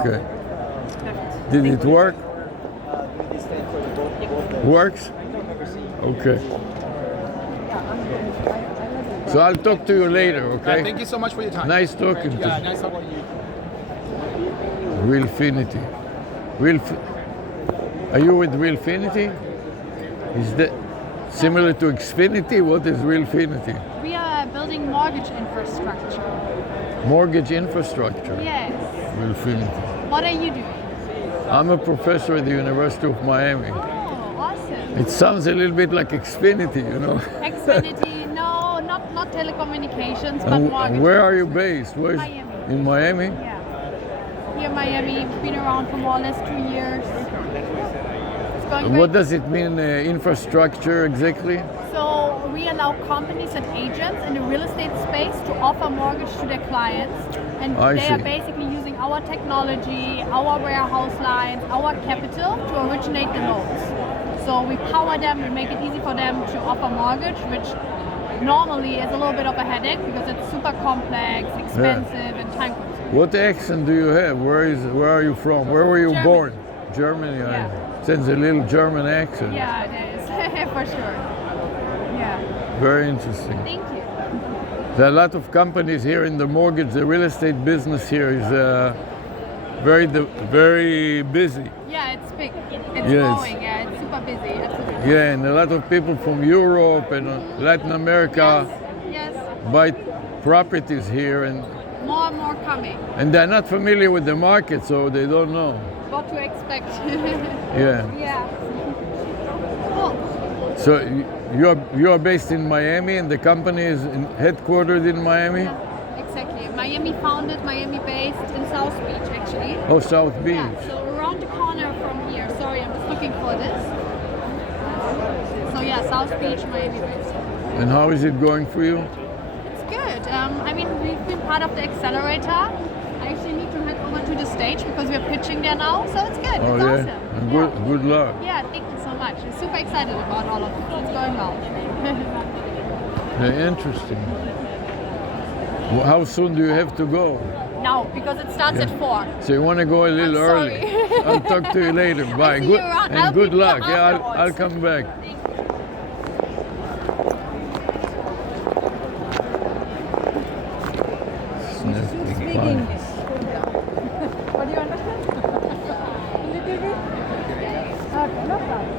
Okay. Did it work? Works? Okay. So I'll talk to you later, okay? Thank you so much for your time. Nice talking to you. Yeah, nice talking to you. Realfinity. Are you with Realfinity? Is that similar to Xfinity? What is Realfinity? We are building mortgage infrastructure. Mortgage infrastructure. Yes. Realfinity. What are you doing? I'm a professor at the University of Miami. Oh, awesome. It sounds a little bit like Xfinity, you know. Xfinity, no, not telecommunications, but And mortgage. where are you based? Where's Miami. in Miami? Yeah. Here in Miami, been around for more or less 2 years. It's going And great. what does it mean, infrastructure exactly? So we allow companies and agents in the real estate space to offer mortgage to their clients, and I they are see. basically using our technology, our warehouse lines, our capital to originate the loans. So we power them, we make it easy for them to offer mortgage, which normally is a little bit of a headache because it's super complex, expensive, and time consuming. What accent do you have? Where are you from? Where were you Germany. born? Germany. Yeah. Sends a little German accent. Yeah, it is, for sure. Yeah. Very interesting. Thank you. There are a lot of companies here in the mortgage, the real estate business here is very busy. Yeah, it's big. It's Yes. growing. Yeah, it's super busy. Absolutely. Yeah, and a lot of people from Europe and Latin America Yes. buy properties here, and More and more coming. they're not familiar with the market, so they don't know. What to expect. Yeah. Yeah. Cool. So you are based in Miami, and the company is headquartered in Miami? Exactly. Miami founded, Miami based in South Beach actually. Oh, South Beach. Yeah, so around the corner from here. Sorry, I'm just looking for this. So yeah, South Beach, Miami based. And how is it going for you? It's good. I mean, we've been part of the accelerator. I actually need to head over to the stage because we're pitching there now, so it's good. Oh It's yeah. awesome. And good luck. Yeah, thank you so much. I'm super excited about all of this. It's going well. Yeah, interesting. How soon do you have to go? Now, because it starts at 4. So you want to go a little early? sorry. I'll talk to you later. Bye. see Good you around. and I'll good be here luck. Yeah, I'll afterwards. come back. What do you understand? Okay, no problem.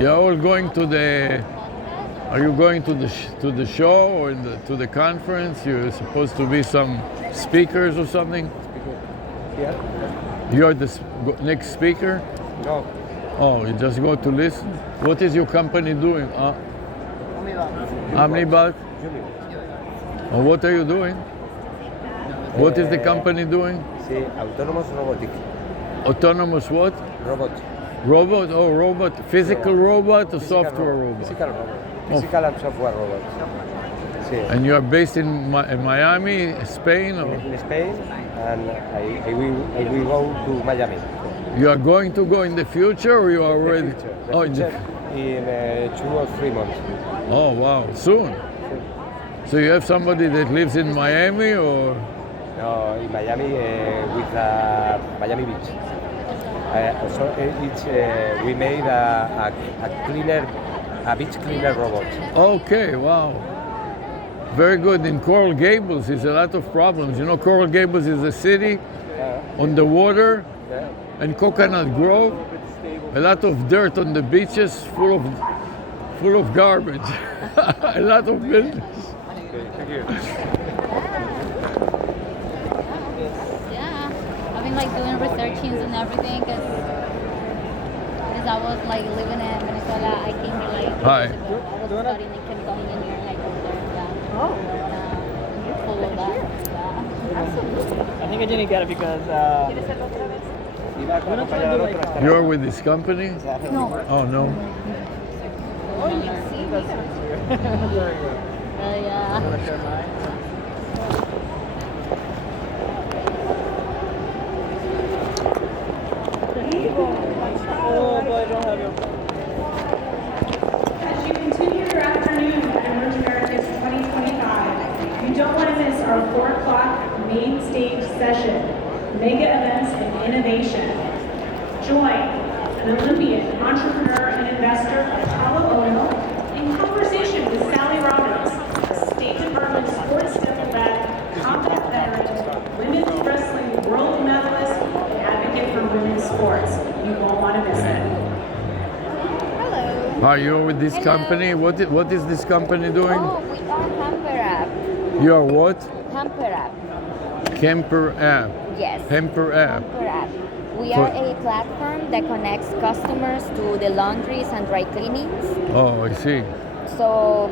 You're all going to the. Are you going to the show or to the conference? You're supposed to be some speakers or something. Yeah. You're the next speaker. No. Oh, you just go to listen. What is your company doing? Omnibus. Oh, what are you doing? What is the company doing? Sí, autonomous robotic. Autonomous what? Robot. Robot? Oh, robot. Physical robot or Physical software robot? Physical robot. Oh. Physical and software robot. Sí. And you are based in Miami, Spain? Or? In Spain, and I will go to Miami. You are going to go in the future, or you are already? Oh, in 2 or 3 months. Oh, wow. Soon? So you have somebody that lives in Miami, or? No, in Miami with Miami Beach. So we made a beach cleaner robot. Okay, wow. Very good. In Coral Gables, there's a lot of problems. You know, Coral Gables is a city on the water, and Coconut Grove, a lot of dirt on the beaches, full of garbage. A lot of buildings. Okay, thank you. Yeah, I've been like doing researchings and everything because I was like living in Venezuela. I came here like Hi. studying chemical engineering like over there. Yeah. Full of that. Yeah. Absolutely. I think I didn't get it because. You're with this company? No. Oh, no. Oh, you see me? Yeah. Oh, but I don't have your. As you continue your afternoon at Emerge Americas 2025, you don't want to miss our 4 o'clock main stage session, Mega Events and Innovation. Join an Olympian, entrepreneur, and investor, Apollo Oil, in conversation with Sally Roberts, State Department sports diplomat, combat veteran, women's wrestling world medalist, and advocate for women's sports. You won't want to miss it. Are you with this company? What is this company doing? Oh, we are Hamper app. You are what? Hamper app. Camper app. Yes. Hamper app. Hamper app. We are a platform that connects customers to the laundries and dry cleanings. Oh, I see. So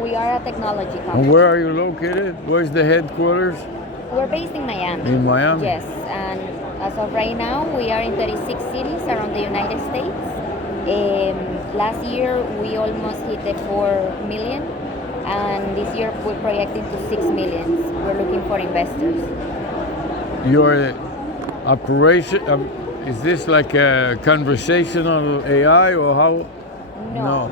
we are a technology company. And where are you located? Where's the headquarters? We're based in Miami. In Miami? Yes, and as of right now, we are in 36 cities around the United States. Last year, we almost hit the 4 million, and this year we're projecting to 6 million. We're looking for investors. Your operation, is this like a conversational AI or how? No.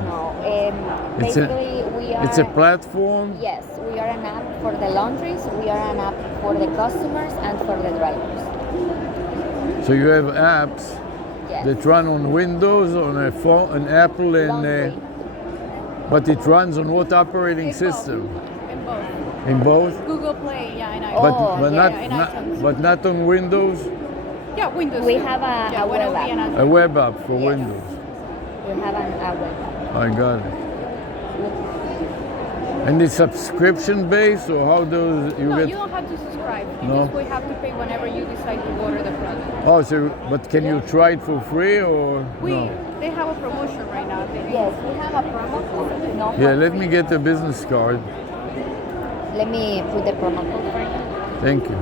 Basically, we are. It's a platform? Yes, we are an app for the laundries, we are an app for the customers and for the drivers. So you have apps Yes. that run on Windows, on a phone, an Apple, and but it runs on what operating system? In both. In both? Google Play, yeah, and iTunes. But iTunes. but not on Windows. Yeah, Windows. We too. have a when it web will be app. an A web app for Windows. We have a web app. I got it. And it's subscription based, or how does you No, get? you don't have to subscribe. You No? just will have to pay whenever you decide to order the product. Oh, so but can you try it for free or no? They have a promotion right now. Yes, we have a promo code. No, Yeah, let me get a business card. Let me put the promo code for you. Thank you.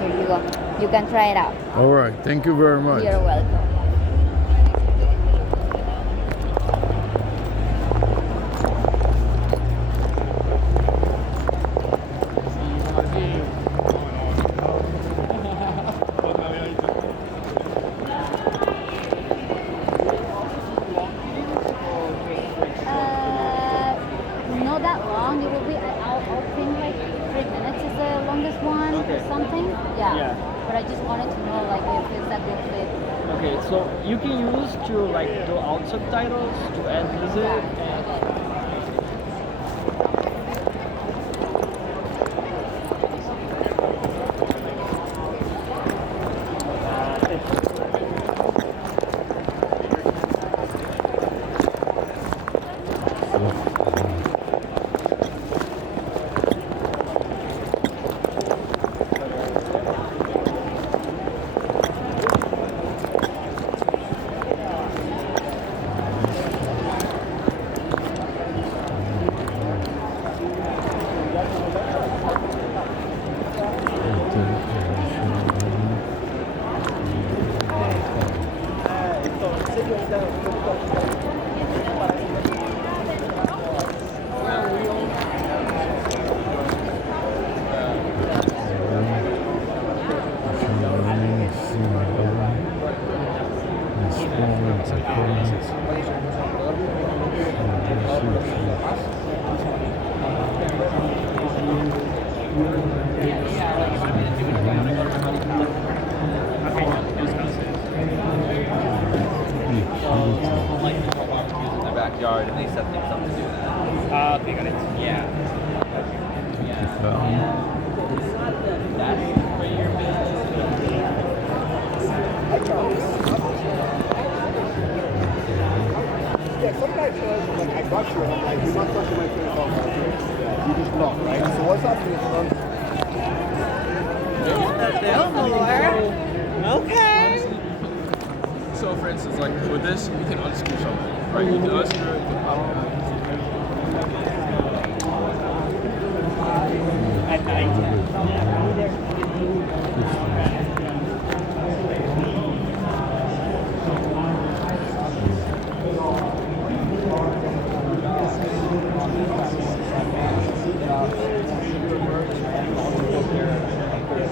Here you go. You can try it out. All right, thank you very much. You're welcome. Not that long. It will be. I'll think like 3 minutes is the longest one or something. Yeah. But I just wanted to know like if it's a good fit. Okay, so you can use to like do out subtitles to add music and. Unlike the barbecues in the backyard, and they set things up to do that. Okay, got it. Yeah. That's where your Yeah, sometimes like I got you and I'm like, you're not touching my face off my face. You just block, right? So what's happening is Okay. So for instance, like with this, we can unscrew something, right? You can unscrew it, you can pop it out. At night.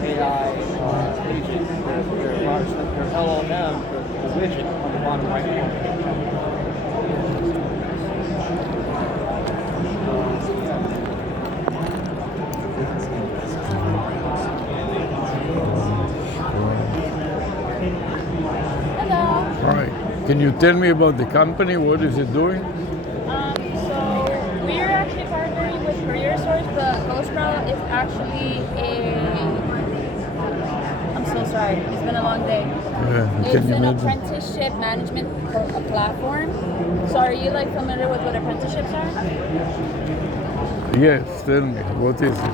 AI agent, their LLM, the widget on the bottom right corner. All right. Can you tell me about the company? What is it doing? So we're actually partnering with Career Source, but GhostRoute is actually I'm so sorry, it's been a long day. Yeah, It's can you an imagine? apprenticeship management platform. So are you like familiar with what apprenticeships are? Yes, tell me, what is it?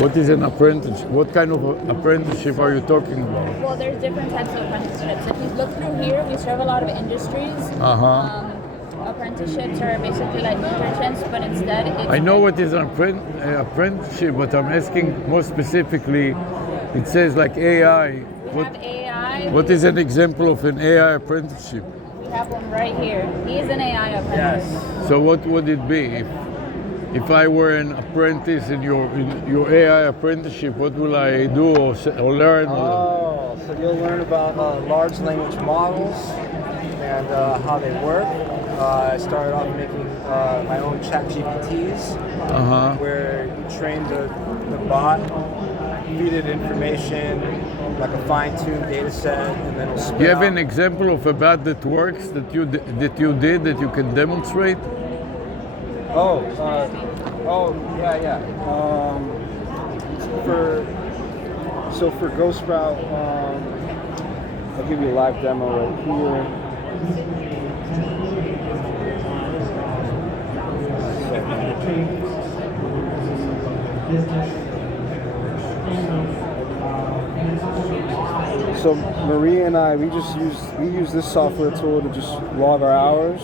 What is an apprenticeship? What kind of apprenticeship are you talking about? Well, there's different types of apprenticeships. If you look through here, we serve a lot of industries. Apprenticeships are basically like internships, but instead it's... I know what is an apprenticeship, but I'm asking more specifically, it says like AI. We have AI. What is an example of an AI apprenticeship? We have one right here. He is an AI apprentice. So what would it be? If I were an apprentice in your AI apprenticeship, what will I do or learn? Oh, so you'll learn about large language models and how they work. I started off making my own chat GPTs, where you train the bot, feed it information, like a fine-tuned data set, and then it'll spit You have out. an example of a bot that works that you did that you can demonstrate? Oh, yeah. For GhostRoute, I'll give you a live demo right here. So Maria and I, we use this software tool to just log our hours,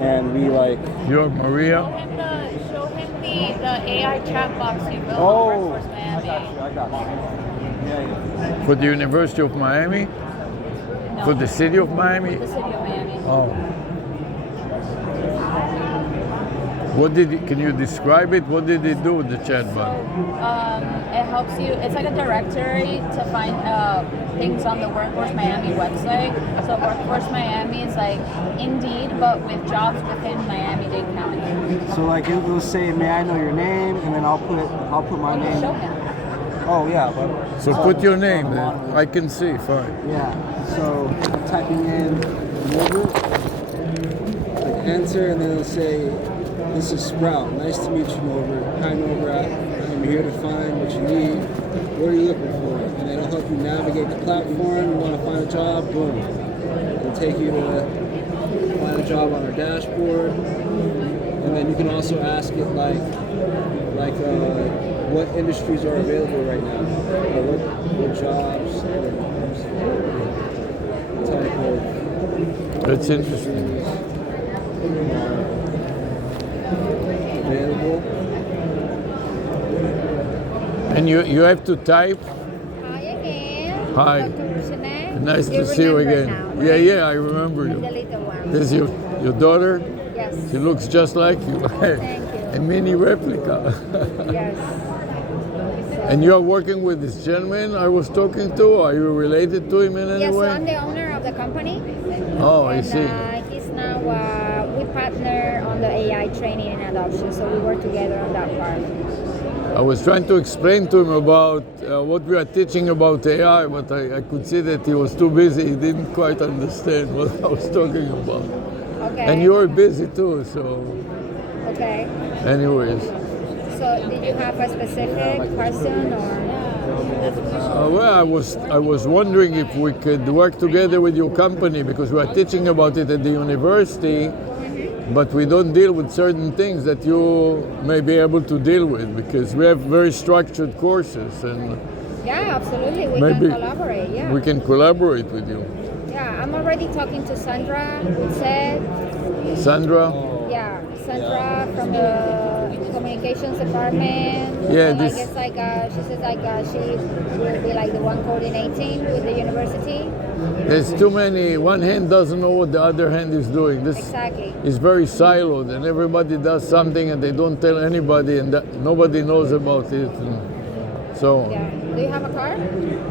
and we like. You're Maria. Show him the AI chat box you built Oh, on Workforce Miami. I got you. Yeah. For the University of Miami? No. For the city of Miami? The city of Miami. Oh. Can you describe it? What did it do, the chatbot? It helps you, it's like a directory to find things on the Workforce Miami website. So Workforce Miami is like Indeed, but with jobs within Miami-Dade County. So like it will say, "May I know your name?" and then I'll put my name. Show him. Oh yeah, but So put your name there. I can see, fine. Yeah. So I'm typing in Norbert, like enter, and then it'll say, "This is Sprout. Nice to meet you, Norbert. Hi, Norbert. I'm here to find what you need. What are you looking for?" And then it'll help you navigate the platform. You want to find a job? Boom. It'll take you to find a job on our dashboard. And then you can also ask it like what industries are available right now, or what jobs, what type of. That's interesting. Available. And you have to type. Hi again. Hi. Nice to see you again. Yeah, I remember you. The little one. This is your daughter? Yes. She looks just like you. Thank you. A mini replica. Yes. And you are working with this gentleman I was talking to? Are you related to him in any Yes, so way? I'm the owner of the company. Oh, I and, see. He's now, we partner on the AI training and adoption, so we work together on that part. I was trying to explain to him about what we are teaching about AI, but I could see that he was too busy. He didn't quite understand what I was talking about. Okay. And you were busy too, so. Okay. Anyways. So did you have a specific question or? Well, I was wondering if we could work together with your company because we are teaching about it at the university, but we don't deal with certain things that you may be able to deal with because we have very structured courses and Yeah, absolutely. We maybe can collaborate. Yeah. we can collaborate with you. Yeah, I'm already talking to Sandra. We said. Sandra? Yeah, Sandra from the communications department. Yeah, and this- I guess she says she will be like the one coordinating with the university. There's too many. One hand doesn't know what the other hand is doing. This Exactly. is very siloed, and everybody does something, and they don't tell anybody, and nobody knows about it, and so on. Yeah. Do you have a card?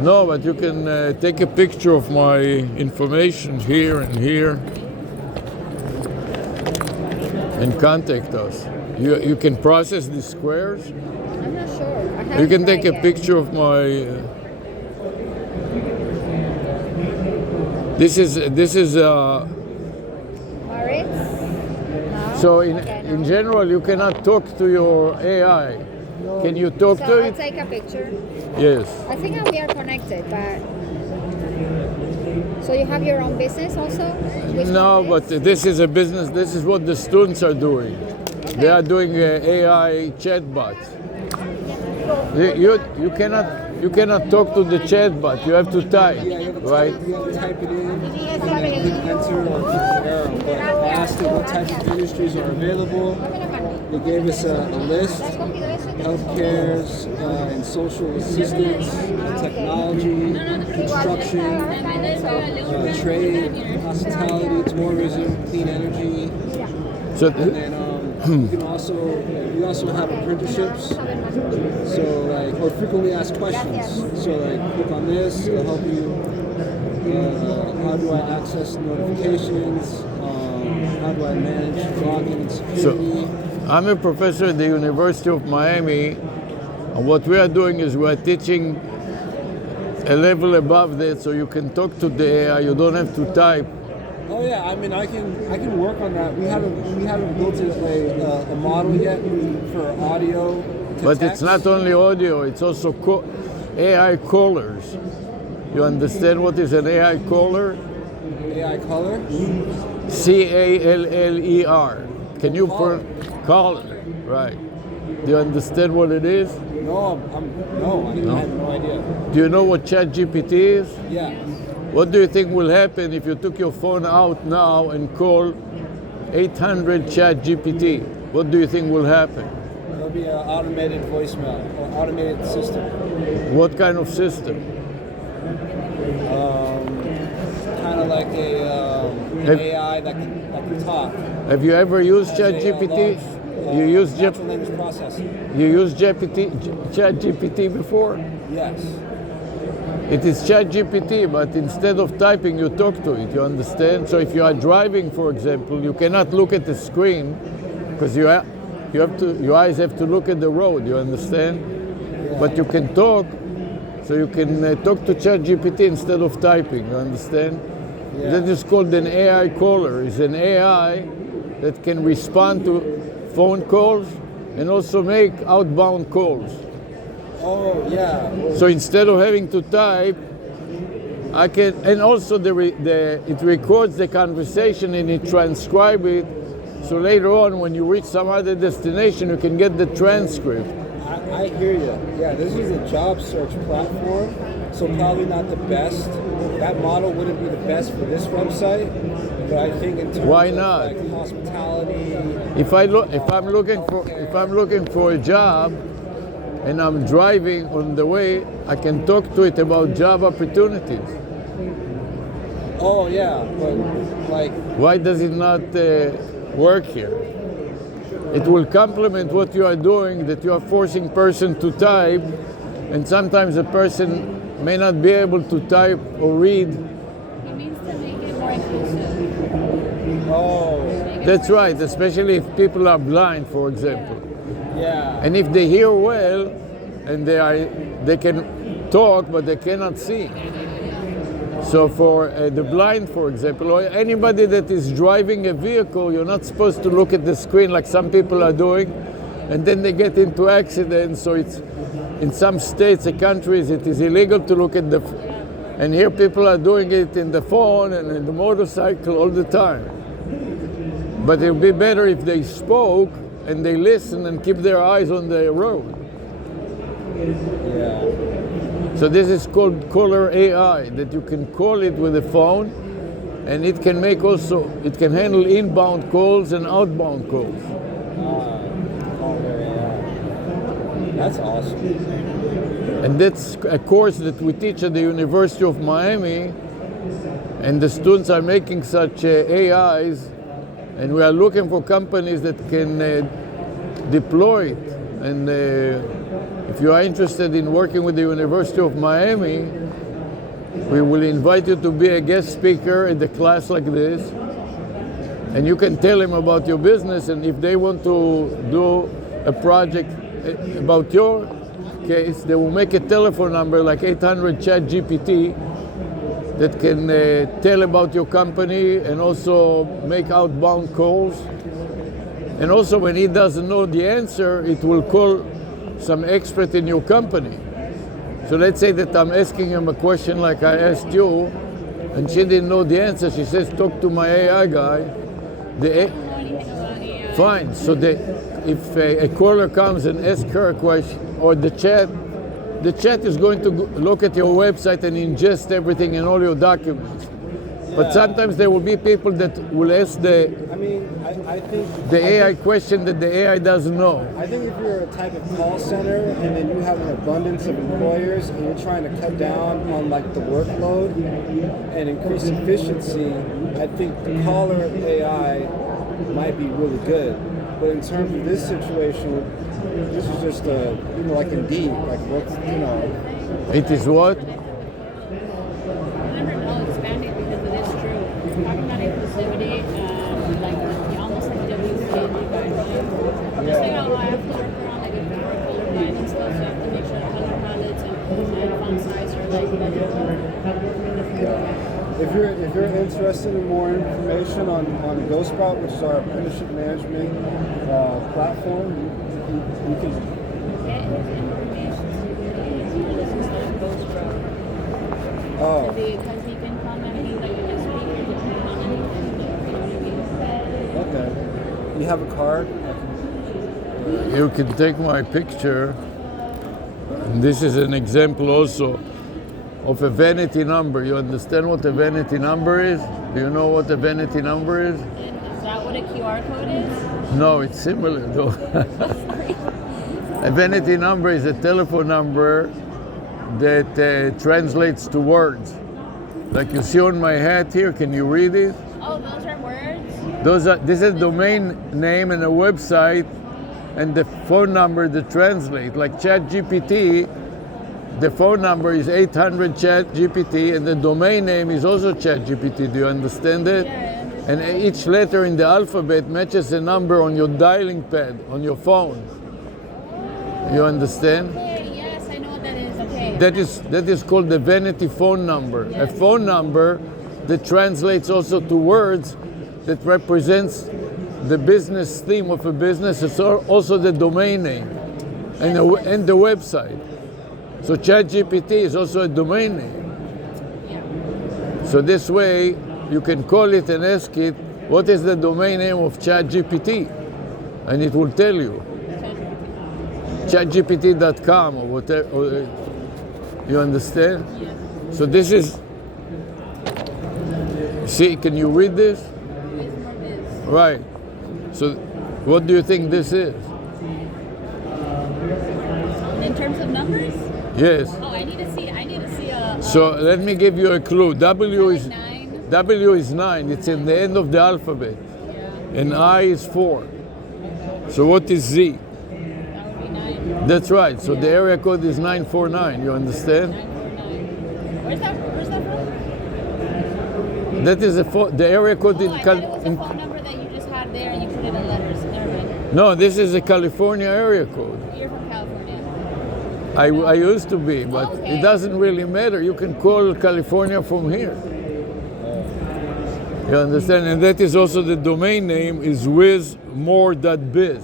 No, but you can take a picture of my information here and here, and contact us. You can process the squares. I'm not sure. I haven't You can tried take a yet. picture of my. This is Maritz? No? so in general you cannot talk to your AI. Can you talk So to I'll it? take a picture. Yes. I think we are connected, but. So you have your own business also? Which No, one but this is a business. This is what the students are doing. They are doing AI chatbots. You cannot talk to the chatbot. You have to type, right? You have to type it in, and then click enter or click arrow. But I asked it what types of industries are available. They gave us a list: healthcare and social assistance, technology, construction, trade, hospitality, tourism, clean energy. So and then you can we also have apprenticeships. So or frequently asked questions. So click on this, it'll help you. How do I access notifications? How do I manage logging and security? I'm a professor at the University of Miami, and what we are doing is we are teaching a level above that, so you can talk to the AI. You don't have to type. Oh yeah, I mean I can work on that. We haven't built a model yet for audio. But it's not only audio; it's also AI callers. You understand what is an AI caller? AI caller? CALLER. Can you caller? Right. Do you understand what it is? No, I have no idea. Do you know what ChatGPT is? Yeah. What do you think will happen if you took your phone out now and call 800 ChatGPT? What do you think will happen? There'll be an automated voicemail or automated system. What kind of system? Kind of like an AI that can talk. Have you ever used ChatGPT? You use natural language processing. You used ChatGPT before? Yes. It is ChatGPT, but instead of typing, you talk to it. You understand? So if you are driving, for example, you cannot look at the screen because your eyes have to look at the road. You understand? Yeah. But you can talk, so you can talk to ChatGPT instead of typing. You understand? Yeah. That is called an AI caller. It's an AI that can respond to phone calls and also make outbound calls. Oh yeah. So instead of having to type, I can, and also it records the conversation and it transcribes it. So later on, when you reach some other destination, you can get the transcript. I hear you. Yeah, this is a job search platform, so probably not the best. That model wouldn't be the best for this website, but I think in terms Why of not? like hospitality. If I'm looking for a job, and I'm driving on the way, I can talk to it about job opportunities. Oh yeah, but like. Why does it not work here? It will complement what you are doing, that you are forcing person to type, and sometimes a person may not be able to type or read. It means to make it more inclusive. Oh. Make That's right, especially if people are blind, for example. Yeah. And if they hear well, and they can talk, but they cannot see. So for the blind, for example, or anybody that is driving a vehicle, you're not supposed to look at the screen like some people are doing, and then they get into accidents. So it's in some states and countries it is illegal to look at and here people are doing it in the phone and in the motorcycle all the time. But it would be better if they spoke and they listen and keep their eyes on the road. Yeah. So this is called caller AI, that you can call it with a phone, and it can it can handle inbound calls and outbound calls. Caller AI. That's awesome. And that's a course that we teach at the University of Miami, and the students are making such AIs, and we are looking for companies that can deploy it. And if you are interested in working with the University of Miami, we will invite you to be a guest speaker at a class like this, and you can tell them about your business, and if they want to do a project about your case, they will make a telephone number like 800 Chat GPT that can tell about your company and also make outbound calls. And also when he doesn't know the answer, it will call some expert in your company. So let's say that I'm asking him a question like I asked you, and she didn't know the answer. She says, talk to my AI guy. Fine, so if a caller comes and asks her a question, or the chat is going to look at your website and ingest everything in all your documents. Yeah. But sometimes there will be people that will ask I think the AI question that the AI doesn't know. I think if you're a type of call center and then you have an abundance of employers and you're trying to cut down on like the workload and increase efficiency, I think the caller AI might be really good. But in terms of this situation, this is just like Indeed, like what's, It is what? Expanding because it is true. Talking about inclusivity, almost like WCAG guidelines. Just like how I have to work around like a color line and stuff, so I have to make sure the color palettes and font size are like budget. If you're interested in more information on GoSprout, which is our apprenticeship management platform, you can get his information GoSprout. Oh. Because he can come and he's like a guest speaker, he can come and Okay. You have a card? You can take my picture. And this is an example also of a vanity number. You understand what a vanity number is? Do you know what a vanity number is? Is that what a QR code is? No, it's similar though. A vanity number is a telephone number that translates to words. Like you see on my hat here, can you read it? Oh, those are words? This is a domain name and a website and the phone number that translate. Like ChatGPT, the phone number is 800 ChatGPT and the domain name is also ChatGPT. Do you understand it? Yeah, I understand. And each letter in the alphabet matches a number on your dialing pad, on your phone. You understand? Okay, yes, I know what that is. Okay. That is called the vanity phone number. Yes. A phone number that translates also to words that represents the business theme of a business. It's also the domain name and the website. So ChatGPT is also a domain name. Yeah. So this way you can call it and ask it, what is the domain name of ChatGPT? And it will tell you. ChatGPT.com or whatever. You understand? Yes. So this is, see, can you read this? Right. So what do you think this is? In terms of numbers? Yes. Oh, I need to see a... So let me give you a clue. W is 9. It's in the end of the alphabet. Yeah. And I is 4. So what is Z? That would be 9. That's right. So the area code is 949. You understand? 949. Where's that from? That is the area code I thought it was the phone number that you just had there. it in letters. Never mind. No, this is a California area code. You're from California. I used to be, but it doesn't really matter. You can call California from here. You understand? And that is also the domain name is wizmore.biz.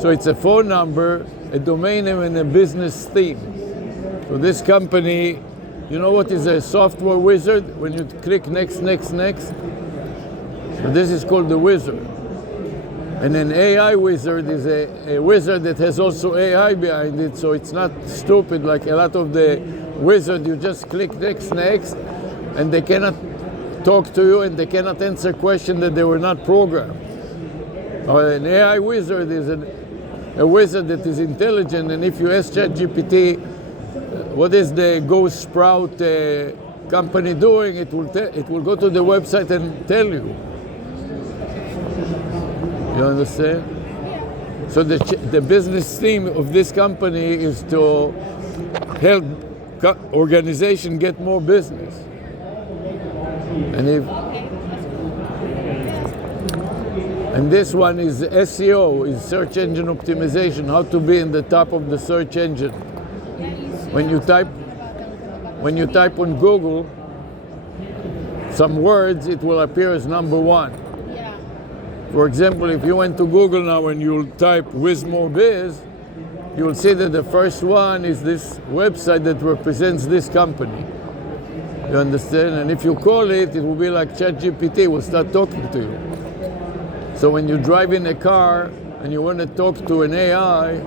So it's a phone number, a domain name, and a business theme. So this company, you know what is a software wizard? When you click next, next, next. So this is called the wizard. And an AI wizard is a wizard that has also AI behind it, so it's not stupid like a lot of the wizard. You just click next, next, and they cannot talk to you and they cannot answer questions that they were not programmed. Or an AI wizard is a wizard that is intelligent, and if you ask ChatGPT, what is the Go Sprout company doing, it will go to the website and tell you. You understand? So the business theme of this company is to help organization get more business. And this one is SEO, is search engine optimization, how to be in the top of the search engine. When you type on Google some words, it will appear as number one. For example, if you went to Google now and you'll type WizMoreBiz, you'll see that the first one is this website that represents this company. You understand? And if you call it, it will be like ChatGPT, will start talking to you. So when you drive in a car and you want to talk to an AI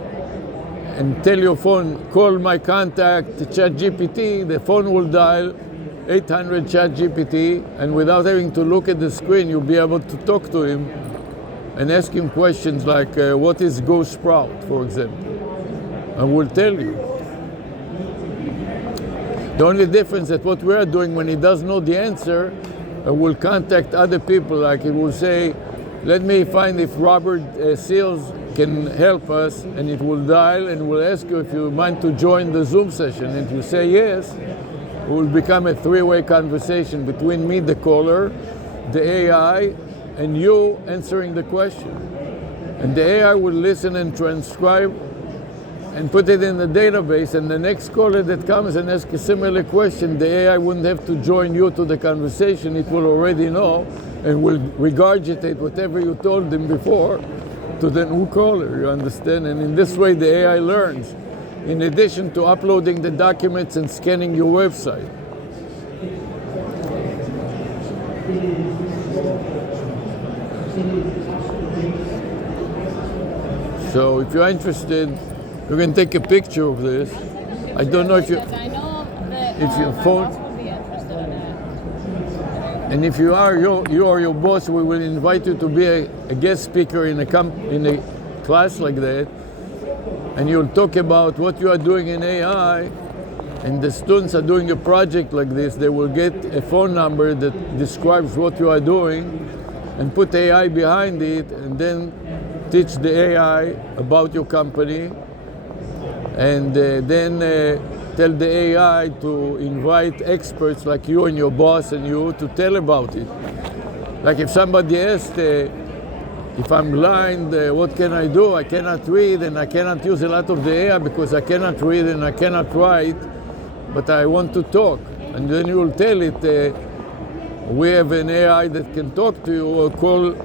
and tell your phone, call my contact ChatGPT, the phone will dial 800 ChatGPT, and without having to look at the screen, you'll be able to talk to him and ask him questions like, what is Go Sprout, for example? And we'll tell you. The only difference that what we are doing when he does know the answer, we'll contact other people, like it will say, let me find if Robert Seals can help us, and it will dial and will ask you if you mind to join the Zoom session. And if you say yes, it will become a three-way conversation between me, the caller, the AI, and you answering the question. And the AI will listen and transcribe and put it in the database, and the next caller that comes and asks a similar question, the AI wouldn't have to join you to the conversation. It will already know and will regurgitate whatever you told them before to the new caller, you understand? And in this way, the AI learns, in addition to uploading the documents and scanning your website. So if you're interested, you can take a picture of this. I don't know if you, if your phone, and if you are, you or your boss, we will invite you to be a guest speaker in a class like that, and you'll talk about what you are doing in AI, and the students are doing a project like this, they will get a phone number that describes what you are doing, and put AI behind it, and then teach the AI about your company, and then tell the AI to invite experts like you and your boss and you to tell about it. Like if somebody asked, if I'm blind, what can I do? I cannot read and I cannot use a lot of the AI because I cannot read and I cannot write, but I want to talk. And then you will tell it, we have an AI that can talk to you, or call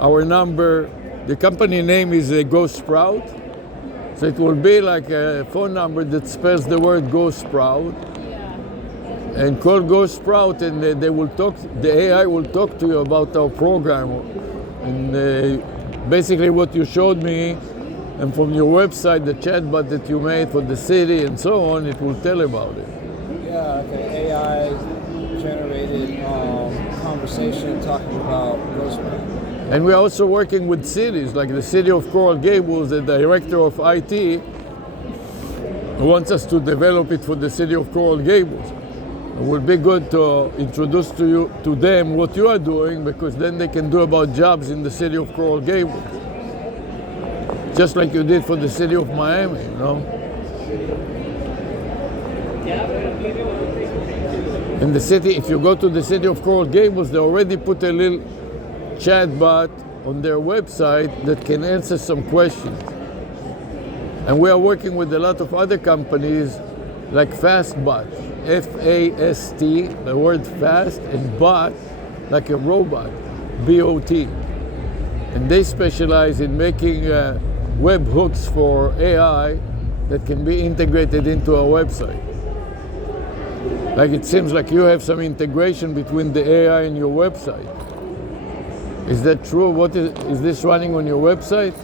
our number. The company name is Go Sprout. So it will be like a phone number that spells the word Go Sprout. And call Go Sprout, and they will talk, the AI will talk to you about our program. And basically what you showed me, and from your website, the chatbot that you made for the city and so on, it will tell about it. Yeah, okay, AI generated conversation talking about Go Sprout. And we're also working with cities, like the city of Coral Gables, the director of IT wants us to develop it for the city of Coral Gables. It would be good to introduce to them what you are doing, because then they can do about jobs in the city of Coral Gables. Just like you did for the city of Miami, you know? In the city, if you go to the city of Coral Gables, they already put a little chatbot on their website that can answer some questions. And we are working with a lot of other companies like FastBot, F-A-S-T, the word fast, and bot, like a robot, B-O-T. And they specialize in making web hooks for AI that can be integrated into a website. Like it seems like you have some integration between the AI and your website. Is that true? What is this running on your website?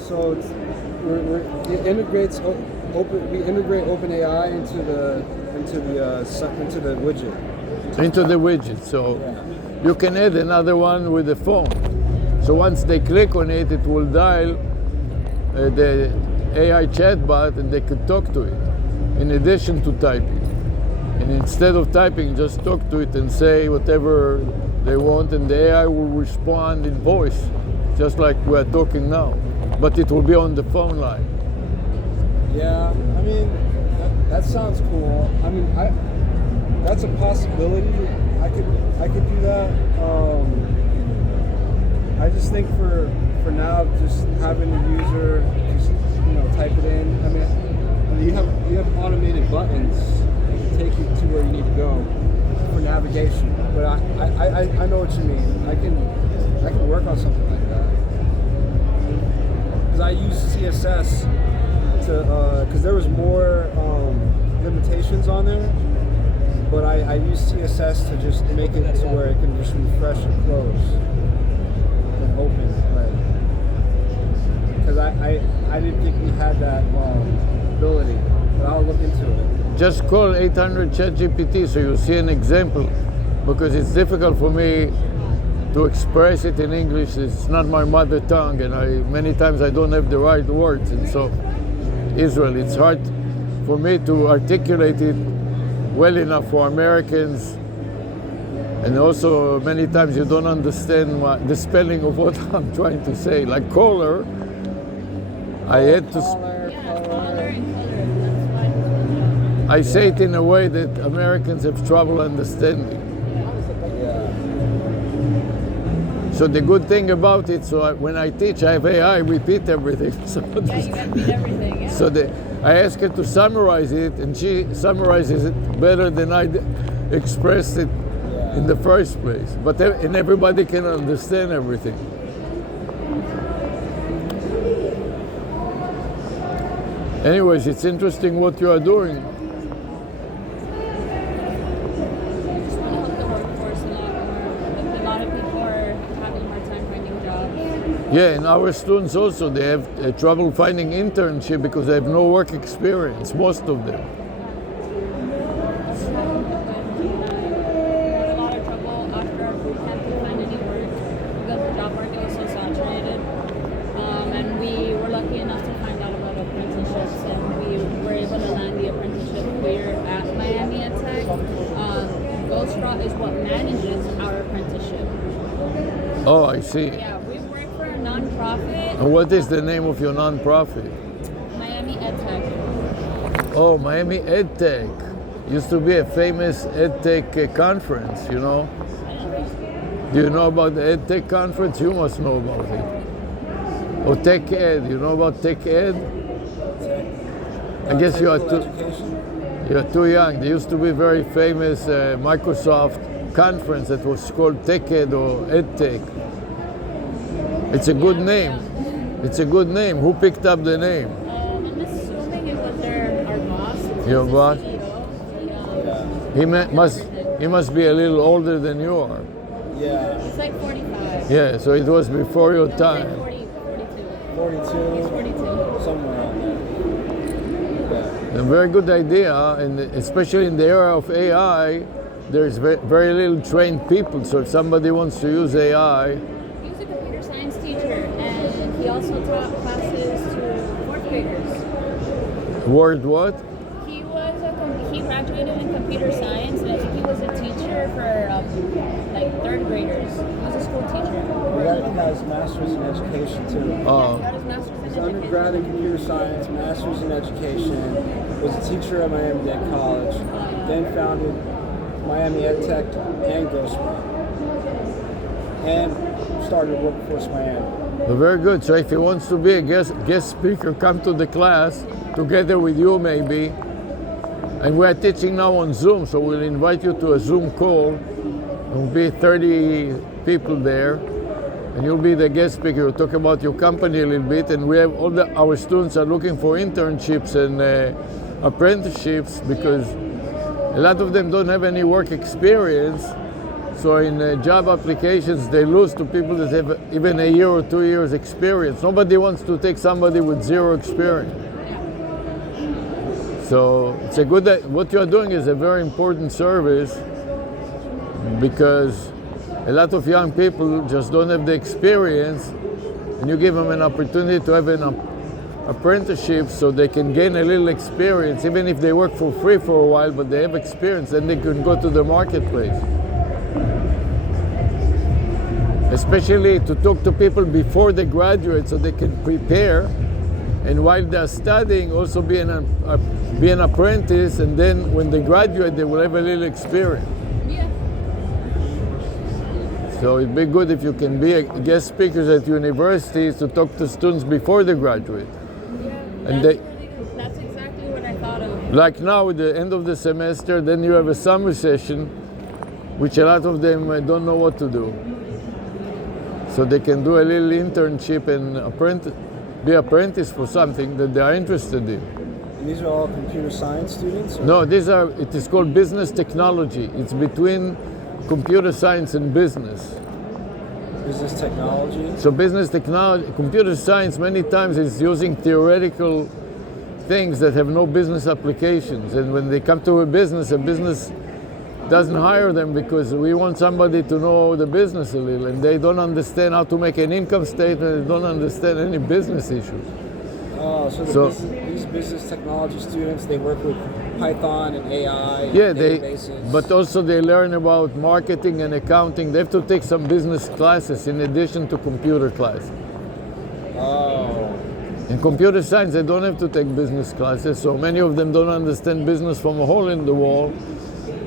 So it integrates we integrate OpenAI into the widget. Into the widget. So you can add another one with the phone. So once they click on it, it will dial the AI chatbot and they could talk to it in addition to typing. And instead of typing, just talk to it and say whatever they want, and the AI will respond in voice, just like we're talking now. But it will be on the phone line. Yeah, I mean, that sounds cool. I mean, that's a possibility. I could do that. I just think for now, just having the user just type it in. I mean, you have automated buttons that can take you to where you need to go for navigation. But I know what you mean. I can work on something like that. Because I use CSS because there was more limitations on there. But I use CSS to just make it to where it can just refresh and close and open. Because I didn't think we had that ability, but I'll look into it. Just call 800 ChatGPT so you'll see an example, because it's difficult for me to express it in English. It's not my mother tongue, and many times I don't have the right words. And so Israel, it's hard for me to articulate it well enough for Americans, and also many times you don't understand the spelling of what I'm trying to say. Like caller, I had to. I say it in a way that Americans have trouble understanding. So the good thing about it, when I teach, I have AI repeat everything. So you gotta repeat everything. Yeah. So I ask her to summarize it, and she summarizes it better than I expressed it in the first place. And everybody can understand everything. Anyways, it's interesting what you are doing. Yeah, and our students also, they have trouble finding internship because they have no work experience, most of them. A lot of trouble after our boot camp to find any work because the job market was so saturated. And we were lucky enough to find out about apprenticeships, and we were able to land the apprenticeship here at Miami at Tech. Ghoststraw is what manages our apprenticeship. Oh, I see. Yeah. Non-profit. And what is the name of your non-profit? Miami EdTech. Oh, Miami EdTech. Used to be a famous EdTech conference, you know? Do you know about the EdTech conference? You must know about it. Or Tech Ed. You know about Tech Ed? I guess you are too young. There used to be a very famous Microsoft conference that was called Tech Ed or EdTech. It's a good name. It's a good name. Who picked up the name? I'm assuming it was our boss. Your boss? He must be a little older than you are. Yeah. He's like 45. Yeah, so it was before your time. 42. He's 42. Somewhere around there. A very good idea, and especially in the era of AI, there's very little trained people. So if somebody wants to use AI, and he also taught classes to fourth graders. Word what? He graduated in computer science, and I think he was a teacher for like third graders. He was a school teacher. He got his master's in education too. Oh. He got his master's His undergrad in computer science, master's in education, was a teacher at Miami-Dade College, then founded Miami EdTech and Ghoststraw. And started Workforce Miami. Very good. So if he wants to be a guest speaker, come to the class together with you maybe. And we are teaching now on Zoom, so we'll invite you to a Zoom call. There will be 30 people there, and you'll be the guest speaker. You'll talk about your company a little bit, and we have our students are looking for internships and apprenticeships because a lot of them don't have any work experience. So in job applications, they lose to people that have even a year or 2 years experience. Nobody wants to take somebody with zero experience. So it's a good, what you are doing is a very important service because a lot of young people just don't have the experience, and you give them an opportunity to have an apprenticeship so they can gain a little experience, even if they work for free for a while, but they have experience, then they can go to the marketplace. Especially to talk to people before they graduate so they can prepare, and while they're studying also be an apprentice, and then when they graduate they will have a little experience. Yeah. So it'd be good if you can be a guest speakers at universities to talk to students before they graduate. Yeah, And that's exactly what I thought of. like now at the end of the semester, then you have a summer session, which a lot of them don't know what to do. So they can do a little internship and be apprentice for something that they are interested in. And these are all computer science students? Or? No, it is called business technology. It's between computer science and business. Business technology? So business technology, computer science many times is using theoretical things that have no business applications. And when they come to a business doesn't hire them because we want somebody to know the business a little, and they don't understand how to make an income statement, they don't understand any business issues. Oh, these business technology students, they work with Python and AI and databases. But also they learn about marketing and accounting. They have to take some business classes in addition to computer classes. Oh. In computer science, they don't have to take business classes, so many of them don't understand business from a hole in the wall.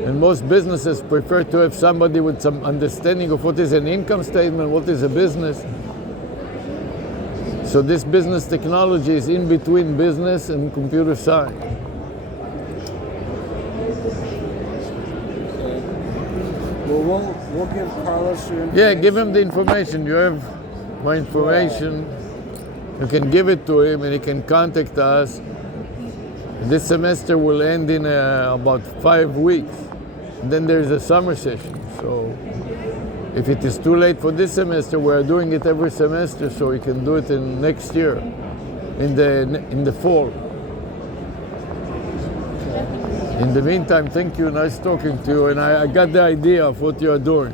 And most businesses prefer to have somebody with some understanding of what is an income statement, what is a business. So this business technology is in between business and computer science. Well, we'll give Carlos your information. Yeah, give him the information. You have my information. You can give it to him and he can contact us. This semester will end in about 5 weeks. Then there's a summer session. So if it is too late for this semester, we're doing it every semester, so we can do it in next year, in the fall. In the meantime, thank you. Nice talking to you. And I got the idea of what you are doing.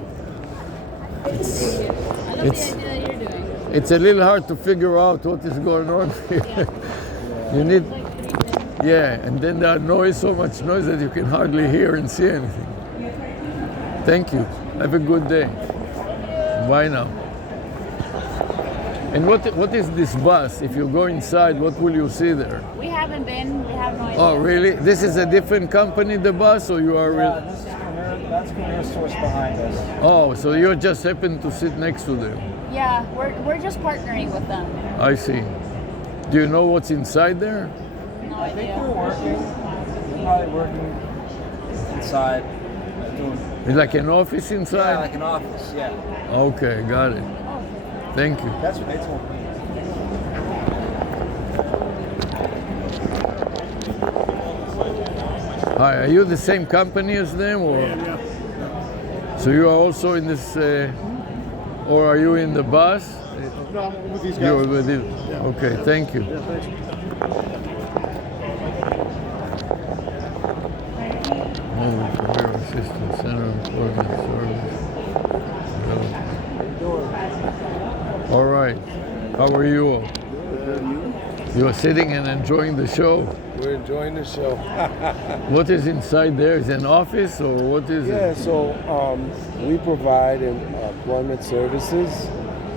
It's a little hard to figure out what is going on here. You need. Yeah, and then there are so much noise that you can hardly hear and see anything. Thank you. Have a good day. Bye now. And what is this bus? If you go inside, what will you see there? We haven't been. We have no idea. Oh, really? This is a different company, the bus, or you are? That's Career Source behind us. Oh, so you just happen to sit next to them? Yeah, we're just partnering with them. I see. Do you know what's inside there? No I think idea. they're working. They're probably working inside. It's like an office inside? Yeah, like an office, yeah. Okay, got it. Thank you. That's what they told me. Hi, are you the same company as them, or? Yeah. So you are also in this, or are you in the bus? No, I'm with these guys. You're with it. Yeah. Okay, thank you. Yeah, thanks. Mobile Career Assistance Center, Employment Service. All right. How are you all? You are sitting and enjoying the show. We're enjoying the show. What is inside there? Is it an office or what is Yeah, it? so we provide employment services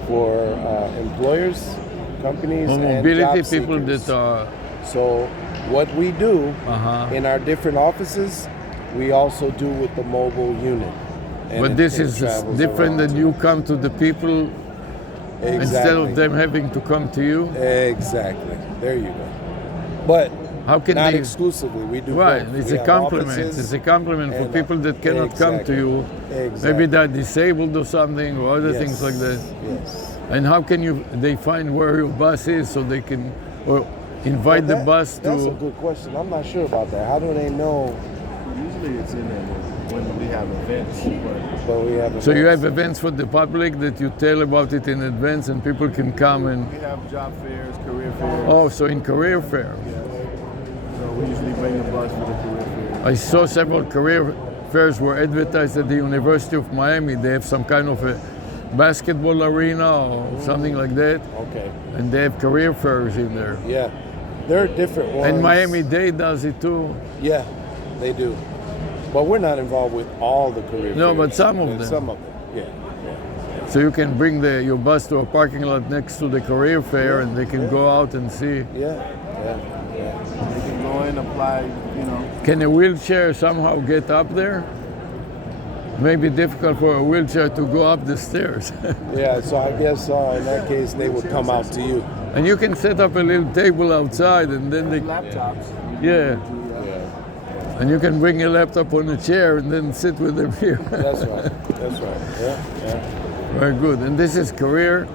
for employers, companies, and mobility job people seekers. that are. So what we do Uh-huh. in our different offices, we also do with the mobile unit. And But it- this it is travels different around. than you come to the people instead of them having to come to you. Exactly. There you go. But how can not they, exclusively? We do right. both. It's We a have compliment. offices It's a compliment for and, people that cannot come to you. Exactly. Maybe they're disabled or something, or other things like that. Yes. And how can they find where your bus is so they can, or invite the bus to? That's a good question. I'm not sure about that. How do they know? Usually it's in there when we have events. But we have events. So you have events for the public that you tell about it in advance and people can come and... We have job fairs, career fairs. Oh, so in career fair. Yes. So we usually bring the bus for the career fair. I saw several career fairs were advertised at the University of Miami. They have some kind of a basketball arena or something like that. Okay. And they have career fairs in there. Yeah. There are different ones. And Miami-Dade does it too. Yeah, they do. But we're not involved with all the career No, fairs. but some of them. Some of them, yeah. So you can bring your bus to a parking lot next to the career fair and they can go out and see. Yeah. You can go in, apply, you know. Can a wheelchair somehow get up there? Maybe difficult for a wheelchair to go up the stairs. Yeah, so I guess in that case they would come out to you. And you can set up a little table outside and then they... Laptops. Yeah. And you can bring your laptop on a chair and then sit with them here. That's right. That's right. Yeah. Very good. And this is Career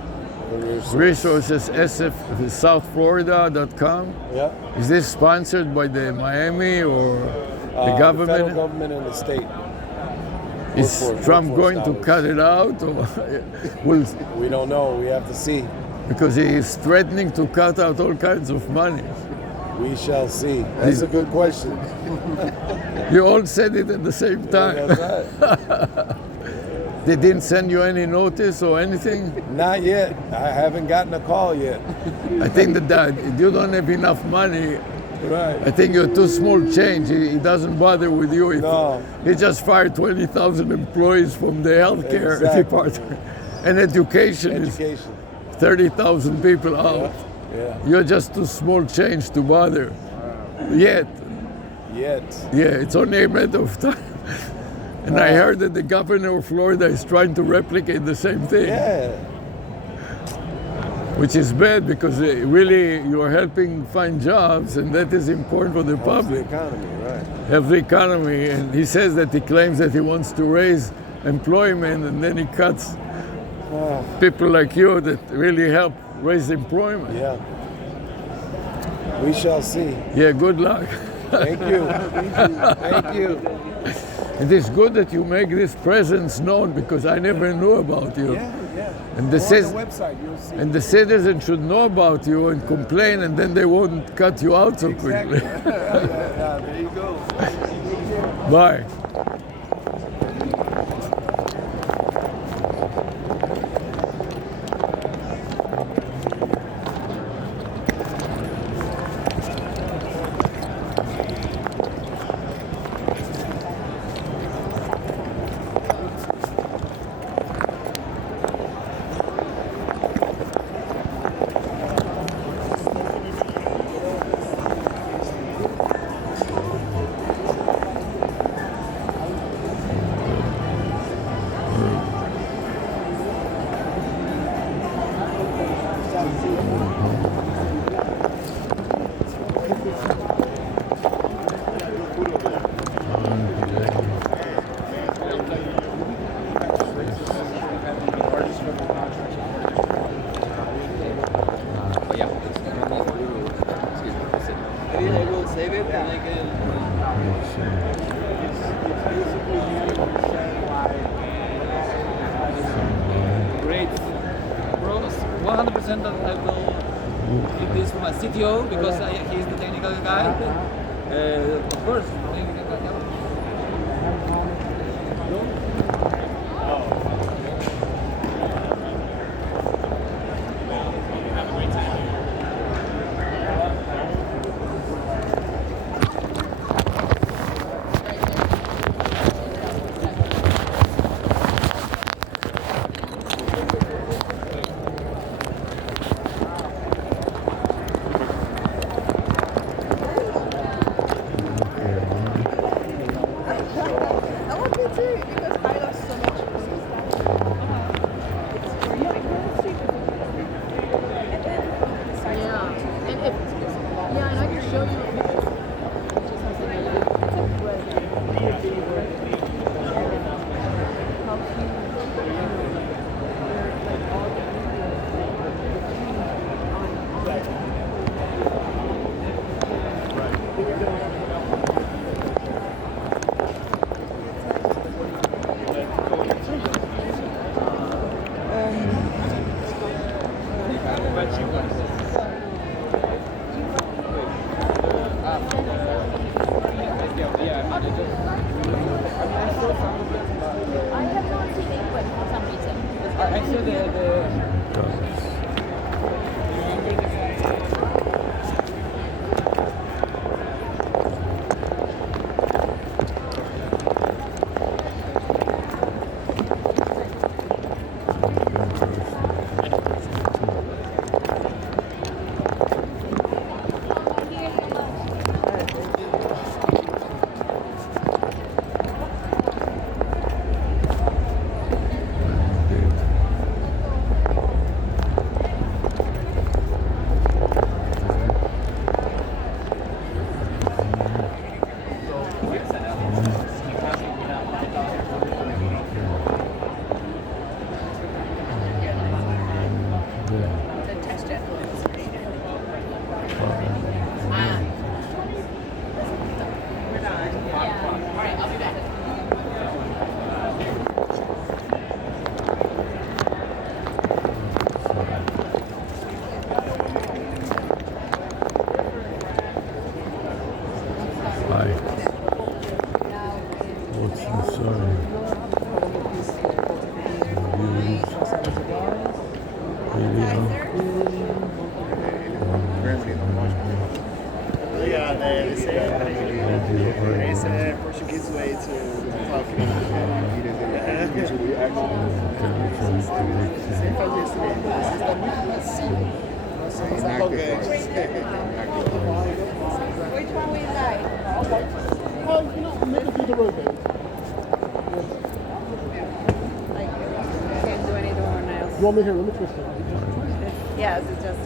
Resources SF, SouthFlorida.com. Yeah. Is this sponsored by the Miami or the The government? federal government and the state. Is Trump going to cut it out? Or we don't know. We have to see. Because he is threatening to cut out all kinds of money. We shall see. That's a good question. You all said it at the same time. Yeah, that's right. They didn't send you any notice or anything? Not yet. I haven't gotten a call yet. I think that you don't have enough money. Right. I think you're too small change. He doesn't bother with you. No. He just fired 20,000 employees from the healthcare department. And education is 30,000 people out. Yeah. You're just too small change to bother. Yet. Yet. Yeah, it's only a matter of time. And I heard that the governor of Florida is trying to replicate the same thing. Yeah. Which is bad because really you're helping find jobs and that is important for the public. The economy, right. Help the economy. And he says that he claims that he wants to raise employment and then he cuts people like you that really help raise employment. Yeah. We shall see. Yeah, good luck. Thank you. Thank you. It is good that you make this presence known because I never knew about you. Yeah. And Go on the website, you'll see. And the citizens should know about you and complain, and then they won't cut you out so quickly. Yeah, there you go. Bye. Great. Bro, 100% that I will give this for my CTO because he's the technical guy. Of course. I want to too because I have not seen England for some reason. I saw the Esse Portuguese way to talking. Sem fazer isso mesmo. Vocês estão muito assim. Nós somos arrogantes. Which one we like? Oh, you know, maybe do the road. Like, you can't do anyone else. You want me here? Let me twist it. Yes, it's just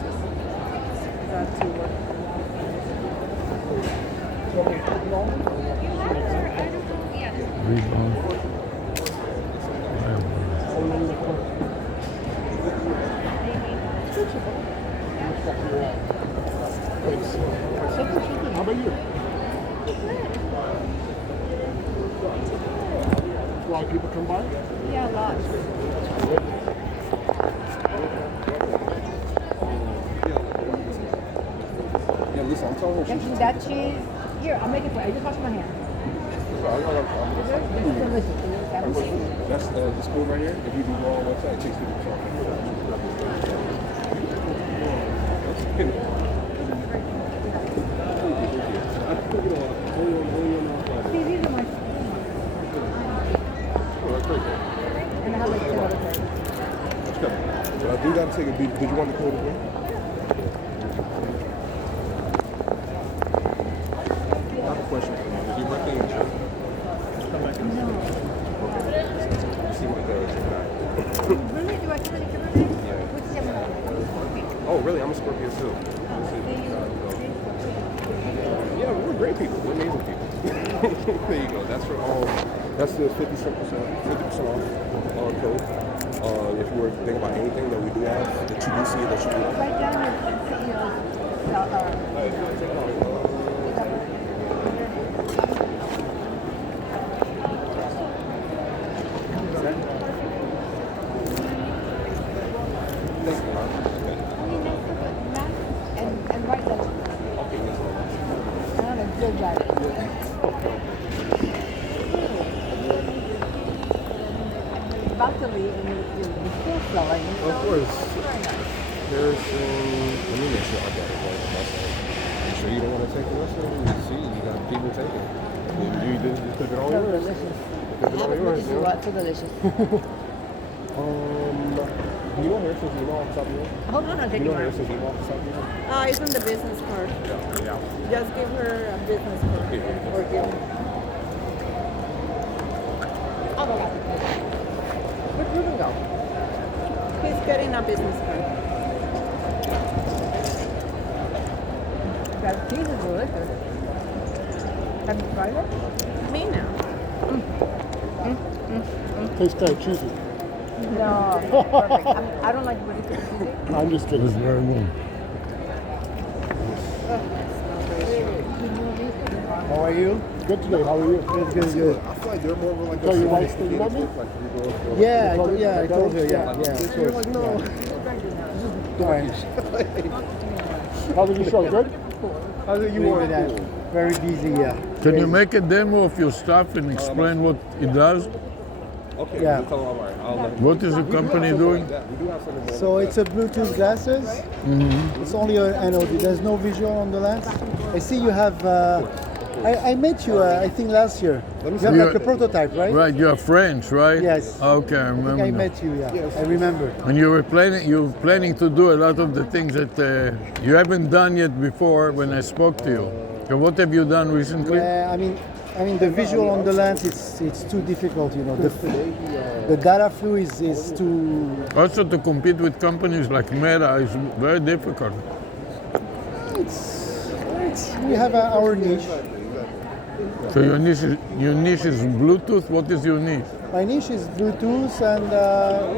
to work. How about you? A lot of people come by? Yeah, a lot. Yeah, listen, I'm telling Empty that cheese. Here, I'll make it for you. I just wash my hands. This is delicious. That's the school right here. If you do go on our website, it takes you to the shop. See, these are my. And I have like 10 other things. That's good. But I do got to take a beat. Did you want to call it again? I have a question for you. Is your birthday in June? No. Okay. Let's see what there is. Really? Do I come in Gemini? Yeah. Which Gemini? Oh, really? I'm a Scorpio too. Yeah, we're great people. We're amazing people. There you go. That's for all. That's the 50% off code. If you were thinking about anything that we do have, that you do see, that you do. Write down your and write that. I'm a good writer. About to leave and you're still selling. Of course. Very nice. Let me make sure I got it right. You sure you don't want to take the rest of it? You see, you got people taking it. You just took it all So yours. delicious. Took it all yours. It's what? So delicious. Do you know Harrison's email off the top of your head? Hold on, I'll Do take you know it. Harrison's email off the top of your head? It's on the business card. Yeah. Just give her a business card. Or give her. Oh, my God. Where'd Ruben go? He's getting a business card. cheese is delicious. Have you tried it? Me now. Tastes kind of cheesy. No, perfect. I don't like really cheesy. I'm just kidding. It's very good. How are you? Good today. How are you? Good, good, good. I feel like they're more of like so your wife still love me? Yeah, I told her, yeah. You're like, no. How was the show? Good? How did you want that? Very busy, yeah. Can you make a demo of your stuff and explain what it does? Okay. Yeah. What is the company doing? So it's a Bluetooth glasses. Mm-hmm. It's only an NOD. There's no visual on the lens. I see you have. I met you. I think last year. You have like a prototype, right? Right. You're French, right? Yes. Okay, I I remember. think I met you. Yeah, I remember. And you were planning to do a lot of the things that you haven't done yet before when I spoke to you. So what have you done recently? Yeah, I mean the visual on the lens. It's too difficult. You know, the data flow is too. Also, to compete with companies like Meta is very difficult. We have our niche. So your niche is Bluetooth. What is your niche? My niche is Bluetooth, and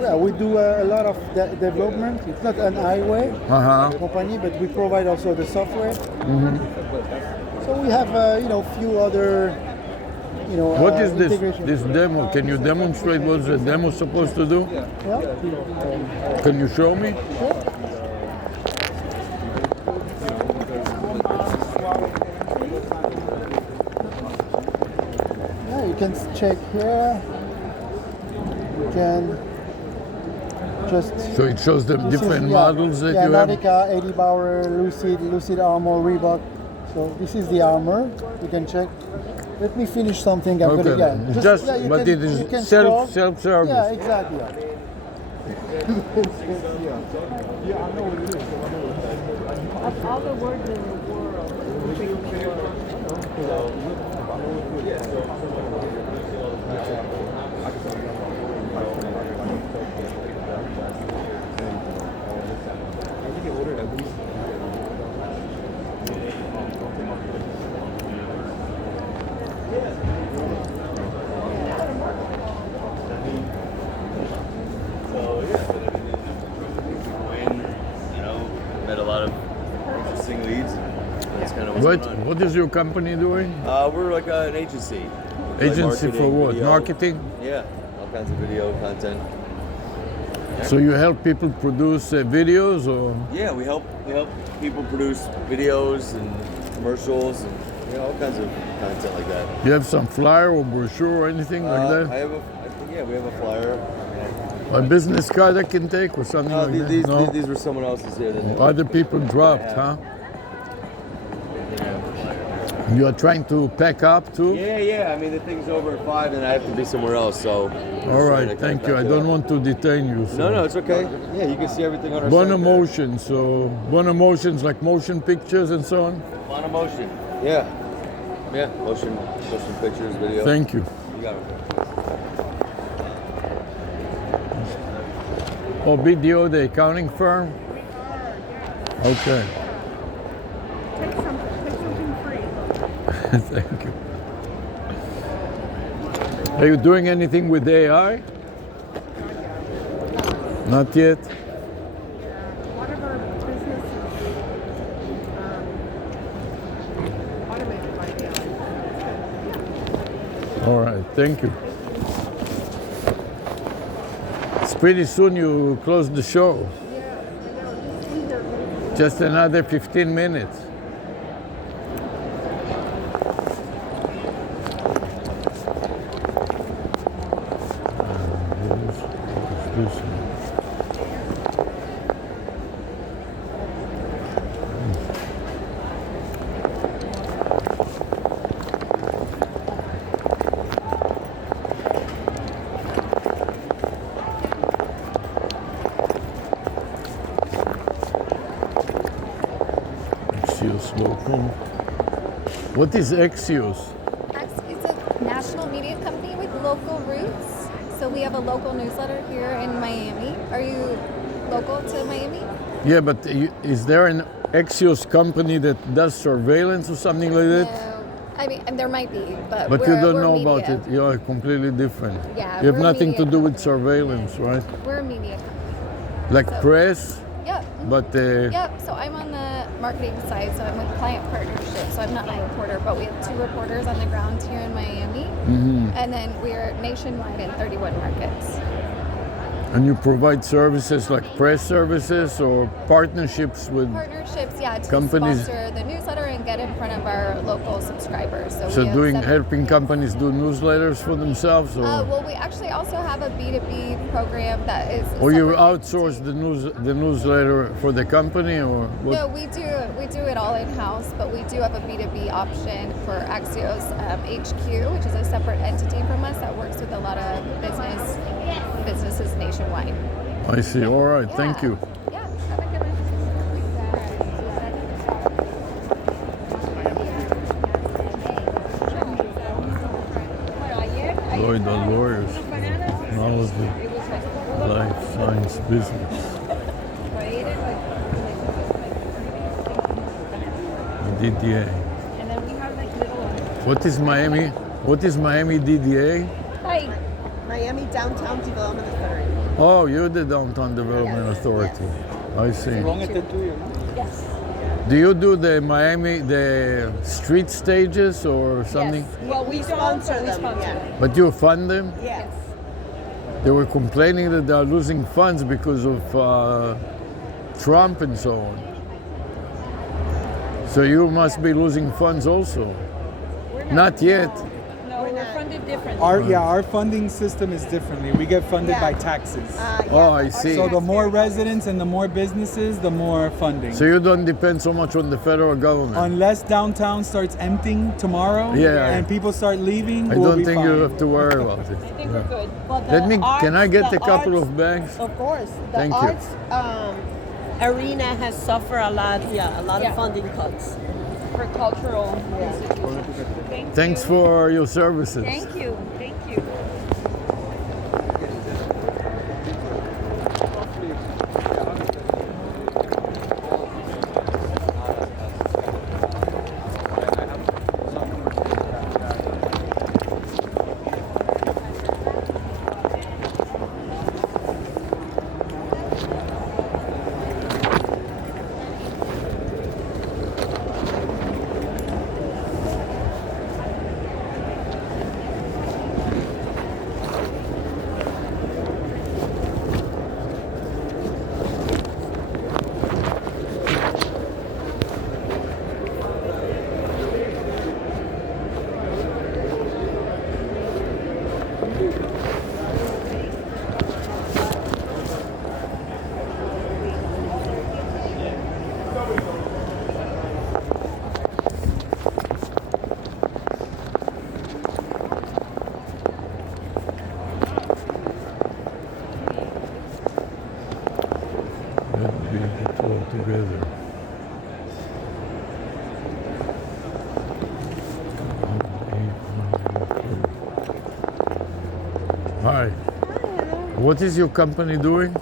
yeah, we do a lot of development. It's not an eyewear company, but we provide also the software. Mm-hmm. So we have few other What is this integration. demo? Can you demonstrate what the demo is supposed to do? Yeah. Can you show me? Yeah, you can check here. You can just. So it shows the this is- different yeah, models that yeah, you have? Nautica, 80 Bauer, Lucid Armor, Reebok. So this is the armor. You can check. Let me finish something. I'm Okay, gonna, yeah, then. Just- you but it is you can scroll. self-service. Yeah, exactly. Yeah. Of all the words in the world, Met a lot of interesting leads. That's kind of what's going on. What is your company doing? We're like an agency. Agency for marketing, what? video. Marketing? Yeah, all kinds of video content. So you help people produce videos, or? Yeah, we help people produce videos and commercials and all kinds of content like that. You have some flyer or brochure or anything like that? We have a flyer. A business card I can take or something No, like these, that? No? these were someone else's here. Other people dropped, huh? You are trying to pack up too? Yeah. I mean, the thing's over at 5 and I have to be somewhere else, so. All right, thank you. I don't want to detain you. So. No, it's okay. Yeah, you can see everything on our One site. emotion. So one emotions like motion pictures and so on. One emotion. Yeah. Motion pictures, video. Thank you. You got it. Oh, BDO, the accounting firm? Okay. Take something free. Thank you. Are you doing anything with AI? Not yet. One of our businesses automated by AI. All right, thank you. It's pretty soon you close the show. Just another 15 minutes. Axios local. What is Axios? It's a national media company with local roots. So we have a local newsletter here in Miami. Are you local to Miami? Yeah, but is there Axios company that does surveillance or something like that? No, I mean, and there might be, but But we're, you don't we're know media. about it. You are completely different. Yeah, You have we're a nothing to media do with surveillance, right? We're a media company. Like So- press, Yep. but Yep. So I'm on the marketing side, so I'm with client partnership. So I'm not a reporter, but we have 2 reporters on the ground here in Miami, and then we're nationwide in 31 markets. and you provide services like press services or partnerships with. Partnerships, yeah, to Companies- sponsor the newsletter and get in front of our local subscribers. So, So we have doing 7 helping companies do newsletters for themselves, or well, we actually also have a B2B program that is. or you separate. outsource the newsletter for the company, or what? No, we do it all in house, but we do have a B2B option for Axios HQ, which is a separate entity from us that works with a lot of businesses nationwide. I see. All right. Thank you. Yeah, have a good one. Lloyd, the lawyers, technology, life science, business. DDA. What is Miami? What is Miami DDA? Hi. Miami Downtown Development Authority. Oh, you're the Downtown Development Authority. I see. Yes. Do you do the Miami, the street stages or something? Yes. Well, we sponsor them. Yeah. But you fund them? Yes. They were complaining that they are losing funds because of Trump and so on. So you must be losing funds also. Not yet. No, we're funded differently. Our funding system is differently. We get funded by taxes. Oh, I see. So the more residents and the more businesses, the more funding. So you don't depend so much on the federal government. Unless downtown starts emptying tomorrow, Yeah. and people start leaving, I we'll don't be think fine. you have to worry about it. I think we're good. But Let me. Can I get the a couple arts- of bags? Of course. The Thank you. arts arena has suffered a lot of funding cuts. For cultural Thanks for your services. Thank you. Thank you. Let me get it all together. Hi. What is your company doing?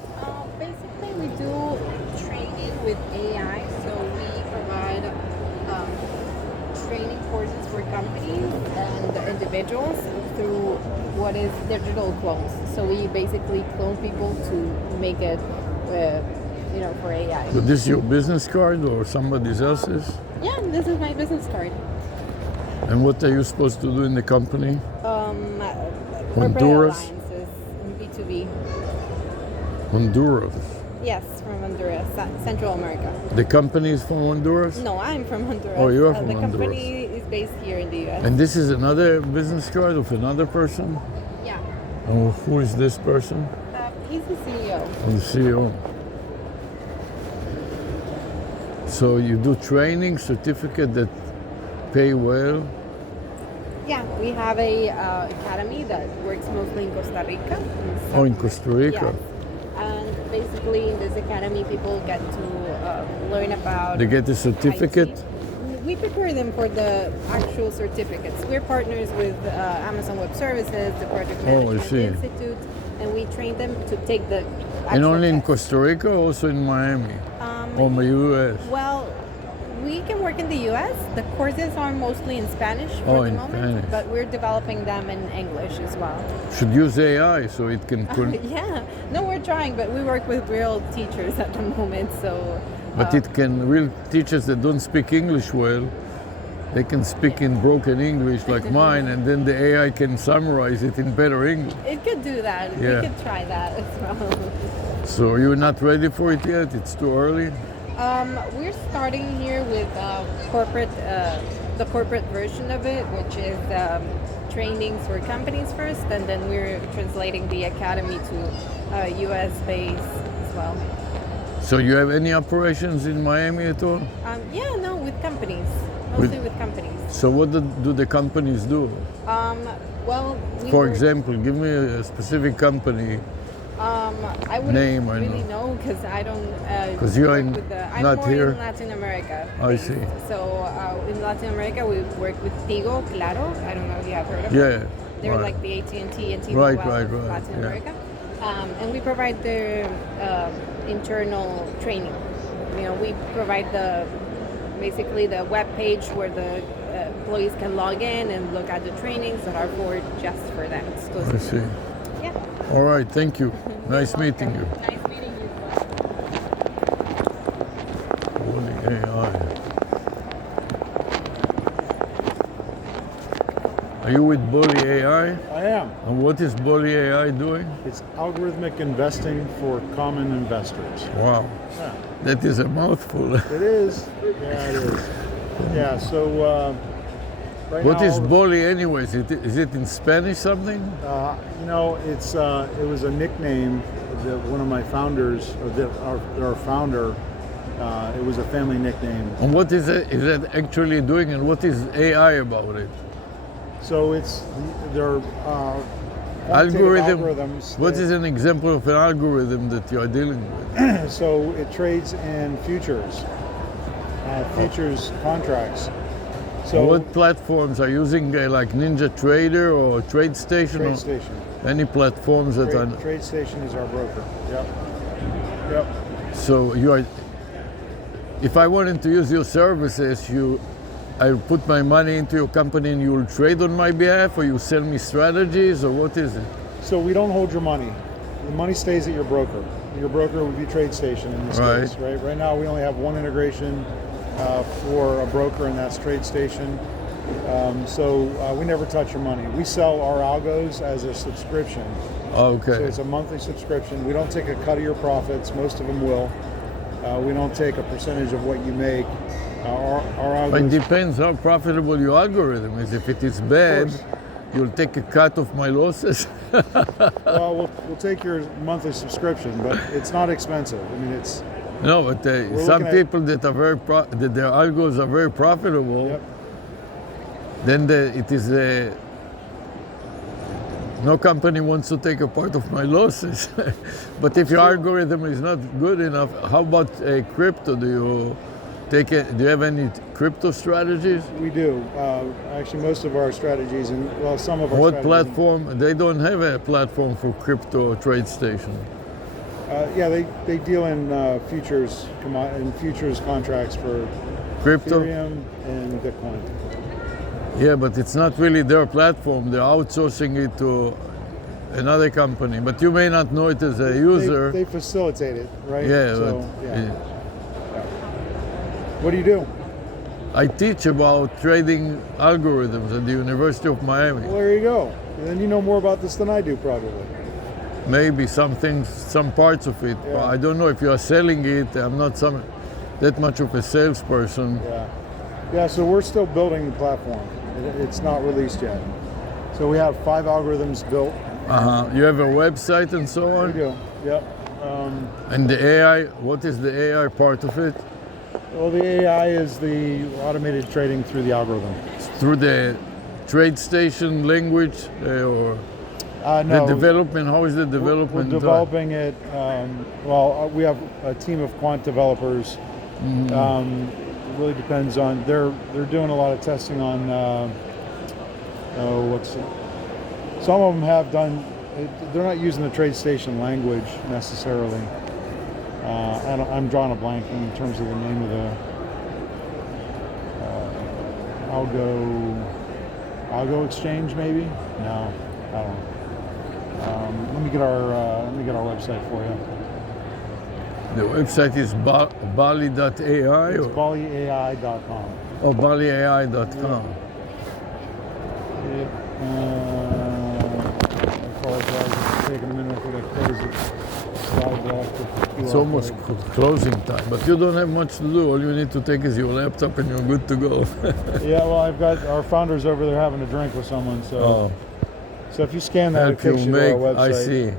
Basically, we do training with AI, so we provide training courses for companies and individuals through what is digital clones. So we basically clone people to make it, for AI. So this is your business card or somebody else's? Yeah, this is my business card. And what are you supposed to do in the company? Corporate Honduras? alliances in B2B. Honduras. Yes, from Honduras, Central America. The company is from Honduras? No, I'm from Honduras. Oh, you're from the Honduras. company is based here in the US. And this is another business card of another person? Yeah. Oh, who is this person? He's the CEO. Oh, the CEO. So you do training, certificate that pay well? Yeah, we have a academy that works mostly in Costa Rica. Oh, in Costa Rica. Yeah. And basically in this academy people get to learn about... They get a certificate? IT. We prepare them for the actual certificates. We're partners with Amazon Web Services, the Project Oh, I Management see. Institute, and we train them to take the And only in Costa Rica or also in Miami? Or the U.S.? Well, we can work in the U.S. The courses are mostly in Spanish for the moment, Spanish. but we're developing them in English as well. Should use AI so it can. Yeah, no, we're trying, but we work with real teachers at the moment, so. But it can, real teachers that don't speak English well, they can speak in broken English like mine, and then the AI can summarize it in better English. It could do that. Yeah. We could try that as well. So you're not ready for it yet? It's too early? We're starting here with the corporate version of it, which is trainings for companies first, and then we're translating the academy to US base as well. So you have any operations in Miami at all? Yeah, no, with companies, mostly with companies. So what do the companies do? Well, For example, give me a specific company. I wouldn't name or really know because I don't. Because you're I'm not more here. in Latin America. I see. So in Latin America, we work with Tigo, Claro. I don't know if you have heard of Yeah. them. They're Right. like the AT&T and Right, T-Mobile right, of right, Latin yeah. America. And we provide their internal training. You know, we provide basically the web page where the employees can log in and look at the trainings that are just for them. I see. Yeah. All right, thank you. Nice meeting you. Nice meeting you. Holy AI. Are you with Bully AI? I am. And what is Bully AI doing? It's algorithmic investing for common investors. Wow. Yeah. That is a mouthful. It is. Yeah, it is. Yeah, so right What now, is Bully anyways? Is it in Spanish something? You know, it was a nickname that one of my founders, our founder, it was a family nickname. And what is it actually doing, and what is AI about it? So they're algorithms. What is an example of an algorithm that you are dealing with? So it trades in futures contracts. So what platforms are using, like Ninja Trader or TradeStation? TradeStation. Any platforms that are. TradeStation is our broker. Yep. Yep. So you are. If I wanted to use your services, I put my money into your company and you will trade on my behalf, or you sell me strategies, or what is it? So we don't hold your money. The money stays at your broker. Your broker would be TradeStation in this case, right? Right now we only have one integration for a broker, and that's TradeStation. So we never touch your money. We sell our algos as a subscription. Okay. So it's a monthly subscription. We don't take a cut of your profits. Most of them will. We don't take a percentage of what you make. Our algos. It depends how profitable your algorithm is. If it is bad, you'll take a cut of my losses. Well, we'll take your monthly subscription, but it's not expensive. I mean, it's. No, but some people that are that their algos are very profitable, then it is no company wants to take a part of my losses. But if your algorithm is not good enough, how about crypto? Do you have any crypto strategies? We do. Actually, most of our strategies, and well, some of our. What platform? They don't have a platform for crypto TradeStation. Yeah, they deal in futures contracts for crypto, Ethereum, and Bitcoin. Yeah, but it's not really their platform. They're outsourcing it to another company. But you may not know it as a user. They facilitate it, right? Yeah. So, What do you do? I teach about trading algorithms at the University of Miami. Well, there you go. And then you know more about this than I do, probably. Maybe some things, some parts of it. Yeah. I don't know if you are selling it. I'm not that much of a salesperson. Yeah, so we're still building the platform. It's not released yet. So we have 5 algorithms built. You have a website and so on? We do, yep. And the AI, what is the AI part of it? Well, the AI is the automated trading through the algorithm. Through the TradeStation language or no. the development? How is the development? We're developing it. We have a team of quant developers. It really depends on. They're doing a lot of testing on. Some of them have done. They're not using the TradeStation language necessarily. I'm drawing a blank in terms of the name of the Algo exchange, maybe? No, I don't know. Let me get our website for you. The website is bali.ai? It's baliai.com. Oh, baliai.com. I apologize, it's taking a minute for the close it. It's almost closing time, but you don't have much to do. All you need to take is your laptop and you're good to go. Yeah, well, I've got our founders over there having a drink with someone, so so if you scan that, it takes you to our website. I see.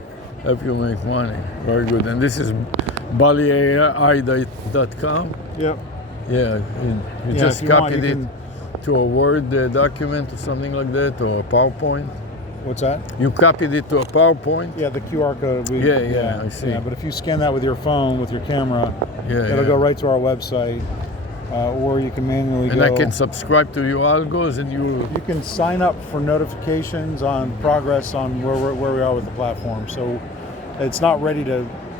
Help you make money. Very good. And this is baliai.com? Yep. Yeah, you just copied it to a Word document or something like that, or a PowerPoint? What's that? You copied it to a PowerPoint? Yeah, the QR code. Yeah, I see. Yeah, but if you scan that with your phone, with your camera, it'll go right to our website, or you can manually go. And I can subscribe to your algos, and you can sign up for notifications on progress on where we are with the platform. So it's not ready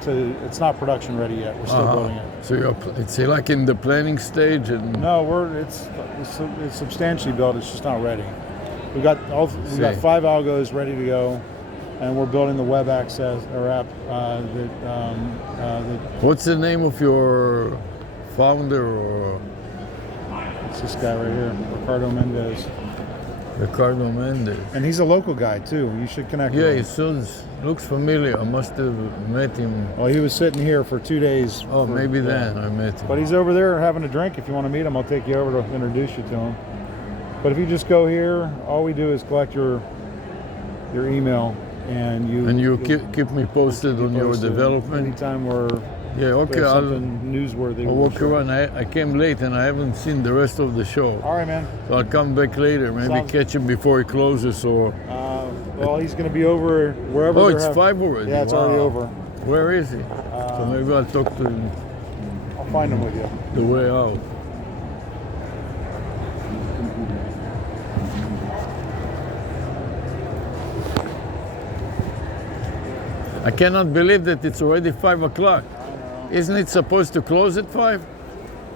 it's not production ready yet. We're still building it. So it's like in the planning stage, and no, it's substantially built. It's just not ready. We got 5 algos ready to go, and we're building the web access or app. What's the name of your founder? Or it's this guy right here, Ricardo Mendez. Ricardo Mendez. And he's a local guy too. You should connect with him. He looks familiar. I must have met him. Well, he was sitting here for 2 days. Oh, maybe then I met him. But he's over there having a drink. If you want to meet him, I'll take you over to introduce you to him. But if you just go here, all we do is collect your email, and you keep me posted on your development. Anytime we're something newsworthy. I'll walk around. I came late and I haven't seen the rest of the show. All right, man. So I'll come back later. Maybe catch him before he closes. Or well, he's going to be over wherever. Oh, it's 5 already. Yeah, it's already over. Where is he? So maybe I'll talk to him. I'll find him with you. The way out. I cannot believe that it's already 5 o'clock. Isn't it supposed to close at 5?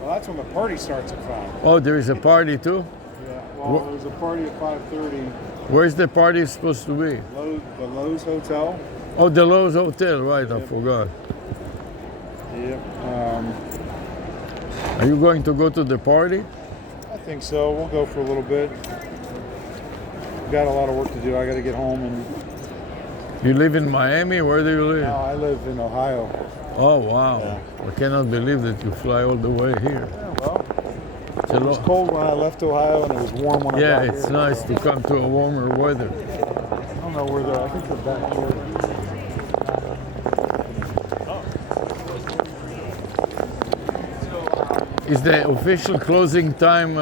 Well, that's when the party starts at 5. Oh, there is a party too? Yeah, well, there's a party at 5:30. Where's the party supposed to be? The Lowe's Hotel. Oh, the Lowe's Hotel, right, I forgot. Yep. Are you going to go to the party? I think so. We'll go for a little bit. We've got a lot of work to do. I got to get home and... You live in Miami? Where do you live? No, I live in Ohio. Oh, wow. Yeah. I cannot believe that you fly all the way here. Yeah, well, it was cold when I left Ohio and it was warm when I got here. Yeah, it's nice to come to a warmer weather. I don't know where they're, I think they're back here. Is the official closing time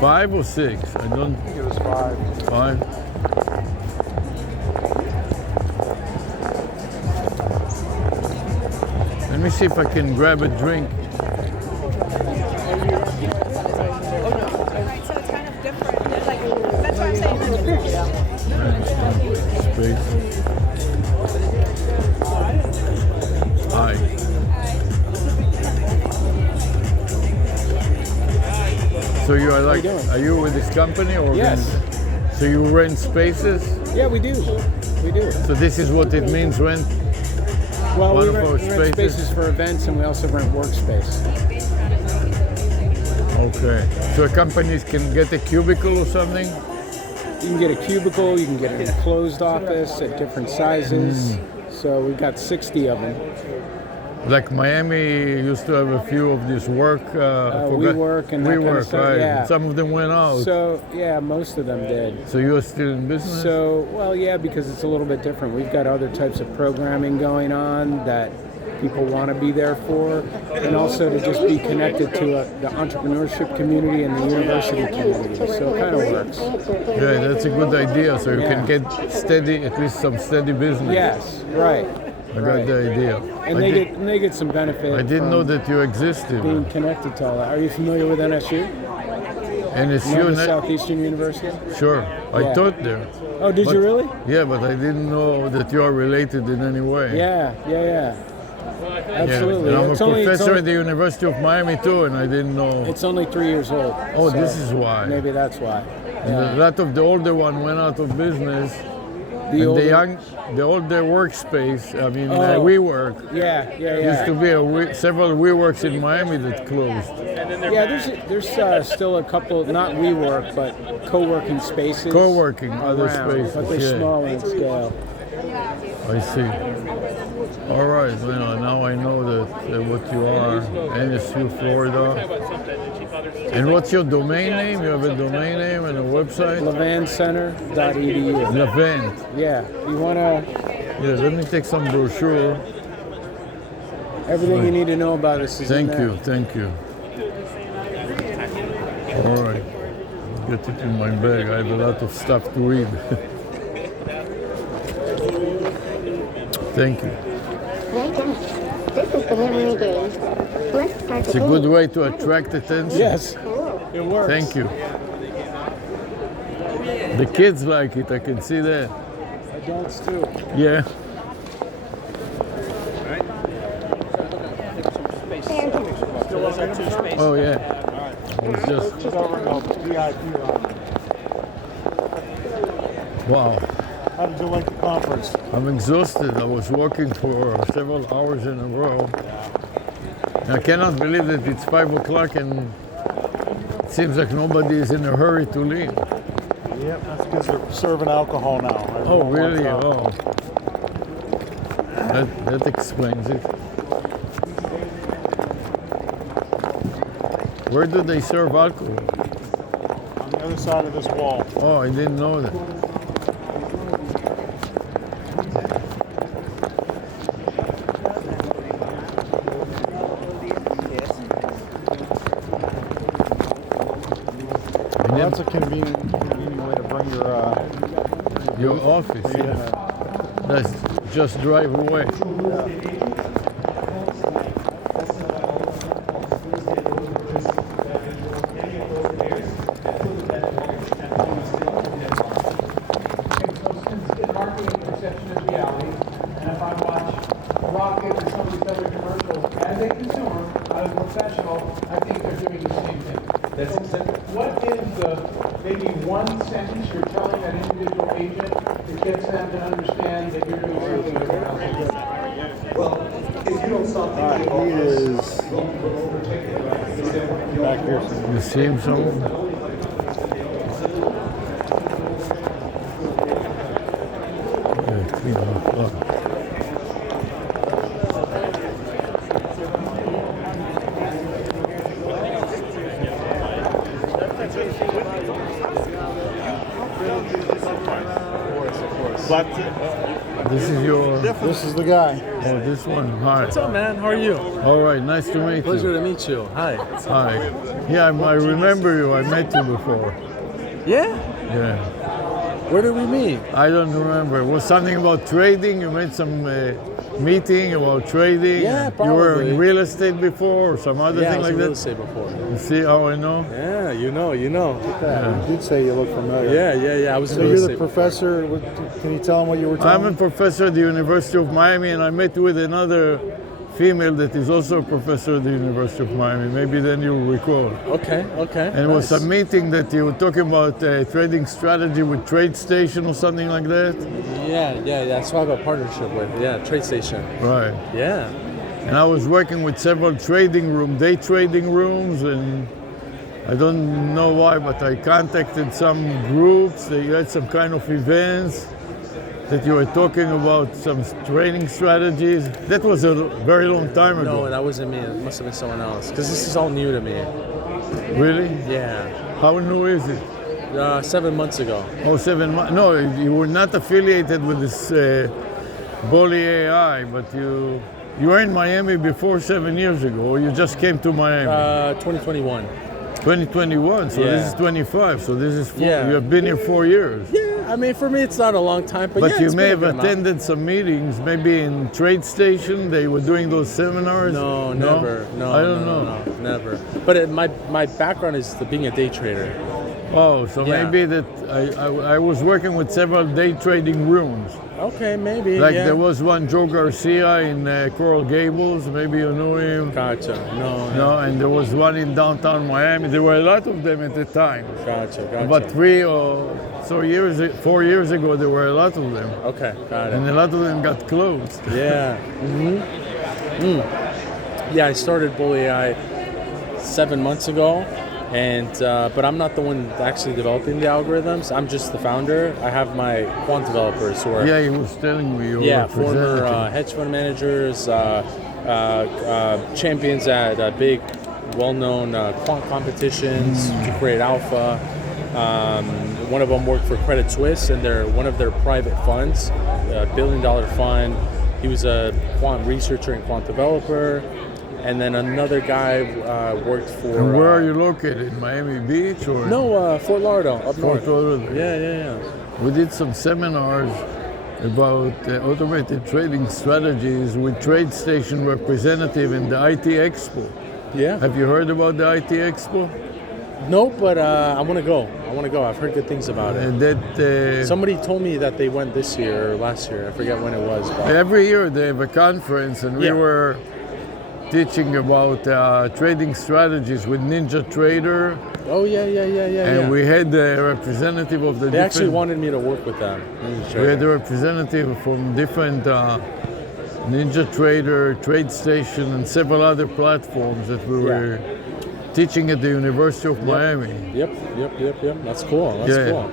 5 or 6? I don't... I think it was 5. 5? Let me see if I can grab a drink. Space. Hi. So you are like, are you with this company or? Yes. So you rent spaces? Yeah, we do. We do. So this is what it means, rent? Well, we rent spaces for events, and we also rent workspace. Okay. So companies can get a cubicle or something? You can get a cubicle, you can get an enclosed office at different sizes. So we've got 60 of them. Like Miami used to have a few of this work. WeWork and that kind of stuff. Right? Yeah. Some of them went out. So yeah, most of them did. So you're still in business? So well, yeah, because it's a little bit different. We've got other types of programming going on that people want to be there for, and also to just be connected to the entrepreneurship community and the university community. So it kind of works. Yeah, that's a good idea. So you can get steady, at least some steady business. Yes, right. I got the idea. And they get some benefit. I didn't know that you existed. Being connected to all that. Are you familiar with NSU? NSU, Southeastern University? Sure. I taught there. Oh, did you really? Yeah, but I didn't know that you are related in any way. Yeah. Absolutely. Yeah. And I'm It's a only- professor at the University of Miami too, and I didn't know. It's only 3 years old. Oh, so this is why. Maybe that's why. And a lot of the older one went out of business. The older- the older workspace, I mean, Oh. WeWork. Yeah. Used to be several WeWorks in Miami that closed. Yeah, there's still a couple, not WeWork, but co-working spaces. Co-working, other around, spaces, but they're yeah. smaller in scale. I see. All right, now I know that what you are, NSU, Florida. And what's your domain name? You have a domain name and a website? LevantCenter.edu. Levant. Yeah, you want to... Yeah, let me take some brochure. Everything you need to know about us is in there. Thank you. All right, get it in my bag. I have a lot of stuff to read. Thank you. It's a good way to attract attention. Yes, it works. Thank you. The kids like it, I can see that. Adults too. Yeah. Oh yeah. I was just. Wow. How did you like the conference? I'm exhausted. I was working for several hours in a row. I cannot believe that it's 5 o'clock and it seems like nobody is in a hurry to leave. Yep, that's because they're serving alcohol now. Oh, really? Oh. That explains it. Where do they serve alcohol? On the other side of this wall. Oh, I didn't know that. Well, that's a convenient way to bring your office. Yeah. Let's just drive away. What is maybe one sentence you're telling that individual agent that gets them to understand that you're doing something everyone else is doing? Well, if you don't stop thinking about this, back here. You see him somewhere? This is your. This is the guy. Oh, this one. Hi. What's up, man? How are you? All right. Nice to meet you. Pleasure to meet you. Hi. Hi. Yeah, I remember you. I met you before. Yeah? Yeah. Where did we meet? I don't remember. It was something about trading. You made some meeting about trading. Yeah, probably. You were in real estate before or some other Yeah, I thing was like in that? real estate before. You see how I know? Yeah, you know. Yeah. You did say you look familiar. Yeah. I was in So real you're estate the professor. Can you tell them what you were telling I'm a professor at the University of Miami, and I met with another female that is also a professor at the University of Miami. Maybe then you'll recall. Okay. And it was a meeting that you were talking about trading strategy with TradeStation or something like that? Yeah. So I have a partnership with, TradeStation. Right. Yeah. And I was working with several day trading rooms, and I don't know why, but I contacted some groups. They had some kind of events that you were talking about, some trading strategies. That was a very long time ago. No, that wasn't me. It must have been someone else. Because this is all new to me. Really? Yeah. How new is it? 7 months ago. Oh, 7 months. No, you were not affiliated with this Bully AI, but you were in Miami before 7 years ago, or you just came to Miami? 2021. 2021, so this is 25, so this is you have been here 4 years. Yeah, I mean, for me, it's not a long time, but But yeah, you it's may been a have good amount. attended some meetings, maybe in TradeStation, they were doing those seminars? No, never. No, I don't know. No, never. But my background is being a day trader. Oh, so Yeah. maybe that I was working with several day trading rooms. Okay, maybe. Like yeah. there was one Joe Garcia in Coral Gables. Maybe you know him. Gotcha. No. No, and there was one in downtown Miami. There were a lot of them at the time. Gotcha. About 4 years ago, there were a lot of them. Okay, got it. And a lot of them got closed. Yeah. Yeah, I started Bull AI 7 months ago, and but I'm not the one actually developing the algorithms. I'm just the founder. I have my quant developers who are Yeah, he was telling me. former hedge fund managers, champions at big, well-known quant competitions to create alpha. One of them worked for Credit Suisse, and they're one of their private funds, a $1 billion fund. He was a quant researcher and quant developer. And then another guy worked for. And where are you located? Miami Beach or? No, Fort Lauderdale, up north. Fort Lauderdale. Yeah. We did some seminars about automated trading strategies with TradeStation representative in the IT Expo. Yeah. Have you heard about the IT Expo? No, but I want to go. I've heard good things about it. And that somebody told me that they went this year or last year. I forget when it was. But. Every year they have a conference, and we were teaching about trading strategies with Ninja Trader. Oh yeah. And we had a representative of the. They actually wanted me to work with them. We had a representative from different Ninja Trader, TradeStation, and several other platforms that we were teaching at the University of Miami. Yep. That's cool. That's cool.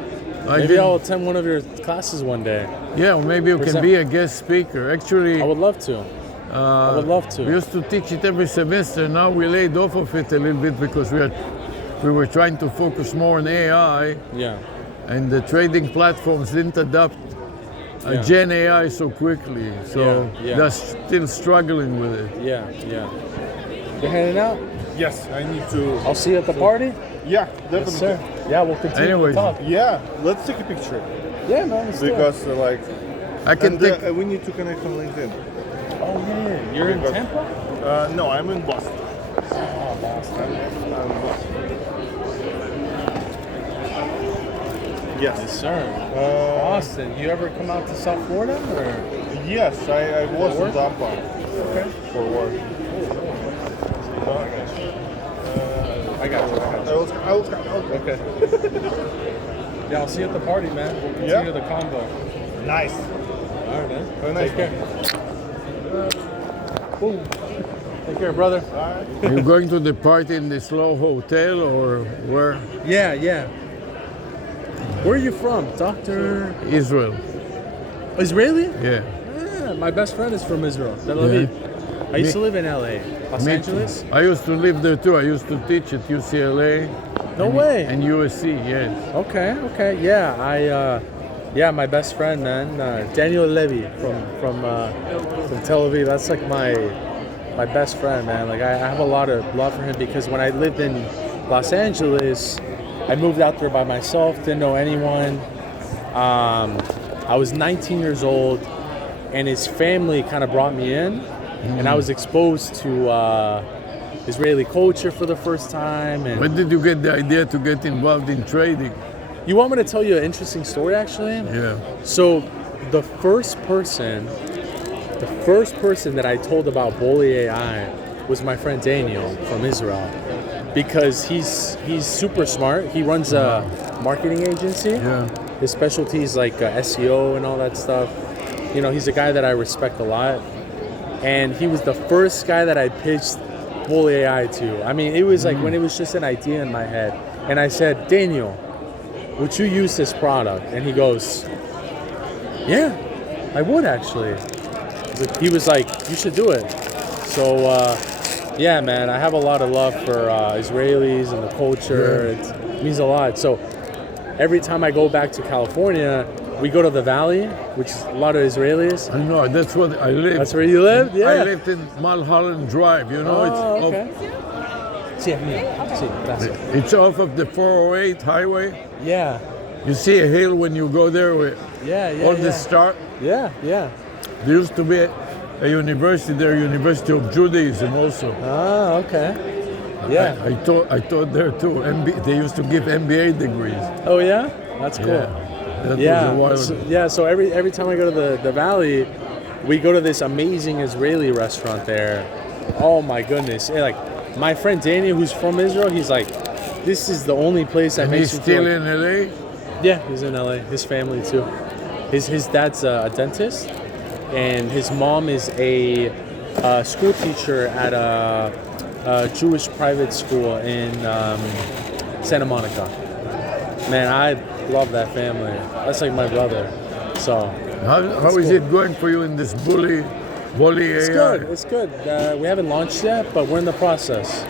Maybe I'll attend one of your classes one day. Yeah, or maybe you can be a guest speaker. Actually, I would love to. I would love to. We used to teach it every semester. Now we laid off of it a little bit because we were trying to focus more on AI. Yeah. And the trading platforms didn't adapt Gen AI so quickly. So they're still struggling with it. Yeah. You're heading out? Yes, I need to. I'll see you at the party? Yeah, definitely. Yes, sir. Yeah, we'll continue to talk. Yeah, let's take a picture. Yeah, man. Let's do it. Because I can take. We need to connect on LinkedIn. Oh yeah, you're in Tampa? No, I'm in Boston. Oh, Boston. I'm in Boston. Yes, sir. Boston. You ever come out to South Florida? Or? Yes, I was in Tampa. Okay. For work. I got you. I was okay. Yeah, I'll see you at the party, man. We'll continue the convo. Nice. All right, man. Have a nice Take care. Boom. Take care, brother. Are you going to the party in this low hotel or where? Yeah. Where are you from, Dr. Israel. Israeli? Yeah. My best friend is from Israel, Tel Aviv. I used to live in LA, Los Angeles. I used to live there too. I used to teach at UCLA. No way. And USC, yes. Okay. Yeah, my best friend, man, Daniel Levy from Tel Aviv. That's like my best friend, man. Like I have a lot of love for him because when I lived in Los Angeles, I moved out there by myself, didn't know anyone. I was 19 years old, and his family kind of brought me in, and I was exposed to Israeli culture for the first time. And when did you get the idea to get involved in trading? You want me to tell you an interesting story, actually? Yeah. So the first person that I told about Bully AI was my friend Daniel from Israel, because he's super smart. He runs a marketing agency. Yeah. His specialty is like SEO and all that stuff. You know, he's a guy that I respect a lot. And he was the first guy that I pitched Bully AI to. I mean, it was like when it was just an idea in my head. And I said, Daniel, would you use this product? And he goes, yeah, I would actually. He was like, you should do it. So, yeah, man, I have a lot of love for Israelis and the culture. Yeah. It means a lot. So every time I go back to California, we go to the Valley, which is a lot of Israelis. I know, that's what I live. That's where you lived? Yeah. I lived in Mulholland Drive, you know. It's off of the 408 highway. Yeah. You see a hill when you go there with all the stars. Yeah. There used to be a university there, University of Judaism also. Ah, okay. Yeah. I taught there too. They used to give MBA degrees. Oh yeah, that's cool. That was a while. So every time I go to the Valley, we go to this amazing Israeli restaurant there. Oh my goodness! Like my friend Daniel, who's from Israel, he's like, this is the only place that And makes he's me feel still like, in LA? Yeah, he's in LA. His family too. His dad's a dentist, and his mom is a school teacher at a Jewish private school in Santa Monica. Man, I love that family. That's like my brother. So how is it going for you in this bully It's AI? good. It's good. We haven't launched yet, but we're in the process.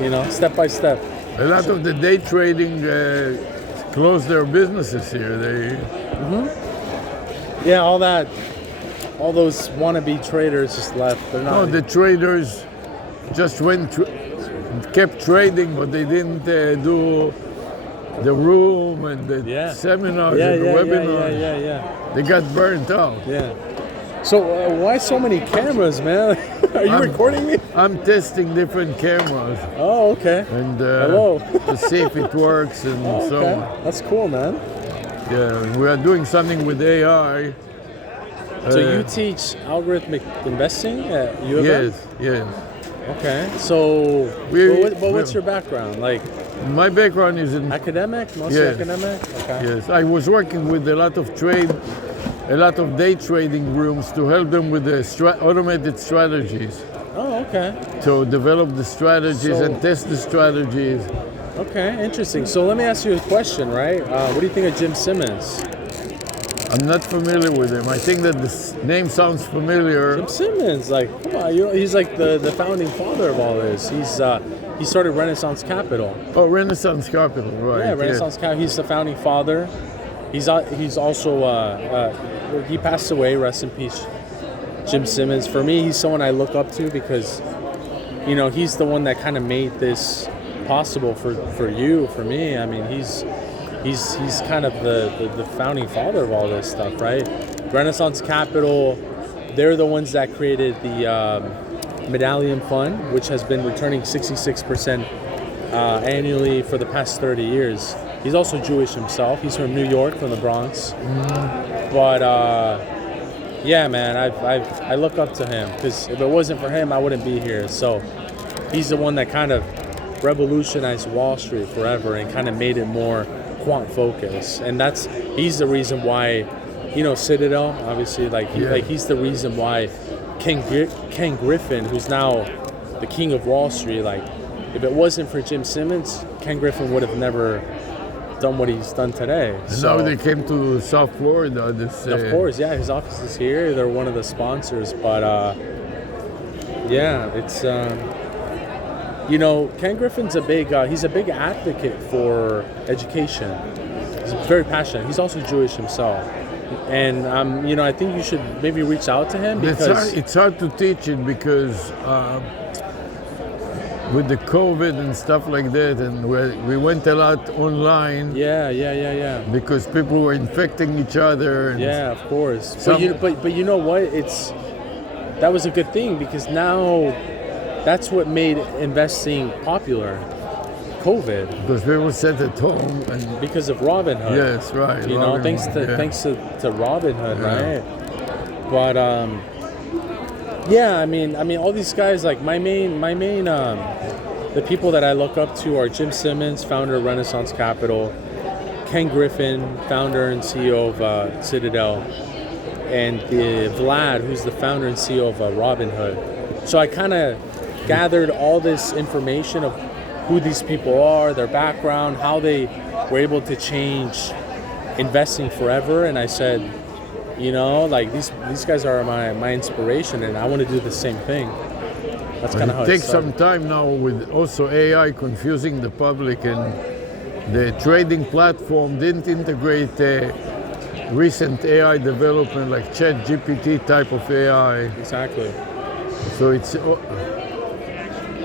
You know, step by step. A lot of the day trading closed their businesses here. Yeah, all those wannabe traders just left. They're not. No, the traders just kept trading, but they didn't do the room and the seminars and the webinars. Yeah. They got burnt out. Yeah. So why so many cameras, man? Are you recording me? I'm testing different cameras. Oh, okay. And Hello. to see if it works and so Okay. on. That's cool, man. Yeah, we are doing something with AI. So you teach algorithmic investing at U of M? Yes. Okay. So what's your background? Like, my background is in academic, mostly academic. Okay. Yes, I was working with a lot of day trading rooms to help them with the automated strategies. Oh, okay. To develop the strategies So- and test the strategies. Okay, interesting. So let me ask you a question, right? What do you think of Jim Simmons? I'm not familiar with him. I think that this name sounds familiar. Jim Simmons, like, come on, he's like the founding father of all this. He started Renaissance Capital. Oh, Renaissance Capital, right? Yeah, Renaissance Capital. He's the founding father. He's also he passed away. Rest in peace, Jim Simmons. For me, he's someone I look up to because, you know, he's the one that kind of made this possible for you, for me. I mean, he's kind of the founding father of all this stuff, right? Renaissance Capital, they're the ones that created the Medallion Fund, which has been returning 66% annually for the past 30 years. He's also Jewish himself. He's from New York, from the Bronx. But yeah, man, I look up to him because if it wasn't for him, I wouldn't be here. So he's the one that kind of revolutionized Wall Street forever and kind of made it more quant focused. And he's the reason why, you know, Citadel, obviously, he's the reason why Ken Griffin, who's now the king of Wall Street, like, if it wasn't for Jim Simmons, Ken Griffin would have never done what he's done today. Now they came to South Florida. Of course, yeah, his office is here. They're one of the sponsors, but yeah, it's you know, Ken Griffin's he's a big advocate for education. He's very passionate. He's also Jewish himself, and you know, I think you should maybe reach out to him because it's hard to teach it because with the COVID and stuff like that, and we went a lot online. Yeah. Because people were infecting each other. And yeah, of course. But you know what? That was a good thing because now that's what made investing popular. COVID. Because people sat at home and because of Robinhood. Yes, right. You know, thanks to Robinhood, right? But yeah, I mean, all these guys, like my main, the people that I look up to are Jim Simmons, founder of Renaissance Capital, Ken Griffin, founder and CEO of Citadel, and Vlad, who's the founder and CEO of Robinhood. So I kind of gathered all this information of who these people are, their background, how they were able to change investing forever, and I said, you know, like these guys are my inspiration, and I want to do the same thing. That's kind of how it takes some time now with also AI confusing the public, and the trading platform didn't integrate recent AI development like ChatGPT type of AI. Exactly. So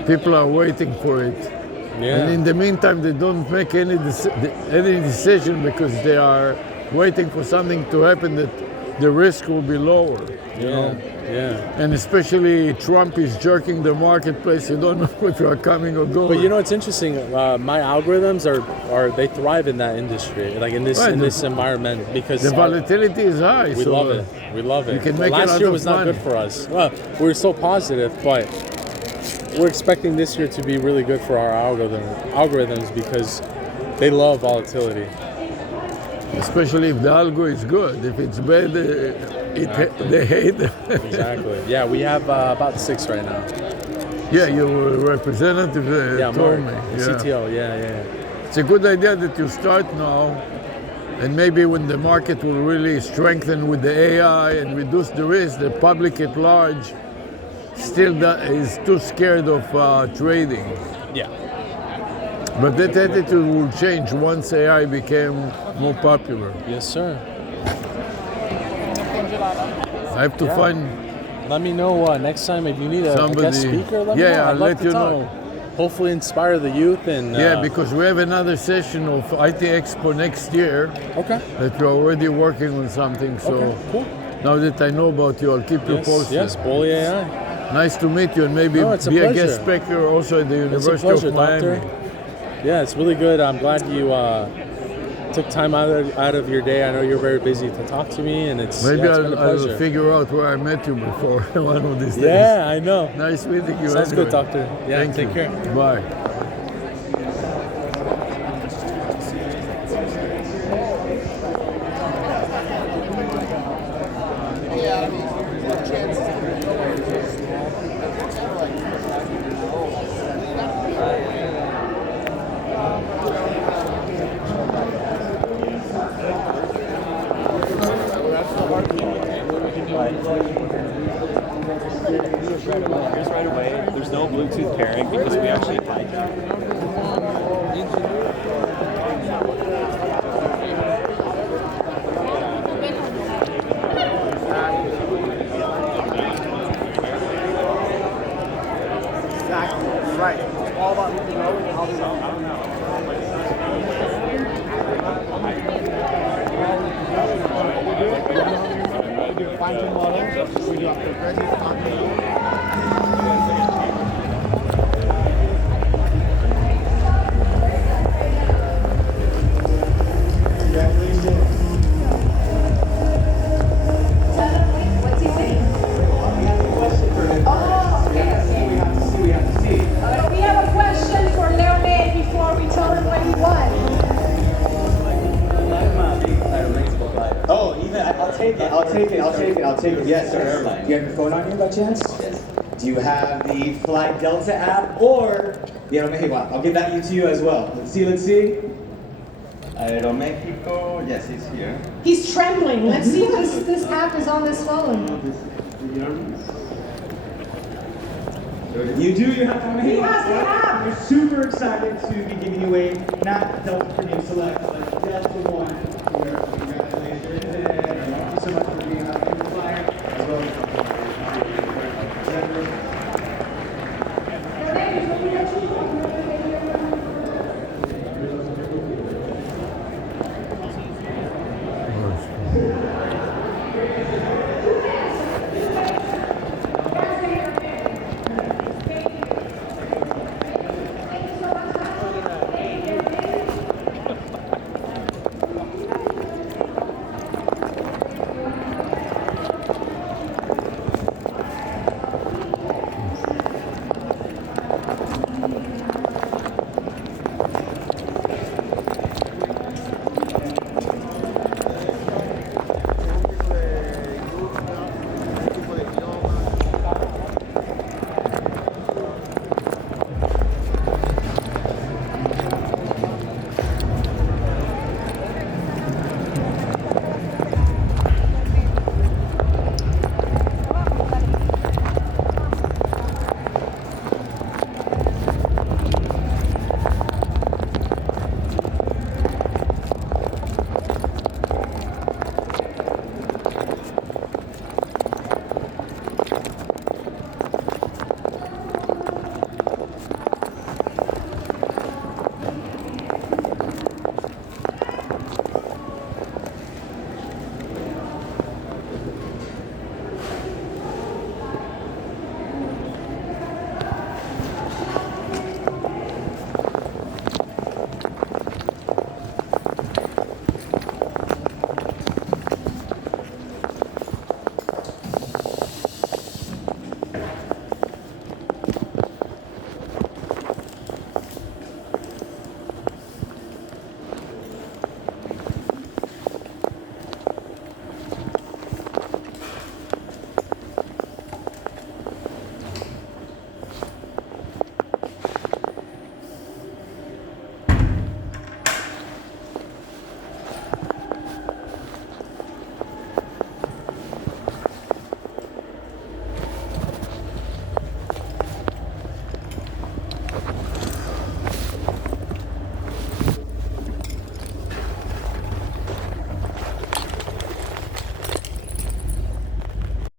people are waiting for it. Yeah. And in the meantime, they don't make any decision because they are waiting for something to happen that the risk will be lower. You know? Yeah. And especially Trump is jerking the marketplace. You don't know if you are coming or going. But you know, it's interesting. My algorithms are they thrive in that industry, like in this environment, because the volatility is high. We love it. We love it. You can make last a lot year of was not money. good for us. Well, we were so positive, but we're expecting this year to be really good for our algorithms because they love volatility. Especially if the algo is good. If it's bad, they hate it. Exactly. Yeah, we have about 6 right now. Yeah, your representative told me. CTO, yeah. It's a good idea that you start now, and maybe when the market will really strengthen with the AI and reduce the risk, the public at large still is too scared of trading. Yeah. But that attitude will change once AI became more popular. Yes, sir. I have to find. Let me know next time if you need a guest speaker. Let me know. I'll let you know. Hopefully, inspire the youth and. Because we have another session of IT Expo next year. Okay. That we're already working on something. So cool. Now that I know about you, I'll keep you posted. Yes, Bully AI. Nice to meet you, and maybe be a guest speaker also at the University of Miami. Doctor. Yeah, it's really good. I'm glad you took time out of your day. I know you're very busy to talk to me, and it's maybe it's been a pleasure. I'll figure out where I met you before one of these days. Yeah, I know. Nice meeting you. Sounds anyway. good, Doctor. Yeah, Thank take you. care. Bye. Just right away. There's no Bluetooth pairing because we actually Exactly. Right. It's all about who you know and how they do fine-tune models. We do appropriate content. We have a question for Leonid before we tell him what he won. Oh, even I'll take it. Yes, sir. Do you have your phone on you by chance? Yes. Do you have the Fly Delta app or the Aeromexico? I'll give that to you as well. Let's see. Aeromexico, yes, it's here. He's trembling. Let's see if this app is on this phone. You have Aeromexico. He has the app. We're super excited to be giving away not Delta Premium Select, but Delta One.